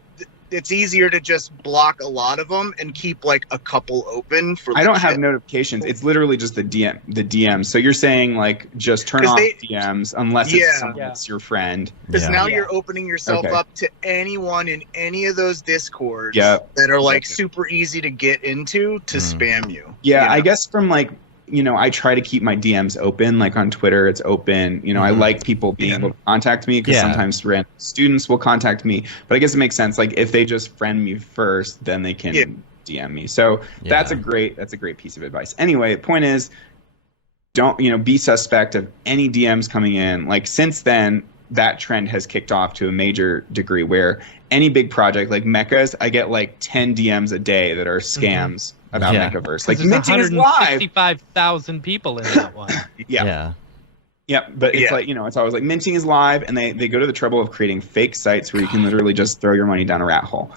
it's easier to just block a lot of them and keep like a couple open for. I don't have notifications. It's literally just the DM. So you're saying like just turn off DMs unless it's someone that's your friend. Because now you're opening yourself up to anyone in any of those Discords that are like super easy to get into to spam you. Yeah, you know? I guess from like, you know, I try to keep my DMs open. Like on Twitter, it's open. You know, I like people being able to contact me because sometimes random students will contact me. But I guess it makes sense. Like if they just friend me first, then they can DM me. So that's a great piece of advice. Anyway, point is, don't, you know, be suspect of any DMs coming in. Like since then, that trend has kicked off to a major degree where any big project like Mechas, I get like 10 DMs a day that are scams about Mechaverse. Like there's minting is live. 165,000 people in that one. Yeah, but it's like, you know, it's always like minting is live, and they go to the trouble of creating fake sites where you can literally just throw your money down a rat hole.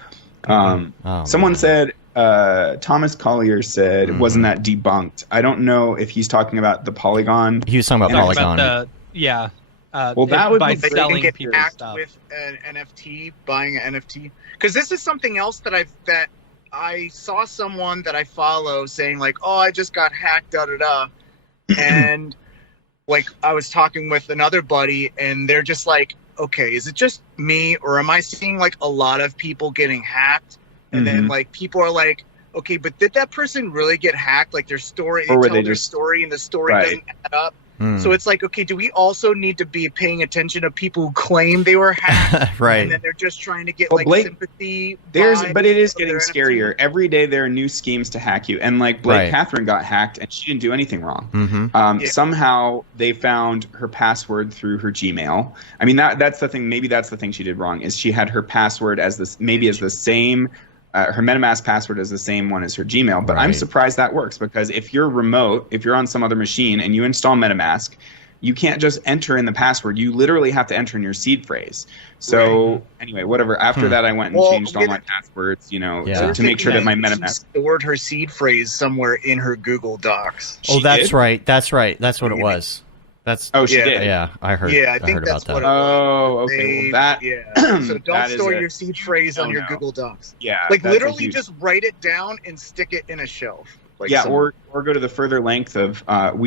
Someone said, Thomas Collier said, wasn't that debunked? I don't know if he's talking about the Polygon. He was talking about Polygon. Well, that would by be selling get people hacked stuff. with an NFT, buying an NFT. Because this is something else that I saw someone that I follow saying like, oh, I just got hacked, and like I was talking with another buddy, and they're just like, okay, is it just me, or am I seeing like a lot of people getting hacked? And then like people are like, okay, but did that person really get hacked? Like their story, they tell their story, and the story doesn't add up. So it's like, okay, do we also need to be paying attention to people who claim they were hacked? Right. And then they're just trying to get Blake, sympathy. But it is getting scarier. Every day there are new schemes to hack you. And like Blake Catherine got hacked and she didn't do anything wrong. Somehow they found her password through her Gmail. I mean, that's the thing. Maybe that's the thing she did wrong, is she had her password as the same. Her MetaMask password is the same one as her Gmail, but I'm surprised that works, because if you're remote, if you're on some other machine and you install MetaMask, you can't just enter in the password. You literally have to enter in your seed phrase. So anyway, whatever. After that, I went and changed all my passwords, to make sure that my MetaMask stored her seed phrase somewhere in her Google Docs. That's right. That's right. That's what it was. She did. Yeah, I heard. Yeah, I think heard that's about what that. it was. Oh, okay. So don't store your seed phrase on your Google Docs. Yeah, like literally just write it down and stick it in a shelf. Like or go to the further length of I'm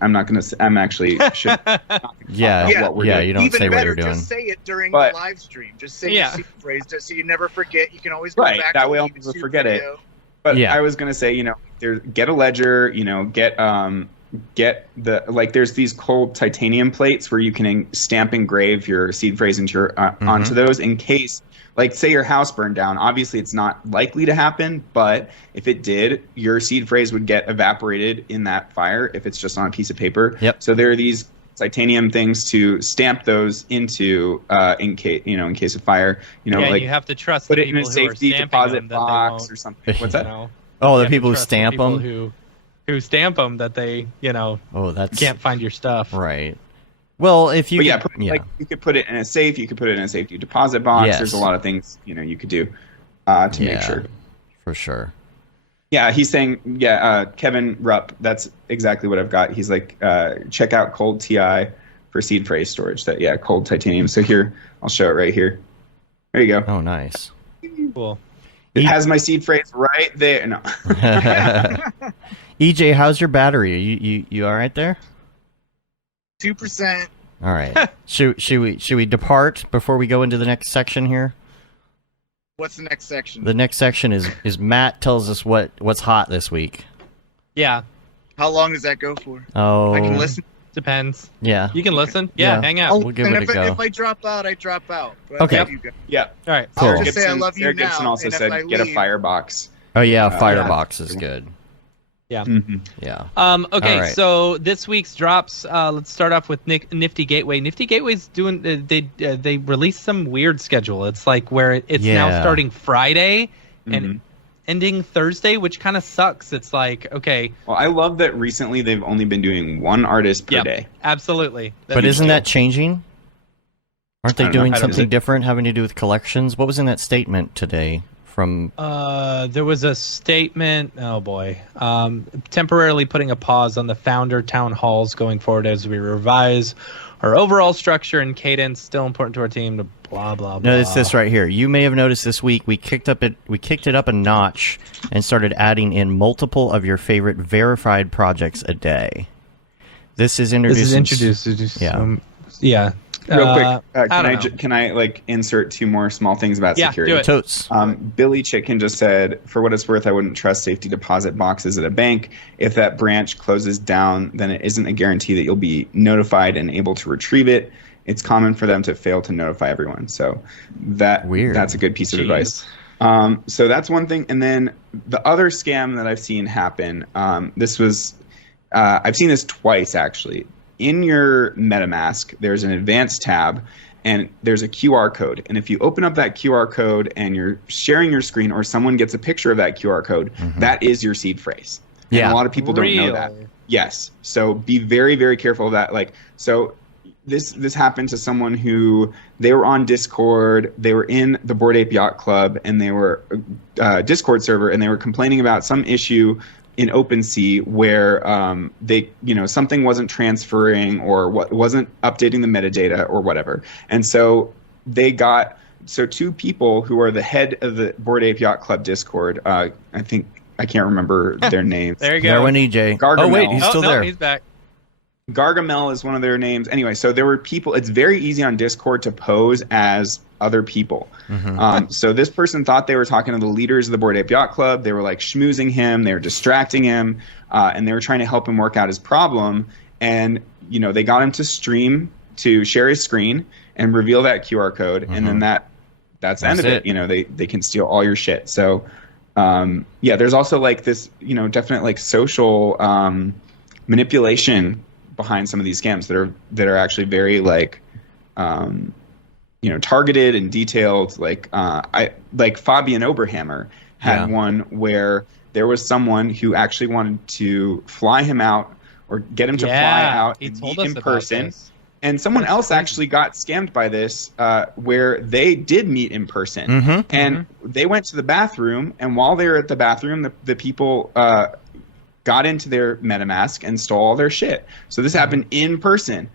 not going to. I'm actually should. What we're doing. You don't Even say better, what you're doing. Just say it during the live stream. Just say your seed phrase, just so you never forget. You can always go back. That way, I'll never forget it. But I was going to say, get a ledger. Get the there's these cold titanium plates where you can stamp engrave your seed phrase into your onto those in case, say your house burned down. Obviously, it's not likely to happen, but if it did, your seed phrase would get evaporated in that fire if it's just on a piece of paper. Yep. So there are these titanium things to stamp those into in case of fire. You have to trust. Put the it in a safety deposit box or something. What's that? The people who stamp them. Who stamp them that they can't find your stuff. Right. Well, if you you could put it in a safe, you could put it in a safety deposit box. Yes. There's a lot of things you could do to make sure. For sure. Yeah, he's saying Kevin Rupp. That's exactly what I've got. He's like, check out Cold TI for seed phrase storage. Cold titanium. So here, I'll show it right here. There you go. Oh, nice. Cool. It has my seed phrase right there. No. EJ, how's your battery? You all right there? 2%. All right. should we depart before we go into the next section here? What's the next section? The next section is Matt tells us what's hot this week. Yeah. How long does that go for? Oh, I can listen. Depends. Yeah. You can listen. Yeah, hang out. We'll give it a go. If I drop out, I drop out. But Okay. Yeah. All right. Cool. I'll just say I love you Sarah now. Gibson also said get a firebox. Oh yeah, firebox is good. Yeah. Mm-hmm. Yeah. Okay, right. so this week's drops. Let's start off with Nifty Gateway. Nifty Gateway's doing. They released some weird schedule. It's like where it's now starting Friday and ending Thursday, which kind of sucks. It's like, okay. Well, I love that recently they've only been doing one artist per day. Absolutely. But isn't that changing? Aren't they doing something different having to do with collections? What was in that statement today from... there was a statement, oh boy, temporarily putting a pause on the founder town halls going forward as we revise our overall structure and cadence. Still important to our team to blah, blah, blah. No, it's this right here. You may have noticed this week we kicked it up a notch and started adding in multiple of your favorite verified projects a day. This is introduced. Yeah. Real quick, can I insert two more small things about security? Do it. Totes. Billy Chicken just said, for what it's worth, I wouldn't trust safety deposit boxes at a bank. If that branch closes down, then it isn't a guarantee that you'll be notified and able to retrieve it. It's common for them to fail to notify everyone. So that's a good piece of advice. So that's one thing. And then the other scam that I've seen happen, I've seen this twice actually. In your MetaMask, there's an advanced tab, and there's a QR code. And if you open up that QR code and you're sharing your screen or someone gets a picture of that QR code, that is your seed phrase. Yeah. And a lot of people don't know that. Yes. So be very, very careful of that. This happened to someone who they were on Discord, they were in the Bored Ape Yacht Club, and they were Discord server, and they were complaining about some issue in OpenSea where something wasn't transferring or wasn't updating the metadata or whatever. And so they got two people who are the head of the Bored Ape Yacht Club Discord. I can't remember their names. There you go. Ariew and EJ. Gargamel. Oh wait, he's still there. He's back. Gargamel is one of their names. Anyway, so there were people. It's very easy on Discord to pose as other people. So this person thought they were talking to the leaders of the Bored Ape Yacht Club. They were schmoozing him. They were distracting him, and they were trying to help him work out his problem. And they got him to share his screen and reveal that QR code, and then that's the end of it. They can steal all your shit. So there's also this definite social manipulation behind some of these scams that are actually very targeted and detailed. Fabian Oberhammer had one where there was someone who actually wanted to fly him out or get him to fly out and meet in person. And someone else actually got scammed by this, where they did meet in person, and they went to the bathroom, and while they were at the bathroom, the people got into their MetaMask and stole all their shit. So this happened in person.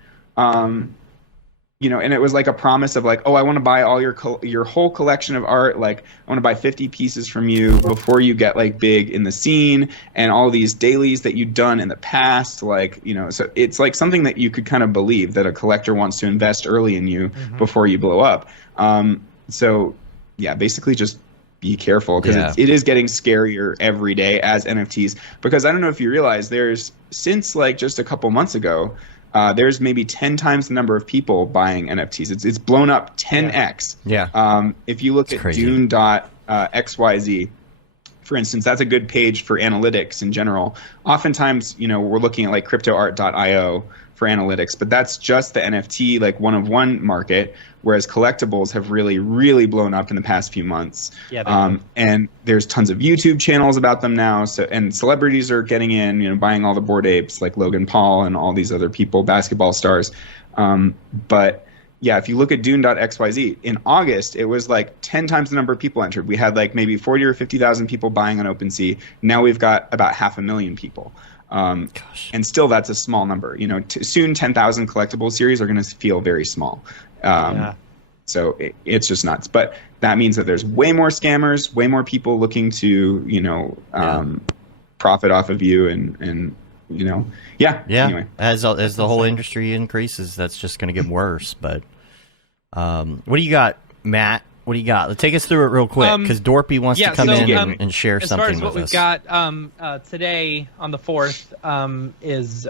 You know, and it was like a promise of like, oh, I want to buy all your whole collection of art. Like, I want to buy 50 pieces from you before you get like big in the scene, and all these dailies that you've done in the past. Like, you know, so it's like something that you could kind of believe that a collector wants to invest early in you before you blow up. So yeah, basically just be careful, because it is getting scarier every day as NFTs. Because I don't know if you realize, since like just a couple months ago, there's maybe 10 times the number of people buying NFTs. It's blown up 10x. Yeah. If you look at Dune.xyz, for instance, that's a good page for analytics in general. Oftentimes, you know, we're looking at like cryptoart.io for analytics, but that's just the NFT, like one-of-one market, whereas collectibles have really, really blown up in the past few months. Yeah, and there's tons of YouTube channels about them now. So, and celebrities are getting in, you know, buying all the Bored Apes, like Logan Paul and all these other people, basketball stars. But yeah, if you look at Dune.xyz, in August, it was like 10 times the number of people entered. We had like maybe 40 or 50,000 people buying on OpenSea. Now we've got about 500,000 people. And still, that's a small number. You know, soon 10,000 collectible series are going to feel very small. So it's just nuts. But that means that there's way more scammers, way more people looking to, you know, profit off of you, and you know, Anyway, as the whole industry increases, that's just going to get worse. But what do you got, Matt? What do you got? Take us through it real quick, because Dorpy wants to come in and share something with us. As far as what we've got today on the 4th is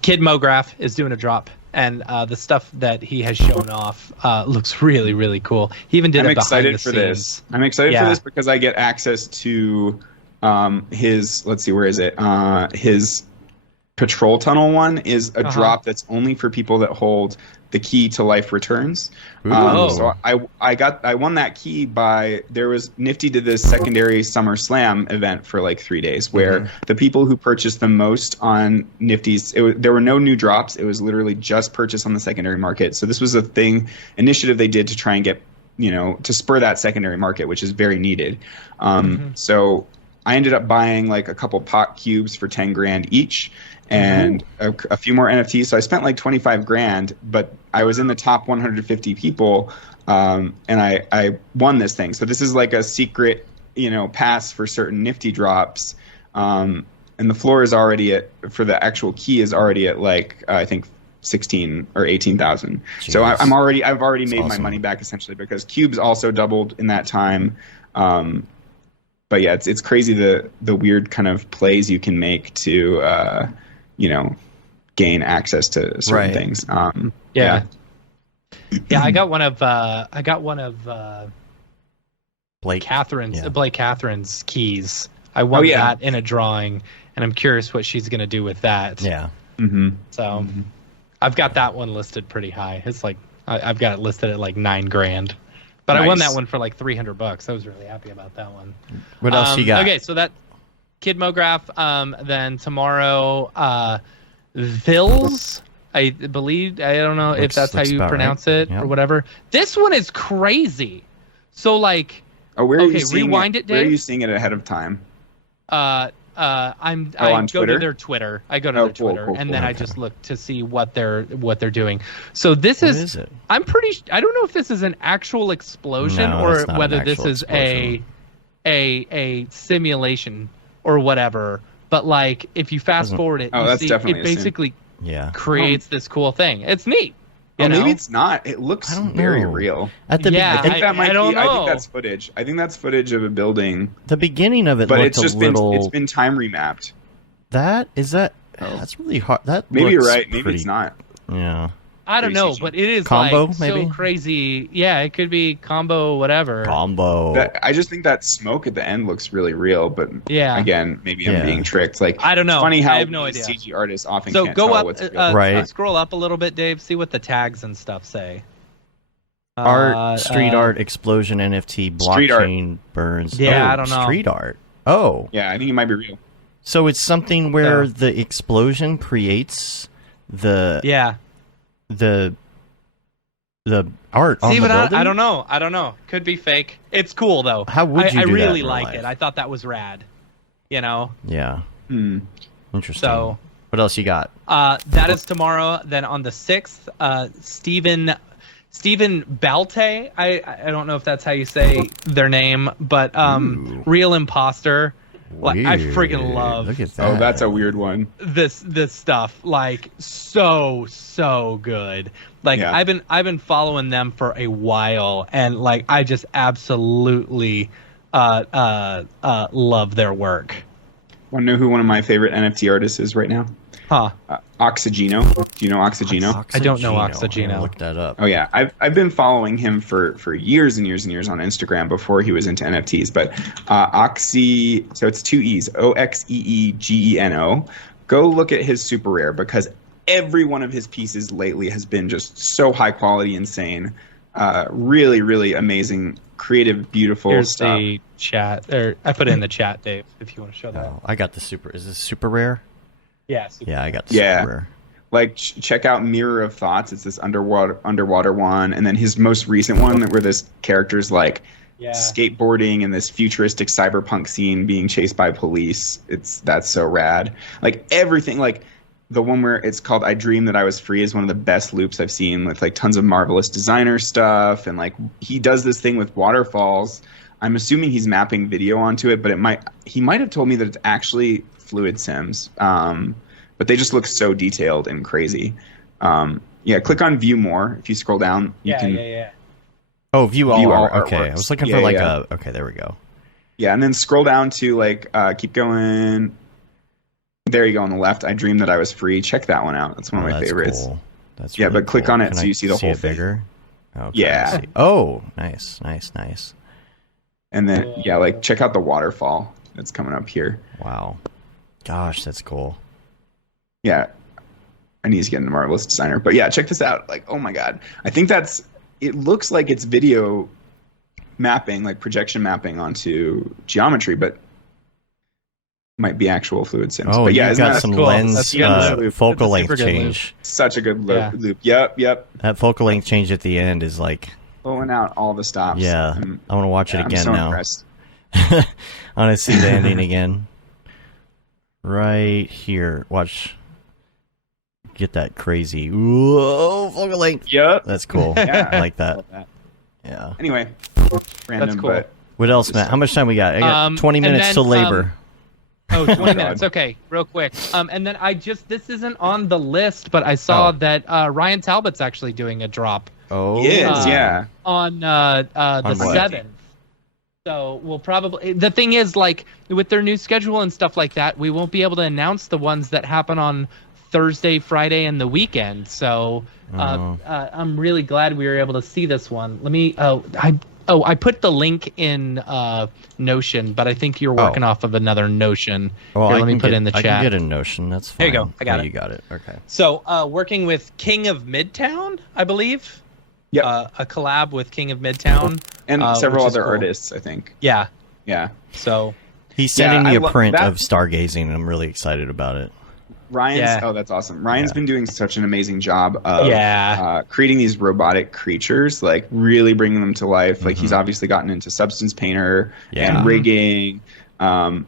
Kid Mograph is doing a drop, and the stuff that he has shown off looks really, really cool. He even did it behind the scenes. I'm excited for this because I get access to his, let's see, where is it? His Patrol Tunnel one is a drop that's only for people that hold the key to life returns. So I won that key Nifty did this secondary Summer Slam event for like 3 days, where the people who purchased the most on Nifty's, there were no new drops. It was literally just purchase on the secondary market. So this was a initiative they did to try and get, you know, to spur that secondary market, which is very needed. So I ended up buying like a couple pot cubes for 10 grand each, and a few more NFTs. So I spent like 25 grand, but I was in the top 150 people, and I won this thing. So this is like a secret, you know, pass for certain Nifty drops. And the floor is already for the actual key is already at like, I think 16 or 18,000. So I've already made my money back essentially, because cubes also doubled in that time. But yeah, it's crazy the weird kind of plays you can make to, you know, gain access to certain things. Yeah, I got one of Blake Catherine's keys. I won that in a drawing, and I'm curious what she's gonna do with that. Yeah. So I've got that one listed pretty high. It's like I've got it listed at like 9 grand. But I won that one for like $300. I was really happy about that one. What else you got? Okay, so that Kid Mograph. Then tomorrow, Vils. I believe, I don't know if that's how you pronounce it or whatever. This one is crazy. So like, where are you seeing rewind it, Dave? Where are you seeing it ahead of time? I go to their Twitter. I go to their Twitter, and then I just look to see what they're doing. So this is it? I don't know if this is an actual explosion or whether this is a simulation or whatever. But like, if you fast forward it, you see it basically creates this cool thing. It's neat. Maybe it's not. It looks very real. At the I think that might be. I think that's footage. I think that's footage of a building. The beginning of it, but looked it's been time remapped. That's really hard. That maybe you're right. Maybe it's not. Yeah. I don't know, but it is combo, like maybe? So crazy. Yeah, it could be combo, whatever. I just think that smoke at the end looks really real, but again, maybe I'm being tricked. Like, I don't know. It's funny how I have no idea. CG artists often so can't go tell up, what's real. Scroll up a little bit, Dave. See what the tags and stuff say. Street art, explosion, NFT, blockchain, burns. Yeah, I don't know. Street art. Oh. Yeah, I think it might be real. So it's something where the explosion creates the art on the building? I don't know. Could be fake. It's cool though. How would you I do that really in real like life? it. I thought that was rad. You know? Yeah. Interesting. So what else you got? that is tomorrow. Then on the 6th, Stephen Balte. I don't know if that's how you say their name, but Real Imposter. Like, I freaking love. Look at that. Oh, that's a weird one. This stuff, like, so good. Like, Yeah. I've been following them for a while, and like I just absolutely love their work. Want to know who one of my favorite NFT artists is right now? Huh. Oxygeno. Do you know Oxygeno? I don't know I'm Oxygeno. gonna look that up. Oh yeah, I've been following him for years and years and years on Instagram before he was into NFTs. But so it's 2 E's, Oxeegeno. Go look at his super rare because every one of his pieces lately has been just so high quality, insane, really, really amazing, creative, beautiful Here's stuff. the chat, or I put it in the chat, Dave, if you want to show that. Oh, I got the super. Is this super rare? Yeah. Yeah, I got the Yeah. super rare. Like check out Mirror of Thoughts. It's this underwater one, and then his most recent one where this character's like skateboarding in this futuristic cyberpunk scene, being chased by police. That's so rad. Like everything, like the one where it's called "I Dream That I Was Free" is one of the best loops I've seen, with like tons of marvelous designer stuff, and like he does this thing with waterfalls. I'm assuming he's mapping video onto it, but he might have told me that it's actually fluid sims. But they just look so detailed and crazy. Click on View More. If you scroll down, you can. Yeah. Oh, view all art. artworks. Okay, I was looking for okay, there we go. Yeah, and then scroll down to like keep going. There you go on the left. I Dreamed That I Was Free. Check that one out. That's one of my favorites. Cool. That's yeah, really but click cool. on it Can so I you see the whole it thing. bigger. Okay, Yeah. I see. Oh, nice. And then like check out the waterfall that's coming up here. Wow. Gosh, that's cool. Yeah, I need to get into Marvelous Designer. But yeah, check this out. Like, oh my god. I think it looks like it's video mapping, like projection mapping onto geometry, but might be actual fluid sims. Oh, but yeah, you've isn't got that some cool? lens That's good. focal That's a length super good change. such a good Yeah. loop. Yep. That focal length change at the end is like, Pulling out all the stops. yeah, I want to watch it again I'm so now. impressed. I want to see the ending again. Right here. Watch. Get that crazy. Whoa, focal length. Yep. That's cool. Yeah. I like that. Love that. Yeah. Anyway, random, cool. but What else, Matt? How much time we got? I got 20 and minutes then, till labor. Oh, 20 God. minutes. Okay, real quick. And then this isn't on the list, but I saw that Ryan Talbot's actually doing a drop Oh. he is, yeah. on the On what? 7th. So we'll probably, the thing is, like, with their new schedule and stuff like that, we won't be able to announce the ones that happen on Thursday, Friday, and the weekend. So I'm really glad we were able to see this one. Let me, I put the link in Notion, but I think you're working off of another Notion. Well, Here, I let me can put get, it in the I chat. can get a Notion. That's fine. There you go. I got it. You got it. Okay. So, working with King of Midtown, I believe. Yep. A collab with King of Midtown. And several which is other cool. artists, I think. Yeah. Yeah. So, He's sending Yeah, me I a love print that. of stargazing, and I'm really excited about it. Oh, that's awesome. Ryan's Yeah. been doing such an amazing job of Yeah. creating these robotic creatures, like really bringing them to life. Like Mm-hmm. he's obviously gotten into Substance Painter Yeah. and rigging.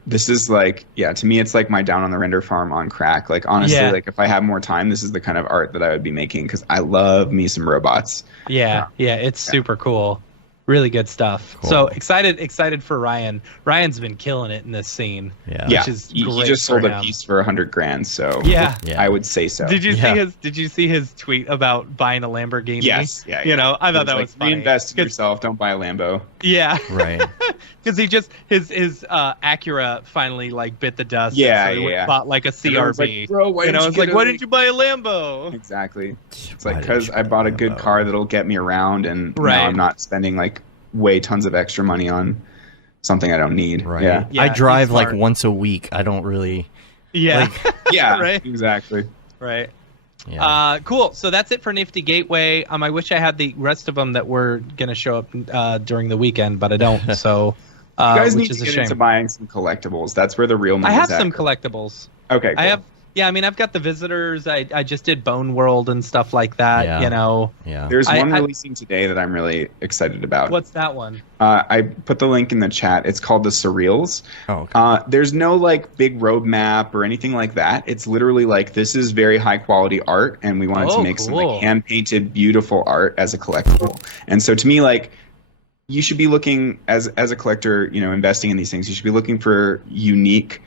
This is like, to me, it's like my Down on the Render farm on crack. Like honestly, Yeah. like if I had more time, this is the kind of art that I would be making because I love me some robots. yeah, it's super cool. Really good stuff. Cool. So excited for Ryan. Ryan's been killing it in this scene. Yeah. Yeah, Which is he great just for sold a him. piece for $100,000, so Yeah. Yeah. I would say so. Did you Yeah. see his Did you see his tweet about buying a Lamborghini? Yes, yeah. You know, I thought that like, was funny. reinvest in 'Cause- yourself. Don't buy a Lambo. Yeah. Right. Because he just his Acura finally like bit the dust. Yeah, so he went and yeah. bought like a Everyone's CRV. like, bro, why you know, didn't it's you like, get why a- didn't you buy a Lambo? Exactly. It's Why like didn't because you I bought a buy a good Lambo? car that'll get me around, and Right. now I'm not spending like way tons of extra money on something I don't need. Right. Yeah. Yeah, I drive he's like smart. once a week. I don't really. Yeah. Yeah. Right. Exactly. Right. Yeah. Cool. So that's it for Nifty Gateway. I wish I had the rest of them that were gonna show up during the weekend, but I don't. So guys which need is to a get shame. into buying some collectibles. That's where the real money I is have some at. collectibles. Okay, cool. I have. Yeah, I mean, I've got the Visitors. I just did Bone World and stuff like that. Yeah. You know. Yeah. There's one I- releasing today that I'm really excited about. What's that one? I put the link in the chat. It's called the Surreals. Oh, okay. There's no like big roadmap or anything like that. It's literally like this is very high quality art, and we wanted to make some cool. like hand painted, beautiful art as a collectible. And so to me, like you should be looking as a collector, you know, investing in these things. You should be looking for unique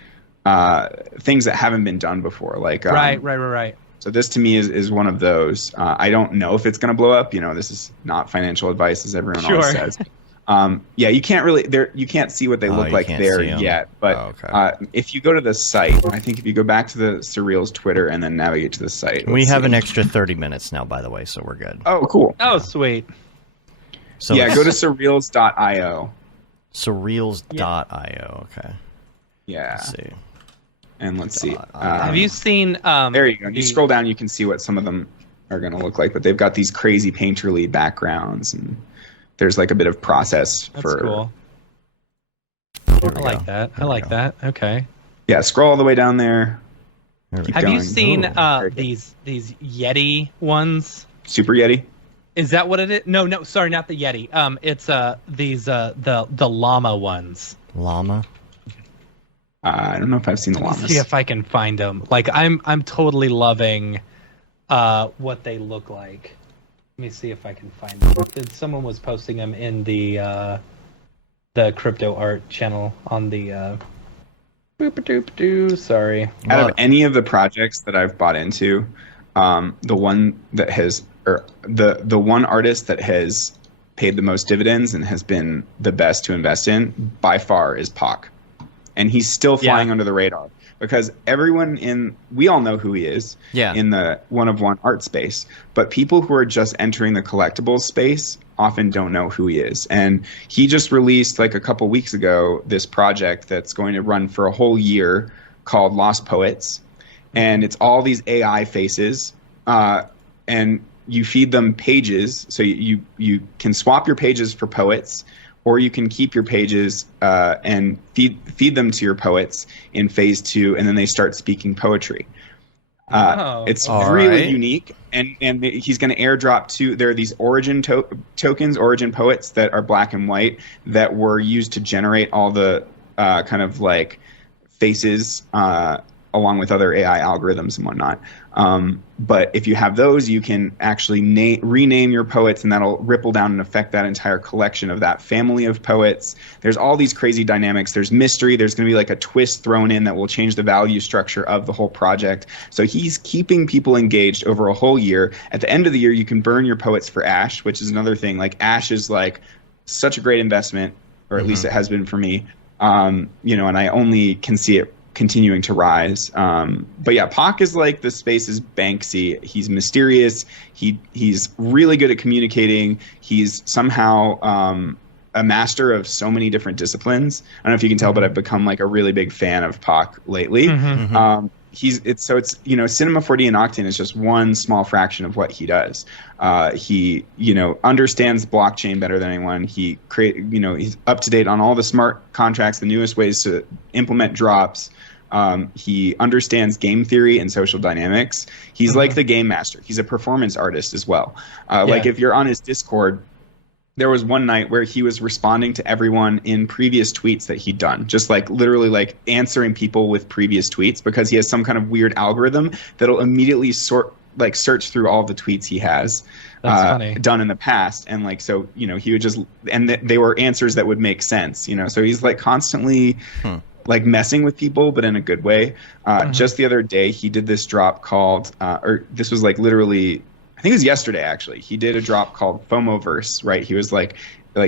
things that haven't been done before. Like Right. So this to me is one of those. I don't know if it's going to blow up. You know, this is not financial advice, as everyone always says. Yeah, you can't really you can't see what they look you like can't there see 'em. yet. But okay. if you go to the site, I think if you go back to the Surreals Twitter and then navigate to the site, We let's have see. an extra 30 minutes now, by the way, so we're good. Oh, cool. Oh, sweet. So Yeah, it's go to surreals.io. surreals.io. Okay. Yeah, Let's see. and let's see. Have you seen? There you go. You scroll down, you can see what some of them are going to look like. But they've got these crazy painterly backgrounds, and there's like a bit of process That's for. cool. Here I we like go. that. I Here we like go. that. Okay. Yeah, scroll all the way down there. Here we Keep go. Have you going. seen Ooh, very good. these Yeti ones? Super Yeti. Is that what it is? No, sorry, not the Yeti. It's these the llama ones. Llama? I don't know if I've seen the Let me llamas. see if I can find them. Like I'm totally loving what they look like. Let me see if I can find them. Someone was posting them in the crypto art channel on the boop-a-doop-a-doo. Sorry. Out Well, of any of the projects that I've bought into, the one that has, or the one artist that has paid the most dividends and has been the best to invest in by far is Pac. And he's still flying under the radar because we all know who he is in the one-of-one art space, but people who are just entering the collectibles space often don't know who he is. And he just released like a couple weeks ago this project that's going to run for a whole year called Lost Poets. And it's all these AI faces, and you feed them pages. So you can swap your pages for poets, or you can keep your pages and feed them to your poets in phase 2, and then they start speaking poetry. It's really unique, and he's going to airdrop there are these origin tokens, origin poets that are black and white that were used to generate all the kind of like faces along with other AI algorithms and whatnot. But if you have those, you can actually rename your poets, and that'll ripple down and affect that entire collection of that family of poets. There's all these crazy dynamics. There's mystery. There's going to be like a twist thrown in that will change the value structure of the whole project. So he's keeping people engaged over a whole year. At the end of the year, you can burn your poets for Ash, which is another thing. Like Ash is like such a great investment, or at least it has been for me. And I only can see it continuing to rise. But yeah, Pac is like the space's Banksy. He's mysterious. He's really good at communicating. He's somehow a master of so many different disciplines. I don't know if you can tell, but I've become like a really big fan of Pac lately. It's Cinema 4D and Octane is just one small fraction of what he does. He understands blockchain better than anyone. He's up to date on all the smart contracts, the newest ways to implement drops. He understands game theory and social dynamics. He's like the game master. He's a performance artist as well. Like if you're on his Discord, there was one night where he was responding to everyone in previous tweets that he'd done, just like literally like answering people with previous tweets, because he has some kind of weird algorithm that'll immediately search through all the tweets he has done in the past. And like, so, he would just, and they were answers that would make sense, so he's like constantly like messing with people, but in a good way. Just the other day, he did this drop called, or this was like literally, I think it was yesterday actually. He did a drop called Fomoverse, right? He was like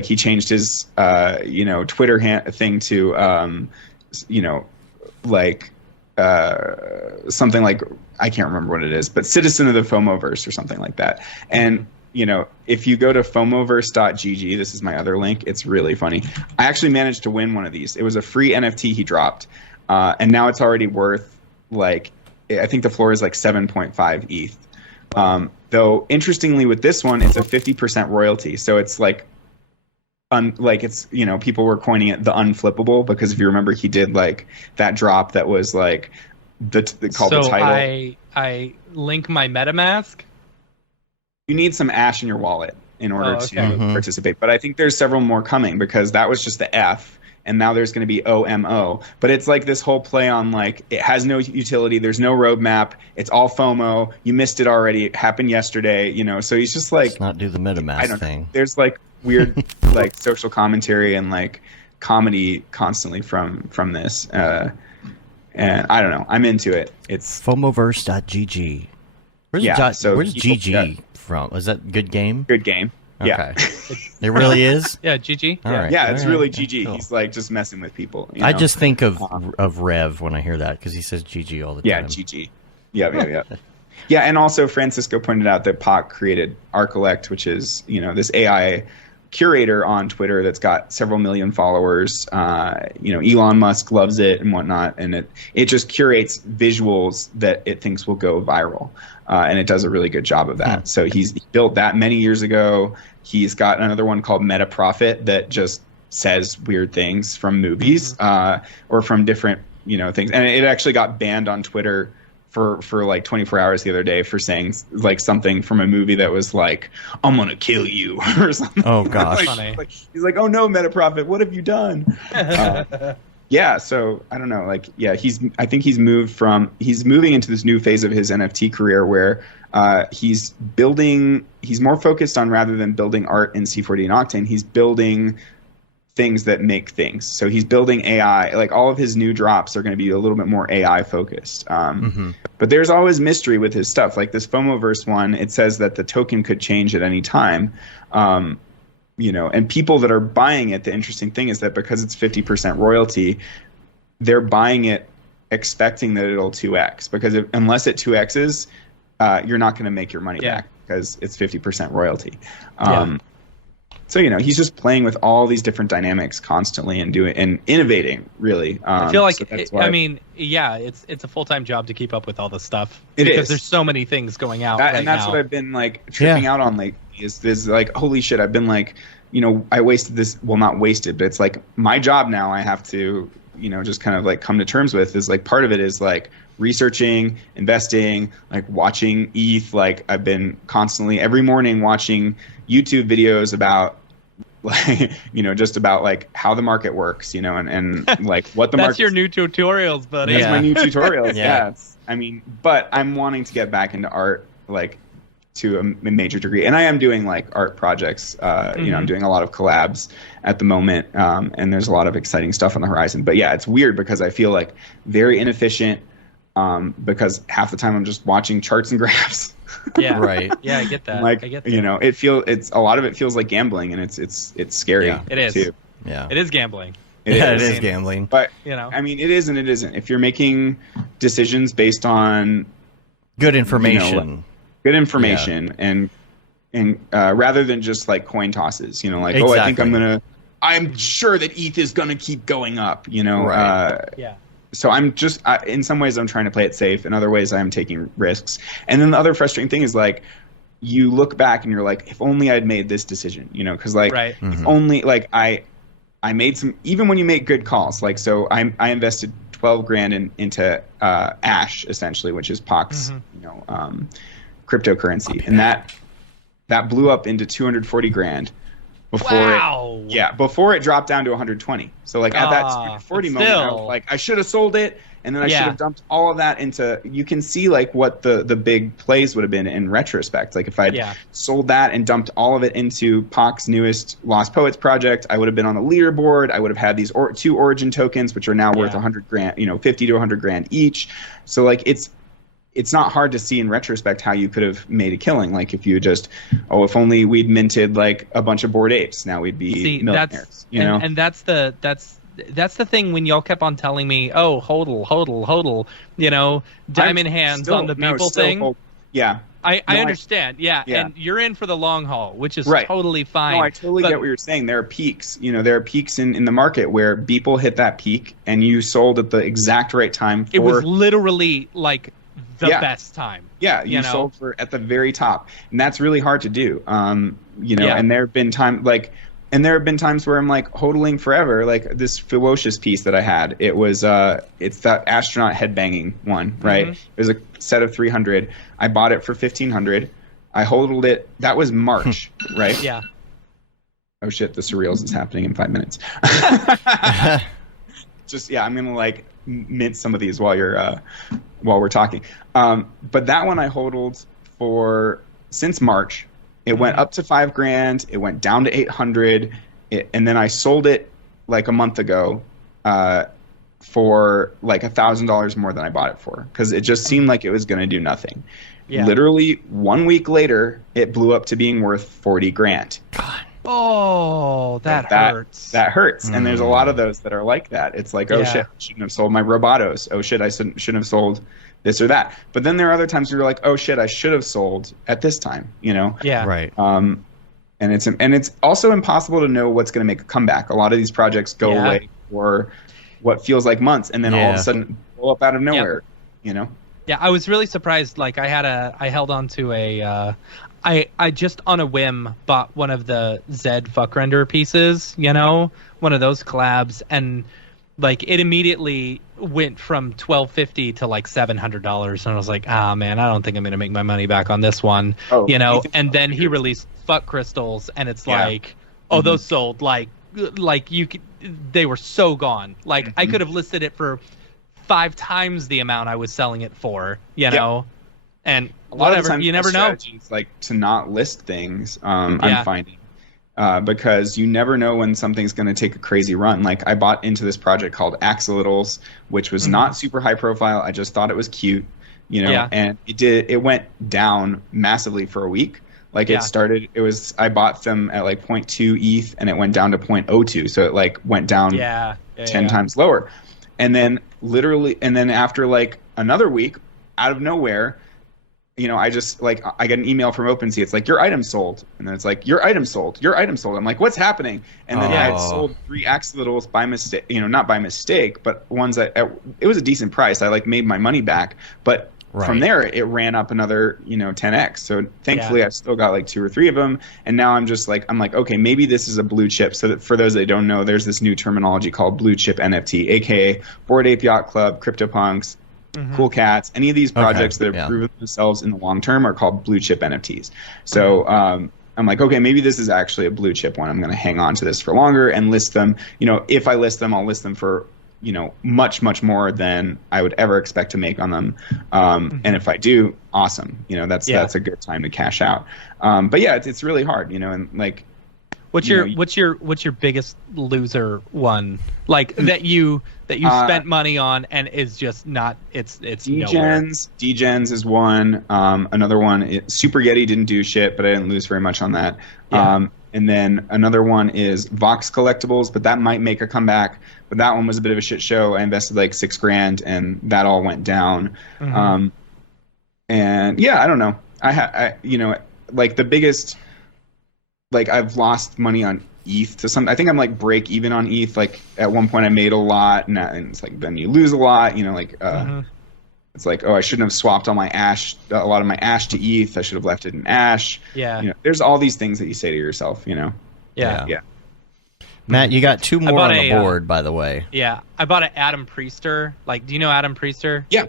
he changed his Twitter thing to something like, I can't remember what it is, but Citizen of the Fomoverse or something like that. And if you go to fomoverse.gg, this is my other link. It's really funny. I actually managed to win one of these. It was a free NFT he dropped, and now it's already worth like, I think the floor is like 7.5 ETH. Though interestingly with this one, it's a 50% royalty. So it's like like it's, people were coining it the unflippable, because if you remember, he did like that drop that was like called the title. I link my MetaMask. You need some Ash in your wallet in order to participate, but I think there's several more coming, because that was just the F, and now there's going to be OMO. But it's like this whole play on like it has no utility, there's no roadmap, it's all FOMO. You missed it already. It happened yesterday. So he's just like, let's not do the MetaMask thing. There's like weird like social commentary and like comedy constantly from this. And I don't know. I'm into it. It's Fomoverse.gg. Where's GG from? Is that good game? Good game. Okay. Yeah. It really is? Yeah, GG. All right. Yeah, it's All right. really GG. Cool. He's like just messing with people. I just think of Rev when I hear that, because he says GG all the time. Yeah, GG. Yeah. Yeah, and also Francisco pointed out that Pac created Arcolect, which is, this AI curator on Twitter that's got several million followers. Elon Musk loves it and whatnot, and it just curates visuals that it thinks will go viral, and it does a really good job of that. So he built that many years ago. He's got another one called Meta Prophet that just says weird things from movies or from different things, and it actually got banned on Twitter for like 24 hours the other day for saying like something from a movie that was like, I'm gonna kill you or something. Oh gosh. like, he's like, oh no, Meta Prophet, what have you done? Yeah, so I don't know, like, yeah, I think he's moving into this new phase of his NFT career where he's more focused on, rather than building art in C4D and Octane, he's building things that make things. So he's building AI. Like all of his new drops are going to be a little bit more AI focused. But there's always mystery with his stuff. Like this Fomoverse one, it says that the token could change at any time. And people that are buying it, the interesting thing is that because it's 50% royalty, they're buying it expecting that it'll 2x, because unless it 2x's, you're not going to make your money back, because it's 50% royalty. So he's just playing with all these different dynamics constantly and innovating, really. I feel like it's a full-time job to keep up with all this stuff, because there's so many things going out and that's now. what I've been like tripping out on lately. Is like, holy shit, I've been like, I wasted this. Well, not wasted, but it's like my job now. I have to just kind of like come to terms with is like part of it is like researching, investing, like watching ETH. Like I've been constantly every morning watching YouTube videos about like just about like how the market works, and like what the market. That's your new tutorials, buddy. That's my new tutorials. Yeah. But I'm wanting to get back into art like to a major degree, and I am doing like art projects. I'm doing a lot of collabs at the moment, and there's a lot of exciting stuff on the horizon. But yeah, it's weird because I feel like very inefficient. Because half the time I'm just watching charts and graphs. Yeah, right. Yeah, I get that. Like, I get that. it's a lot of it feels like gambling, and it's scary. Yeah. It is. Too. Yeah. It is gambling. It is gambling. But I mean, it is and it isn't. If you're making decisions based on good information, and rather than just like coin tosses, like, exactly. I think I'm sure that ETH is gonna keep going up, Right. So I'm just, in some ways, I'm trying to play it safe. In other ways, I'm taking risks. And then the other frustrating thing is, like, you look back and you're like, if only I'd made this decision, because, like, if only, like, I made some, even when you make good calls, like, so I invested 12 grand into Ash, essentially, which is Pac's, cryptocurrency. And that blew up into 240 grand. Before it dropped down to 120. So like at that 240 moment, I should have sold it, and then I should have dumped all of that into. You can see like what the big plays would have been in retrospect. Like if I'd sold that and dumped all of it into Pac's newest Lost Poets project, I would have been on the leaderboard. I would have had these two Origin tokens, which are now worth 100 grand, 50 to 100 grand each. So like it's not hard to see in retrospect how you could have made a killing. Like if you just, if only we'd minted like a bunch of Bored Apes, now we'd be millionaires. And that's the thing when y'all kept on telling me, oh, hodl, diamond hands on the people thing. I understand. Yeah. And you're in for the long haul, which is totally fine. No, I totally get what you're saying. There are peaks. There are peaks in the market where Beeple hit that peak and you sold at the exact right time. It was literally like the best time. Yeah, you sold for at the very top, and that's really hard to do. And there have been times like And there have been times where I'm like hodling forever, like this Ferocious piece that I had. It was it's that astronaut headbanging one, right? It was a set of 300. I bought it for 1,500. I hodled it. That was March, right? Yeah. Oh shit, the surreals is happening in 5 minutes. Just I'm gonna like mint some of these while we're talking. But that one I hodled for since March. It went up to $5,000. It went down to 800, and then I sold it like a month ago for like $1,000 more than I bought it for, because it just seemed like it was going to do nothing. Yeah. Literally 1 week later, it blew up to being worth $40,000. God. Oh, that hurts. That hurts. And there's a lot of those that are like that. It's like, oh shit, I shouldn't have sold my Robotos. Oh shit, I shouldn't have sold this or that. But then there are other times where you're like, oh shit, I should have sold at this time, you know? Yeah. Right. And it's also impossible to know what's going to make a comeback. A lot of these projects go away for what feels like months, and then all of a sudden blow up out of nowhere, you know? Yeah, I was really surprised. Like I held on to I just on a whim bought one of the Zed fuck render pieces, you know, one of those collabs, and like it immediately went from $1,250 to like $700, and I was like, ah man, I don't think I'm gonna make my money back on this one, you know. And then he released fuck crystals, and it's like, oh, those sold like they were so gone. Like I could have listed it for 5 times the amount I was selling it for, you know. And a lot of the time, you never know. It's like to not list things. I'm finding. Because you never know when something's going to take a crazy run. Like I bought into this project called Axolotls, which was not super high profile. I just thought it was cute, you know, and it went down massively for a week. Like I bought them at like 0.2 ETH, and it went down to 0.02. So it like went down 10 times lower. And then after like another week, out of nowhere, you know, I just like I get an email from OpenSea. It's like your item sold, and then it's like your item sold, your item sold. I'm like, what's happening? And then I had sold 3 Axolotls by mistake, you know, not by mistake, but ones that it was a decent price. I like made my money back, but from there it ran up another 10x. So thankfully I still got like 2 or 3 of them, and now I'm like, okay, maybe this is a blue chip. So that for those that don't know, there's this new terminology called blue chip NFT, aka Bored Ape Yacht Club, CryptoPunks, Cool Cats. Any of these projects that have proven themselves in the long term are called blue chip NFTs. So I'm like, okay, maybe this is actually a blue chip one. I'm going to hang on to this for longer and list them. You know, if I list them, I'll list them for much, much more than I would ever expect to make on them. And if I do, awesome. You know, that's a good time to cash out. But yeah, it's really hard, you know, and like, what's your biggest loser one, like that you spent money on and is just not it's Degens is one. Another one, Super Yeti didn't do shit, but I didn't lose very much on that. And then another one is Vox Collectibles, but that might make a comeback. But that one was a bit of a shit show. I invested like $6,000, and that all went down. And yeah, I don't know. I like the biggest. Like I've lost money on ETH to some. I think I'm like break even on ETH. Like at one point I made a lot, and it's like then you lose a lot. You know, like it's like, oh, I shouldn't have swapped all my Ash, a lot of my Ash to ETH. I should have left it in Ash. Yeah. You know, there's all these things that you say to yourself. You know. Yeah. Matt, you got 2 more on the board, by the way. Yeah, I bought an Adam Priester. Like, do you know Adam Priester? Yeah.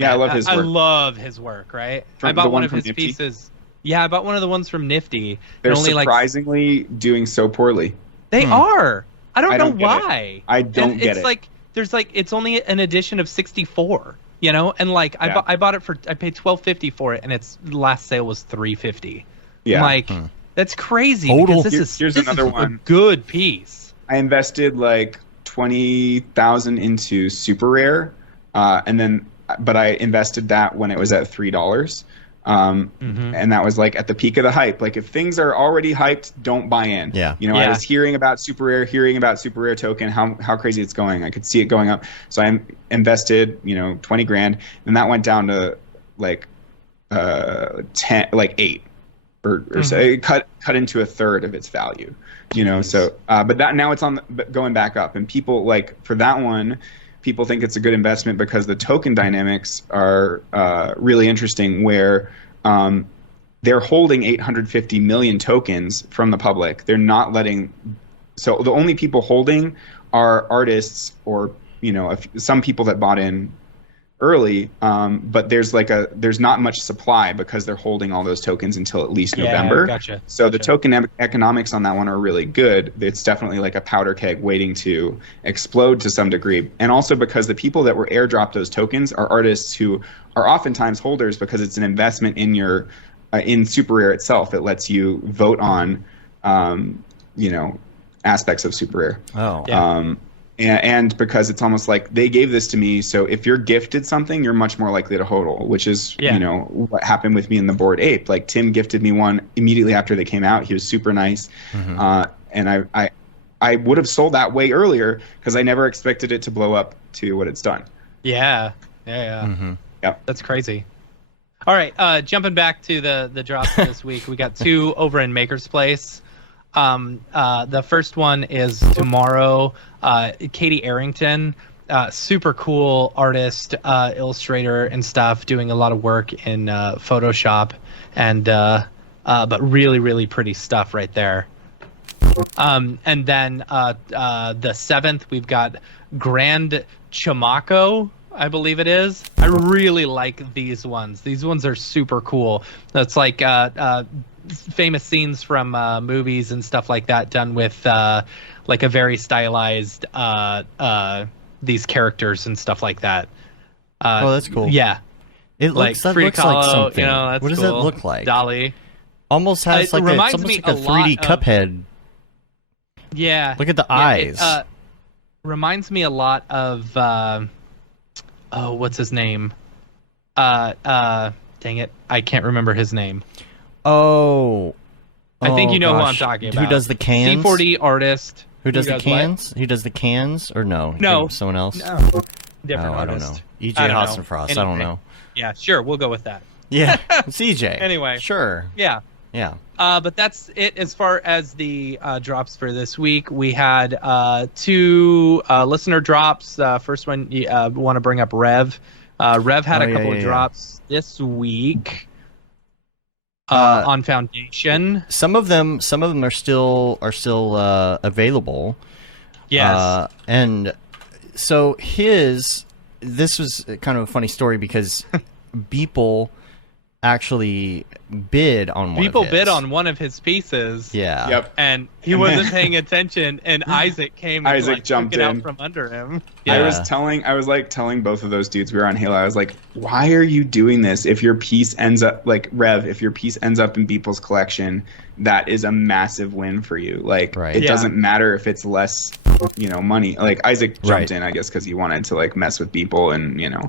I love his work. I love his work. Right. I bought one of his Nifty pieces. Yeah, I bought one of the ones from Nifty. They're only surprisingly doing so poorly. They are. I don't know why. I don't get it. It's like it's only an edition of 64, you know, and like I bought it I paid $1,250 for it, and its last sale was $350. Yeah, like that's crazy. Because here's another one. A good piece. I invested like 20,000 into Super Rare, but I invested that when it was at $3. And that was like at the peak of the hype. Like if things are already hyped, don't buy in. I was hearing about Super Rare token, how crazy it's going. I could see it going up. So I invested, $20,000, and that went down to like 8 or so. It cut into a third of its value. So but that now it's going back up, and people like for that one, people think it's a good investment because the token dynamics are really interesting, where they're holding 850 million tokens from the public. They're not letting. So the only people holding are artists or some people that bought in early, but there's not much supply because they're holding all those tokens until at least November. Gotcha. So the token economics on that one are really good. It's definitely like a powder keg waiting to explode to some degree. And also because the people that were airdropped those tokens are artists who are oftentimes holders because it's an investment in your in Super Rare itself. It lets you vote on aspects of Super Rare. Oh. Yeah. And because it's almost like they gave this to me, so if you're gifted something, you're much more likely to hodl, which is what happened with me in the Bored Ape. Like Tim gifted me one immediately after they came out. He was super nice, and I would have sold that way earlier because I never expected it to blow up to what it's done. Yeah. That's crazy. All right, jumping back to the drops this week, we got 2 over in Maker's Place. The first one is tomorrow. Katie Arrington, super cool artist, illustrator and stuff, doing a lot of work in Photoshop, and but really, really pretty stuff right there. And then the 7th, we've got Grand Chamaco, I believe it is. I really like these ones. These ones are super cool. That's like famous scenes from movies and stuff like that, done with like a very stylized these characters and stuff like that. Oh, that's cool. Yeah, it looks like something. That's what does cool. that look like? Dolly. Almost has It like reminds it's me almost like a a 3D lot of- Cuphead. Yeah. Look at the eyes. It reminds me a lot of what's his name? Dang it, I can't remember his name. Oh. I think you know who I'm gosh. talking about. Who does the cans? C4D artist. Who does the what? cans? Who does the cans? Or no? No. Someone else? No. Different Oh, I don't artist. know. EJ I don't know. Hassenfrost. I don't Anyway. know. Yeah, sure, we'll go with that. Yeah, it's EJ. Anyway. Sure. Yeah. Yeah. But that's it as far as the drops for this week. We had 2 listener drops. First one, we want to bring up Rev. Rev had a couple of drops this week on Foundation. Some of them are still available. Yes. And so this was kind of a funny story because Beeple actually bid on one People of his. bid on one of his pieces. Yeah. Yep. And he wasn't paying attention, and Isaac came and Isaac jumped took it out in. from under him. Yeah. I was telling both of those dudes we were on Halo. I was like, why are you doing this? If your piece ends up if your piece ends up in Beeple's collection, that is a massive win for you. Like, Right. it Yeah. doesn't matter if it's less, money. Like Isaac jumped Right. in, I guess, because he wanted to like mess with Beeple and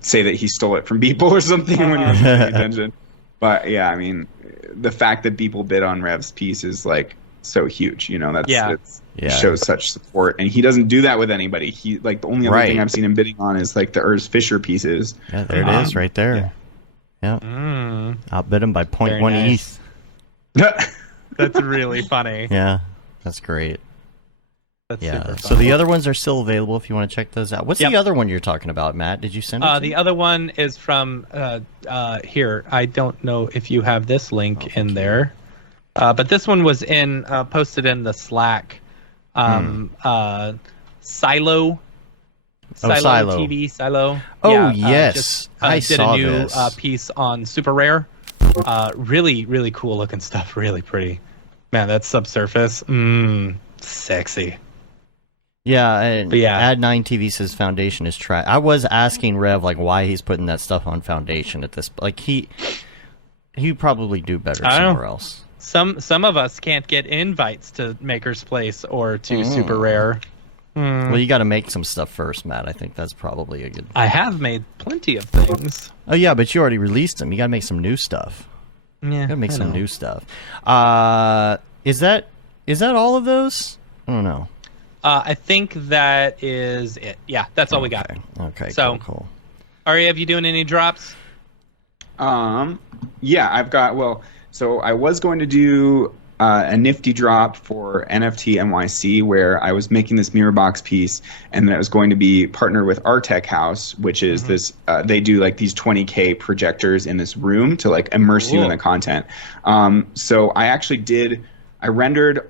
say that he stole it from Beeple or something when he was paying attention. But yeah, I mean, the fact that Beeple bid on Rev's piece is like so huge. That's shows such support, and he doesn't do that with anybody. He the only other thing I've seen him bidding on is like the Urs Fisher pieces. Yeah, there it is, right there. Yeah. Outbid him by 0.1 Very nice. ETH. That's really funny. Yeah, that's great. That's Yeah. super So funny. the other ones are still available if you want to check those out. What's Yep. the other one you're talking about, Matt? Did you send it? To The me? other one is from here. I don't know if you have this link in there, but this one was posted in the Slack. Silo. Silo. TV, Silo. Oh, Yeah, yes. just, I did saw a new this. piece on Super Rare. Really, really cool looking stuff. Really pretty. Man, that subsurface. Sexy. Yeah, and But yeah. Ad9 TV says Foundation is trash. I was asking Rev why he's putting that stuff on Foundation at this. He probably do better I don't know. somewhere else. Some of us can't get invites to Maker's Place or to Super Rare. Well, you got to make some stuff first, Matt. I think that's probably a good. I have made plenty of things. Oh yeah, but you already released them. You got to make some new stuff. Yeah, Gotta make I some know. new stuff. Is that all of those? I don't know. I think that is it. Yeah, that's all we got. Okay. So- Cool. Ari, have you doing any drops? Yeah, I've got. Well, so I was going to do a nifty drop for NFT NYC where I was making this mirror box piece, and then it was going to be partnered with Artech House, which is this. They do like these 20K projectors in this room to like immerse you in the content. So I rendered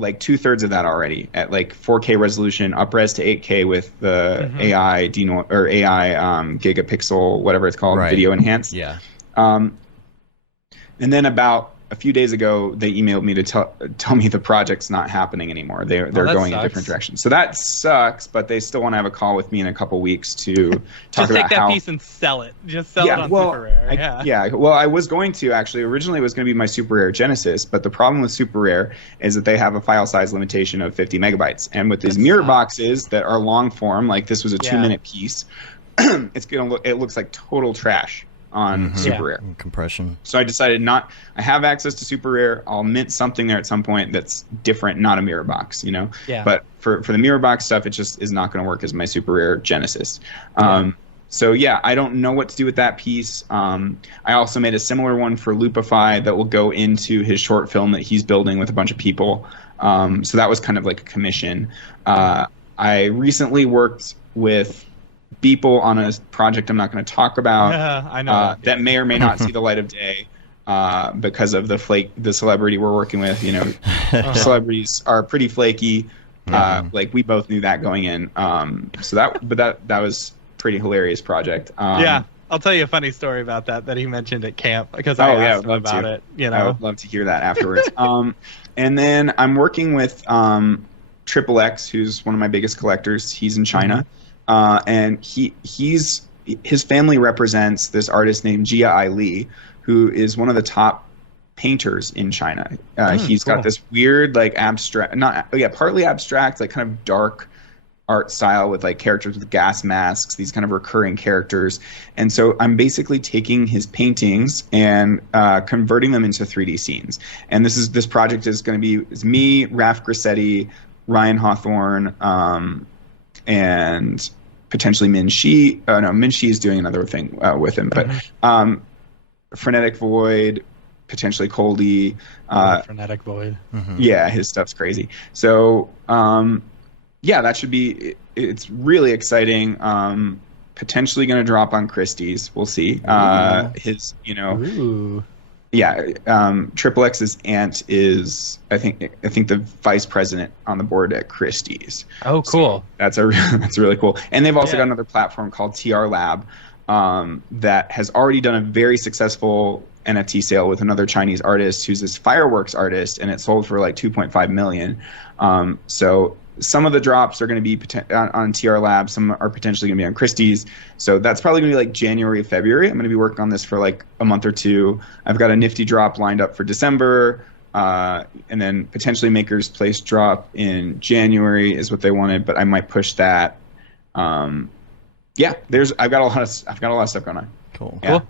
like 2/3 of that already at like 4K resolution, upres to 8K with the AI gigapixel, whatever it's called, video enhanced. Yeah. And then about a few days ago, they emailed me to tell me the project's not happening anymore. They're going in different directions. So that sucks, but they still want to have a call with me in a couple weeks to talk about how... Just take that piece and sell it. Just sell it on Super Rare. Well, I was going to actually. Originally, it was going to be my Super Rare Genesis, but the problem with Super Rare is that they have a file size limitation of 50 megabytes. And with these mirror boxes that are long form, like this was a 2-minute piece, it looks like total trash on Super Rare compression. So I decided I have access to Super Rare. I'll mint something there at some point that's different, not a mirror box, Yeah. But for the mirror box stuff, it just is not going to work as my Super Rare Genesis. So yeah, I don't know what to do with that piece. I also made a similar one for Loopify that will go into his short film that he's building with a bunch of people. So that was kind of like a commission. I recently worked with Beeple on a project I'm not going to talk about. I know that may or may not see the light of day because of the celebrity we're working with. Celebrities are pretty flaky. Like we both knew that going in. So that was pretty hilarious project. I'll tell you a funny story about that he mentioned at camp because I asked him about it. I would love to hear that afterwards. And then I'm working with Triple X, who's one of my biggest collectors. He's in China. And his family represents this artist named Jia Ai Li, who is one of the top painters in China. He's got this weird, like partly abstract, like kind of dark art style with like characters with gas masks, these kind of recurring characters. And so I'm basically taking his paintings and converting them into 3D scenes. And this project is going to be me, Raf Grissetti, Ryan Hawthorne, and potentially Min Shi. Min Shi is doing another thing with him, but Frenetic Void, potentially Coldy. Frenetic Void. Yeah, his stuff's crazy. So that should be. It's really exciting. Potentially going to drop on Christie's. We'll see. Ooh. Triple X's aunt is I think the vice president on the board at Christie's. Oh, cool. So that's really cool. And they've also got another platform called TR Lab that has already done a very successful NFT sale with another Chinese artist who's this fireworks artist, and it sold for like 2.5 million. So some of the drops are going to be on TR Lab. Some are potentially going to be on Christie's. So that's probably going to be like January, February. I'm going to be working on this for like a month or two. I've got a nifty drop lined up for December. And then potentially Maker's Place drop in January is what they wanted, but I might push that. I've got a lot of stuff going on. Cool. Yeah. Cool.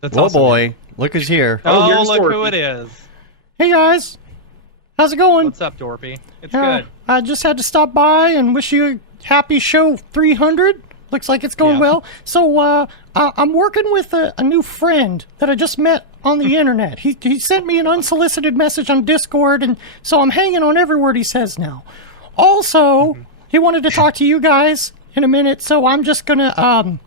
That's awesome. Boy, look who's here. Oh, look who it is. Hey guys, how's it going? What's up, Dorpy? It's good. I just had to stop by and wish you a happy show 300. Looks like it's going well. So I'm working with a new friend that I just met on the internet. He sent me an unsolicited message on Discord, and so I'm hanging on every word he says now. Also, he wanted to talk to you guys in a minute, so I'm just gonna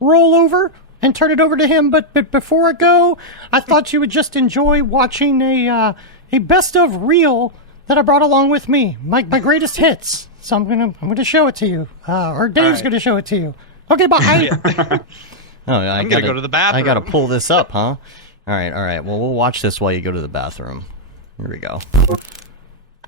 roll over and turn it over to him. But before I go, I thought you would just enjoy watching a best of reel that I brought along with me, my greatest hits. So I'm gonna show it to you, or Dave's gonna show it to you. Okay, bye. I'm gonna go to the bathroom. I gotta pull this up, huh? All right. Well, we'll watch this while you go to the bathroom. Here we go.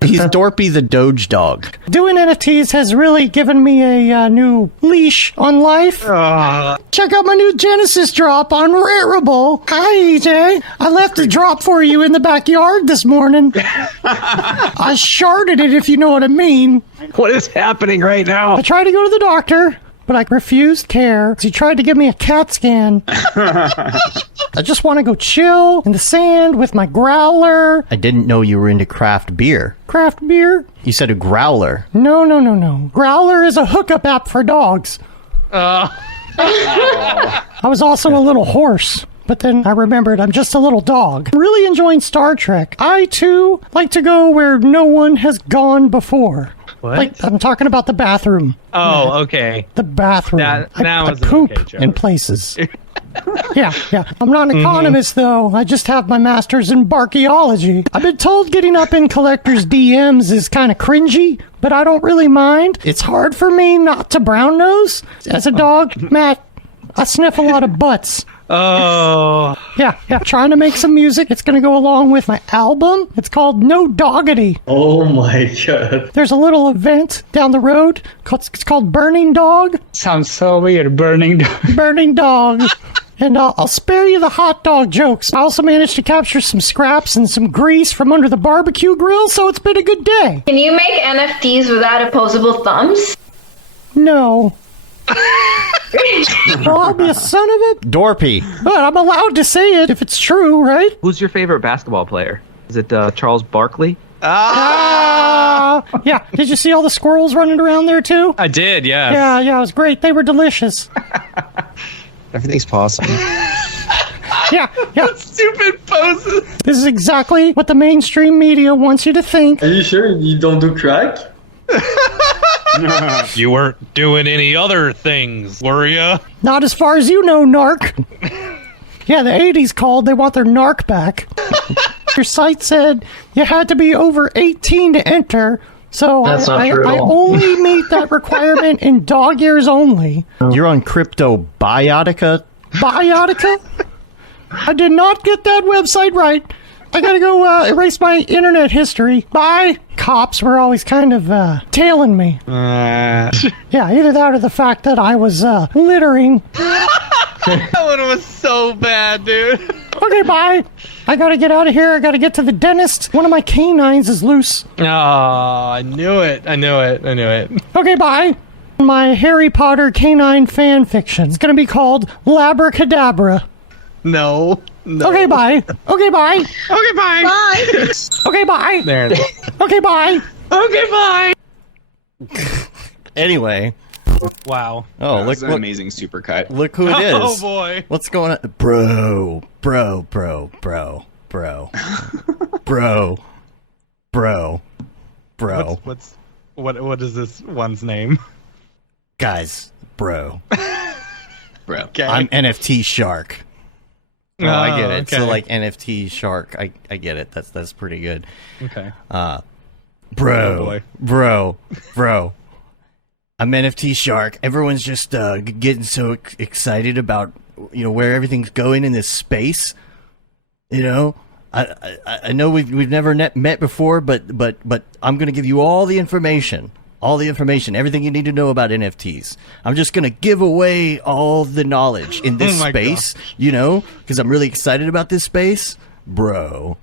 He's Dorpy the Doge Dog. Doing NFTs has really given me a new leash on life. Check out my new Genesis drop on Rarible. Hi, EJ. I left a drop for you in the backyard this morning. I sharded it, if you know what I mean. What is happening right now? I tried to go to the doctor, but I refused care. He tried to give me a CAT scan. I just want to go chill in the sand with my growler. I didn't know you were into craft beer. Craft beer? You said a growler. No. Growler is a hookup app for dogs. I was also a little hoarse. But then I remembered I'm just a little dog. I'm really enjoying Star Trek. I, too, like to go where no one has gone before. What? Like, I'm talking about the bathroom. Oh, okay. The bathroom. Now I is an poop okay joke. in places. Yeah. I'm not an economist, though. I just have my master's in archaeology. I've been told getting up in collectors' DMs is kind of cringy, but I don't really mind. It's hard for me not to brown nose. As a dog, Matt, I sniff a lot of butts. Oh. Yeah. Trying to make some music. It's going to go along with my album. It's called No Doggity. Oh my god. There's a little event down the road. It's called Burning Dog. Sounds so weird, burning dog. Burning Dog. And I'll spare you the hot dog jokes. I also managed to capture some scraps and some grease from under the barbecue grill, so it's been a good day. Can you make NFTs without opposable thumbs? No. Well, I'll be a son of a... Dorpy. But I'm allowed to say it if it's true, right? Who's your favorite basketball player? Is it Charles Barkley? Yeah. Did you see all the squirrels running around there, too? I did, yeah. Yeah, it was great. They were delicious. Everything's possible. Yeah. Stupid poses. This is exactly what the mainstream media wants you to think. Are you sure you don't do crack? You weren't doing any other things, were ya? Not as far as you know, narc. Yeah, the 80s called. They want their narc back. Your site said you had to be over 18 to enter, so That's not true at I all. only meet that requirement in dog years only. You're on Cryptobiotica? Biotica? I did not get that website right. I gotta go erase my internet history. Bye. Cops were always kind of tailing me. Yeah, either that or the fact that I was littering. That one was so bad, dude. Okay, bye. I gotta get out of here. I gotta get to the dentist. One of my canines is loose. Oh, I knew it. Okay, bye. My Harry Potter canine fan fiction. It's gonna be called Labracadabra. No. Okay, bye. Okay, bye. Okay, bye. Bye. Okay, bye. There. Okay, bye. Okay, bye. Anyway. Wow. Oh, That was look, an amazing supercut. look who it is. Oh, boy. What's going on? Bro. What is this one's name? Guys, bro. Okay. I'm NFT Shark. Oh, I get it. Okay. So like NFT Shark, I get it. That's pretty good. Okay. Bro. Oh, boy. I'm NFT Shark. Everyone's just getting so excited about where everything's going in this space. I know we've never met before, but I'm gonna give you all the information, everything you need to know about NFTs. I'm just gonna give away all the knowledge in this space, because I'm really excited about this space, bro.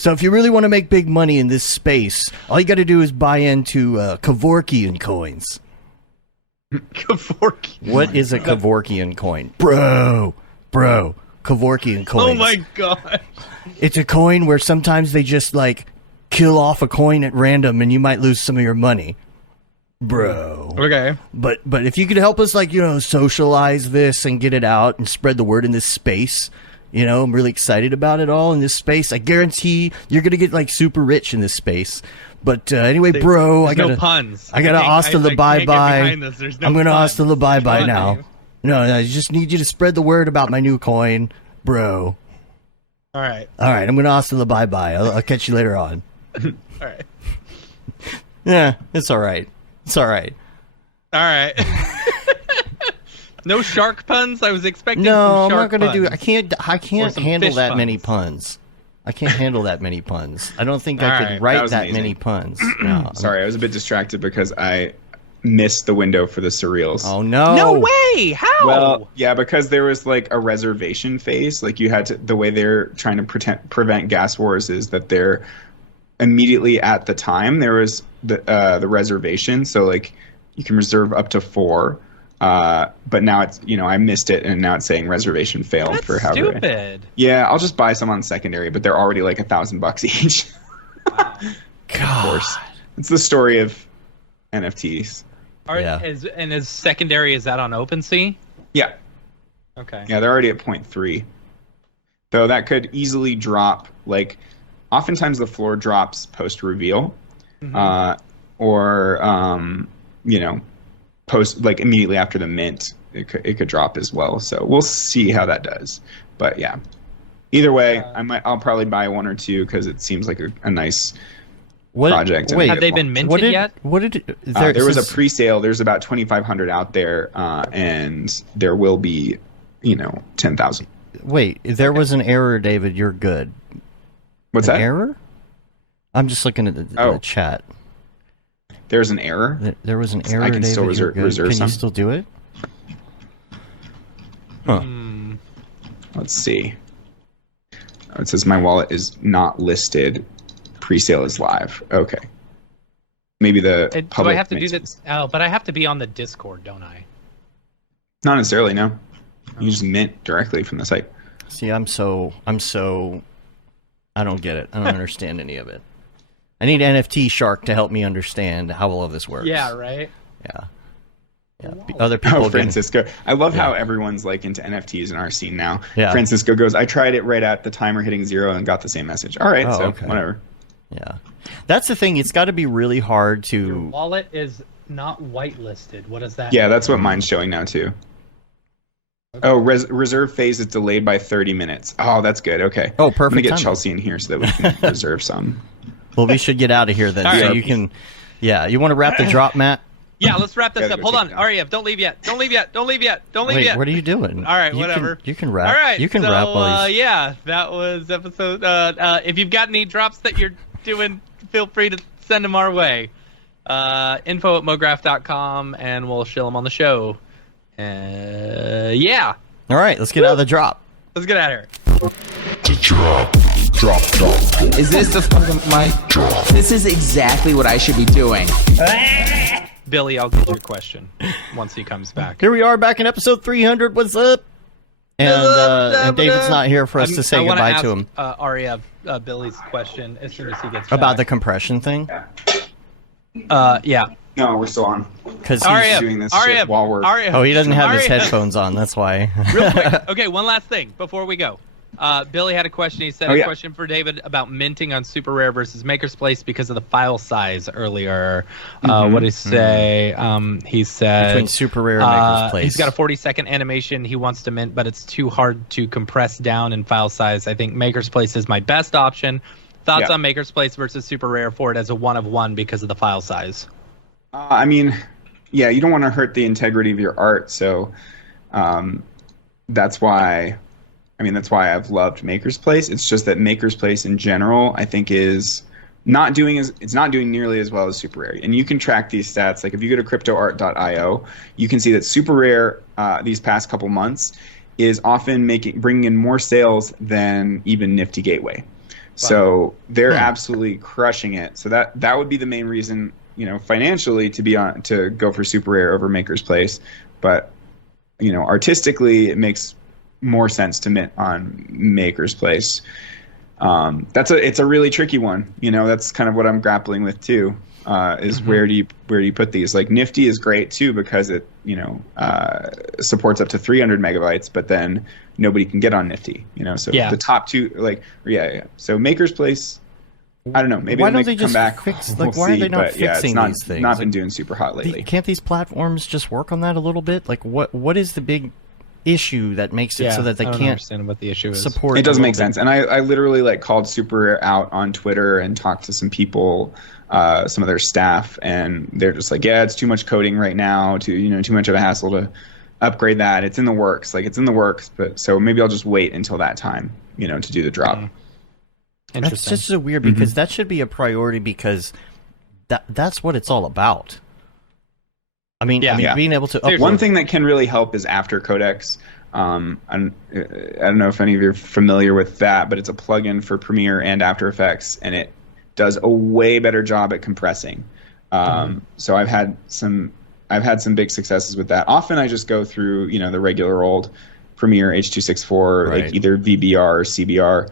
So if you really want to make big money in this space, all you got to do is buy into Kevorkian coins. Kevorkian. What is a Kevorkian coin, bro? Kevorkian coins. Oh my god. It's a coin where sometimes they just kill off a coin at random and you might lose some of your money. Bro. Okay. But if you could help us socialize this and get it out and spread the word in this space, I'm really excited about it all in this space. I guarantee you're going to get super rich in this space. But anyway, bro, I got no puns. I got to hasta la bye-bye. I'm going to hasta la bye-bye now. Name. No, I just need you to spread the word about my new coin, bro. All right. I'm going to hasta la bye-bye. I'll catch you later on. All right. Yeah, it's all right. All right. No shark puns? I was expecting some I'm shark not going to do. puns. I can't some handle fish that puns. many puns. I can't handle that many puns. I don't think I All could right, write that was that amazing. many puns. No, Sorry, I was a bit distracted because I missed the window for the surreals. Oh no! No way! How? Well, yeah, because there was a reservation phase. You had to. The way they're trying to prevent gas wars is that they're immediately at the time there was the reservation. So you can reserve up to 4. But now it's I missed it and now it's saying reservation failed. That's for however. stupid. Yeah, I'll just buy some on secondary, but they're already $1,000 each. Wow. God. Of course, it's the story of NFTs. Is secondary, is that on OpenSea? Yeah. Okay. Yeah, they're already at 0.3. Though that could easily drop. Like, oftentimes the floor drops post reveal, or post like immediately after the mint. It could drop as well. So we'll see how that does. But yeah, either way, I'll probably buy one or two because it seems like a nice project. Wait, have they been minted yet? There was a pre-sale. There's about 2,500 out there, and there will be, 10,000. Wait, there was an error, David. You're good. What's that? Error? I'm just looking at the chat. There's an error? There was an error, I can David. still reserve Can some. you still do it? Huh. Let's see. It says my wallet is not listed. Pre-sale is live. Okay. Maybe the public. Do I have to do that? Oh, but I have to be on the Discord, don't I? Not necessarily. No. You just mint directly from the site. See, I'm so. I don't get it. I don't understand any of it. I need NFT Shark to help me understand how all of this works. Yeah. Right. Yeah. Yeah. Other people. Oh, Francisco. I love how everyone's like into NFTs in our scene now. Yeah. Francisco goes, I tried it right at the timer hitting 0 and got the same message. All right, whatever. Yeah. That's the thing. It's got to be really hard to. Your wallet is not whitelisted. What does that? Yeah, mean? that's what mine's showing now too. Okay. Oh, reserve phase is delayed by 30 minutes. Oh, that's good. Okay. Oh, perfect. I'm gonna get timing. Chelsea in here so that we can reserve some. Well, we should get out of here then. All So right. you can. Yeah. You want to wrap the drop, Matt? Yeah, let's wrap this Gotta up. go Hold on, take it down. Ariew, don't leave yet. Don't leave yet. Don't leave yet. Don't leave Wait, yet. what are you doing? All right, You whatever. You can wrap. All right, You can so, wrap while he's. yeah, that was episode. If you've got any drops that you're doing, feel free to send them our way. info@mograph.com, and we'll shill them on the show. Yeah. All right, let's get out of the drop. Let's get out of here. Drop. Is this the fucking mic? This is exactly what I should be doing. Billy, I'll get your question once he comes back. Here we are back in episode 300. What's up? And David's not here for us to say goodbye to him. Ariew, Billy's question as soon as he gets About back. the compression thing? Yeah. No, we're still on. Because Ariew, doing this Ariew, shit while we're. Ariew, Oh, he doesn't have his Ariew. headphones on. That's why. Real quick. Okay, one last thing before we go. Billy had a question. He said a question for David about minting on Super Rare versus Maker's Place because of the file size earlier. What did he say? He said Between Super Rare and Maker's Place. he's got a 40-second animation he wants to mint, but it's too hard to compress down in file size. I think Maker's Place is my best option. Thoughts on Maker's Place versus Super Rare for it as a 1 of 1 because of the file size? I mean, yeah, you don't want to hurt the integrity of your art, so that's why. That's why I've loved Maker's Place. It's just that Maker's Place in general, I think, is not doing nearly as well as Super Rare. And you can track these stats. Like if you go to cryptoart.io, you can see that Super Rare these past couple months is often bringing in more sales than even Nifty Gateway. Wow. So they're absolutely crushing it. So that would be the main reason, financially to go for Super Rare over Maker's Place. But artistically, it makes more sense to mint on Maker's Place. It's a really tricky one. That's kind of what I'm grappling with too. Is where do you put these? Like Nifty is great too because it supports up to 300 megabytes, but then nobody can get on Nifty. So the top two So Maker's Place. I don't know. Maybe why they'll don't they come just back. fix? We'll Why are see, they not but, fixing these things? Not been doing super hot lately. Can't these platforms just work on that a little bit? Like what is the big issue that makes it so that they I don't can't understand what the issue is. support it doesn't a make little bit? sense. And I literally called Super Rare out on Twitter and talked to some people, some of their staff, and they're just like, yeah, it's too much coding right now, too much of a hassle to upgrade that. It's in the works. But so maybe I'll just wait until that time, to do the drop. That's just so weird because that should be a priority because that's what it's all about. Being able to upload. One thing that can really help is After Codecs. I don't know if any of you are familiar with that, but it's a plugin for Premiere and After Effects, and it does a way better job at compressing. So I've had some big successes with that. Often I just go through the regular old Premiere H.264, like either VBR or CBR.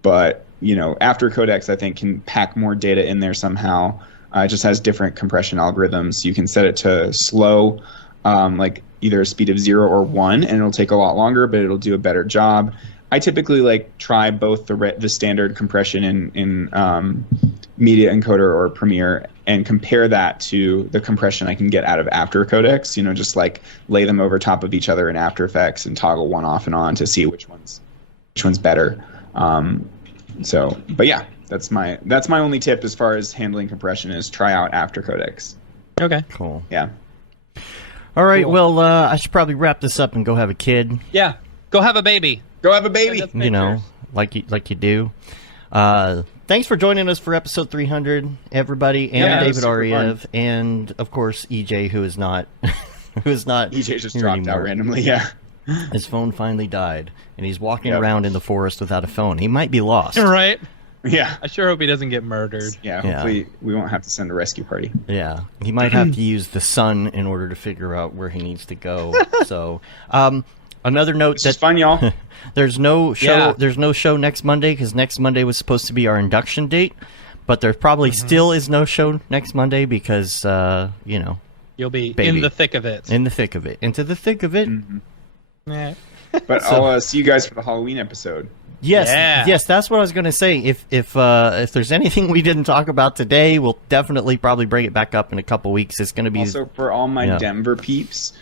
But After Codecs I think can pack more data in there somehow. It just has different compression algorithms. You can set it to slow. either a speed of 0 or 1, and it'll take a lot longer, but it'll do a better job. I typically like try both the standard compression in Media Encoder or Premiere and compare that to the compression I can get out of After codecs. Just like lay them over top of each other in After Effects and toggle one off and on to see which one's better. But yeah, that's my only tip as far as handling compression is try out After codecs. Okay, cool. Yeah. All right. Cool. Well, I should probably wrap this up and go have a kid. Yeah, go have a baby. Go have a baby. Like you do. Thanks for joining us for episode 300, everybody, and David Ariew, and of course EJ, who is not EJ just dropped anymore. Out randomly. Yeah, his phone finally died, and he's walking around in the forest without a phone. He might be lost. Right. Yeah. I sure hope he doesn't get murdered. Yeah. Hopefully we won't have to send a rescue party. Yeah. He might have to use the sun in order to figure out where he needs to go. So, another note that's fun, y'all. There's no show. Yeah. There's no show next Monday because next Monday was supposed to be our induction date, but there probably still is no show next Monday because you'll be in the thick of it. Into the thick of it. Mm-hmm. Yeah. But I'll see you guys for the Halloween episode. Yes, that's what I was going to say. If there's anything we didn't talk about today, we'll definitely probably bring it back up in a couple weeks. It's going to be also for all my Denver peeps.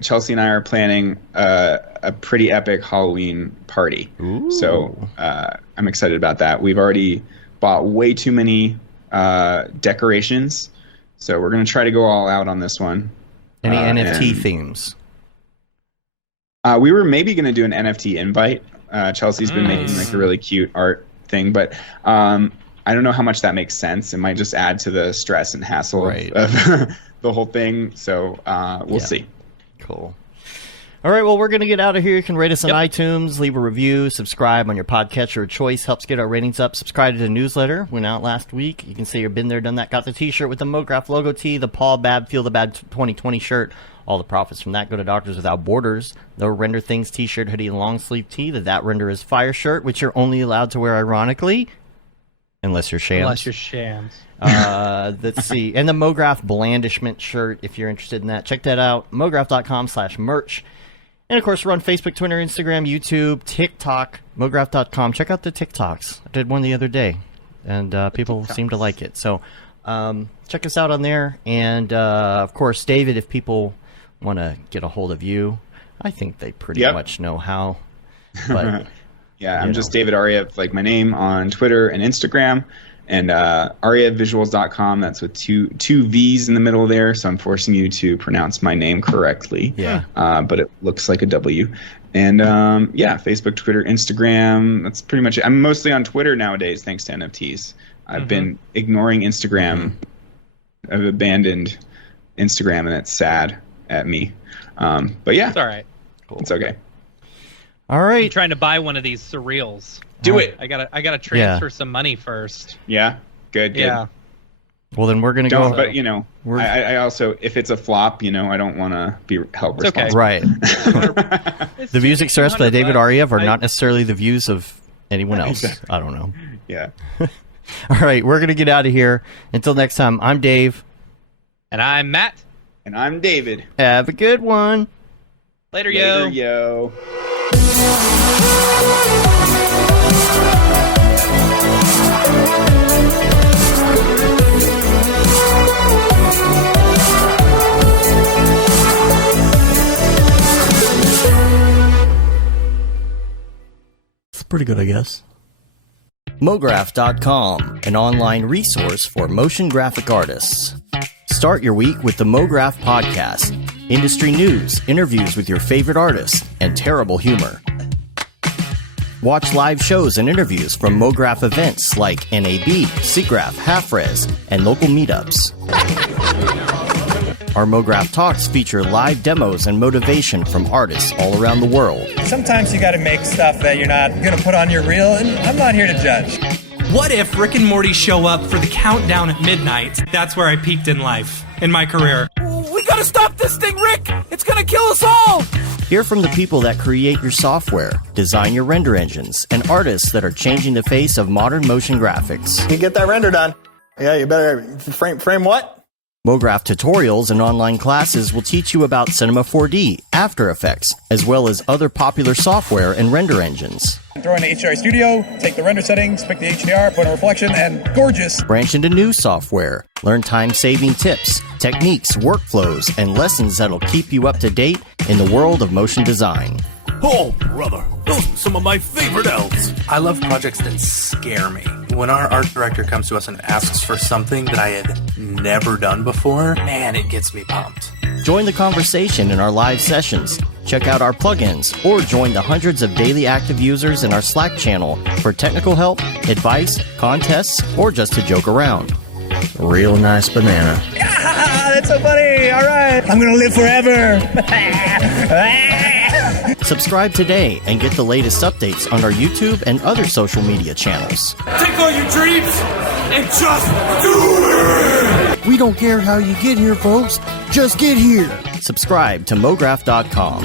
Chelsea and I are planning a pretty epic Halloween party. Ooh. So I'm excited about that. We've already bought way too many decorations, so we're going to try to go all out on this one. Any NFT themes? We were maybe going to do an NFT invite. Chelsea's been making like a really cute art thing, but I don't know how much that makes sense. It might just add to the stress and hassle of the whole thing. So we'll see. Cool. All right, well, we're going to get out of here. You can rate us on iTunes, leave a review, subscribe on your podcatcher of choice. Helps get our ratings up. Subscribe to the newsletter. Went out last week. You can say you've been there, done that. Got the T-shirt with the Mograph logo tee, the Paul Bab Feel the Bad 2020 shirt. All the profits from that go to Doctors Without Borders. The Render Things T-shirt, hoodie, and long sleeve tee. The That Render is Fire shirt, which you're only allowed to wear ironically, unless you're shams. Let's see. And the Mograph Blandishment shirt, if you're interested in that. Check that out. Mograph.com/merch. And, of course, we're on Facebook, Twitter, Instagram, YouTube, TikTok, Mograph.com. Check out the TikToks. I did one the other day, and people seem to like it. So check us out on there. And, of course, David, if people want to get a hold of you, I think they pretty much know how. But I'm just David Ariew, like my name, on Twitter and Instagram. And ArievVisuals.com, that's with two V's in the middle there, so I'm forcing you to pronounce my name correctly. Yeah. But it looks like a W. And Facebook, Twitter, Instagram, that's pretty much it. I'm mostly on Twitter nowadays, thanks to NFTs. I've been ignoring Instagram. I've abandoned Instagram, and it's sad at me. But yeah. It's all right. Cool. It's okay. All right. I'm trying to buy one of these surreals. Do it. I gotta transfer some money first. Yeah. Good. Yeah. Well, then we're gonna go. But I also, if it's a flop, I don't want to be held responsible. Okay. Right. The views expressed by David Ariew are not necessarily the views of anyone else. Exactly. I don't know. Yeah. All right, we're gonna get out of here. Until next time, I'm Dave. And I'm Matt. And I'm David. Have a good one. Later, yo. Later, yo. It's pretty good, I guess. Mograph.com, an online resource for motion graphic artists. Start your week with the Mograph podcast. Industry news, interviews with your favorite artists, and terrible humor. Watch live shows and interviews from Mograph events like NAB, SIGGRAPH, Half-Res, and local meetups. Our Mograph Talks feature live demos and motivation from artists all around the world. Sometimes you gotta make stuff that you're not gonna put on your reel, and I'm not here to judge. What if Rick and Morty show up for the countdown at midnight? That's where I peaked in life, in my career. We gotta stop this thing, Rick! It's gonna kill us all! Hear from the people that create your software, design your render engines, and artists that are changing the face of modern motion graphics. You get that render done. Yeah, you better frame what? Mograph tutorials and online classes will teach you about Cinema 4D, After Effects, as well as other popular software and render engines. Throw in the HDR Studio, take the render settings, pick the HDR, put in a reflection, and gorgeous. Branch into new software. Learn time-saving tips, techniques, workflows, and lessons that'll keep you up to date in the world of motion design. Oh, brother, those are some of my favorite elves. I love projects that scare me. When our art director comes to us and asks for something that I had never done before, man, it gets me pumped. Join the conversation in our live sessions. Check out our plugins or join the hundreds of daily active users in our Slack channel for technical help, advice, contests, or just to joke around. Real nice banana. Ah, that's so funny. All right. I'm going to live forever. Subscribe today and get the latest updates on our YouTube and other social media channels. Take all your dreams and just do it! We don't care how you get here, folks. Just get here. Subscribe to Mograph.com.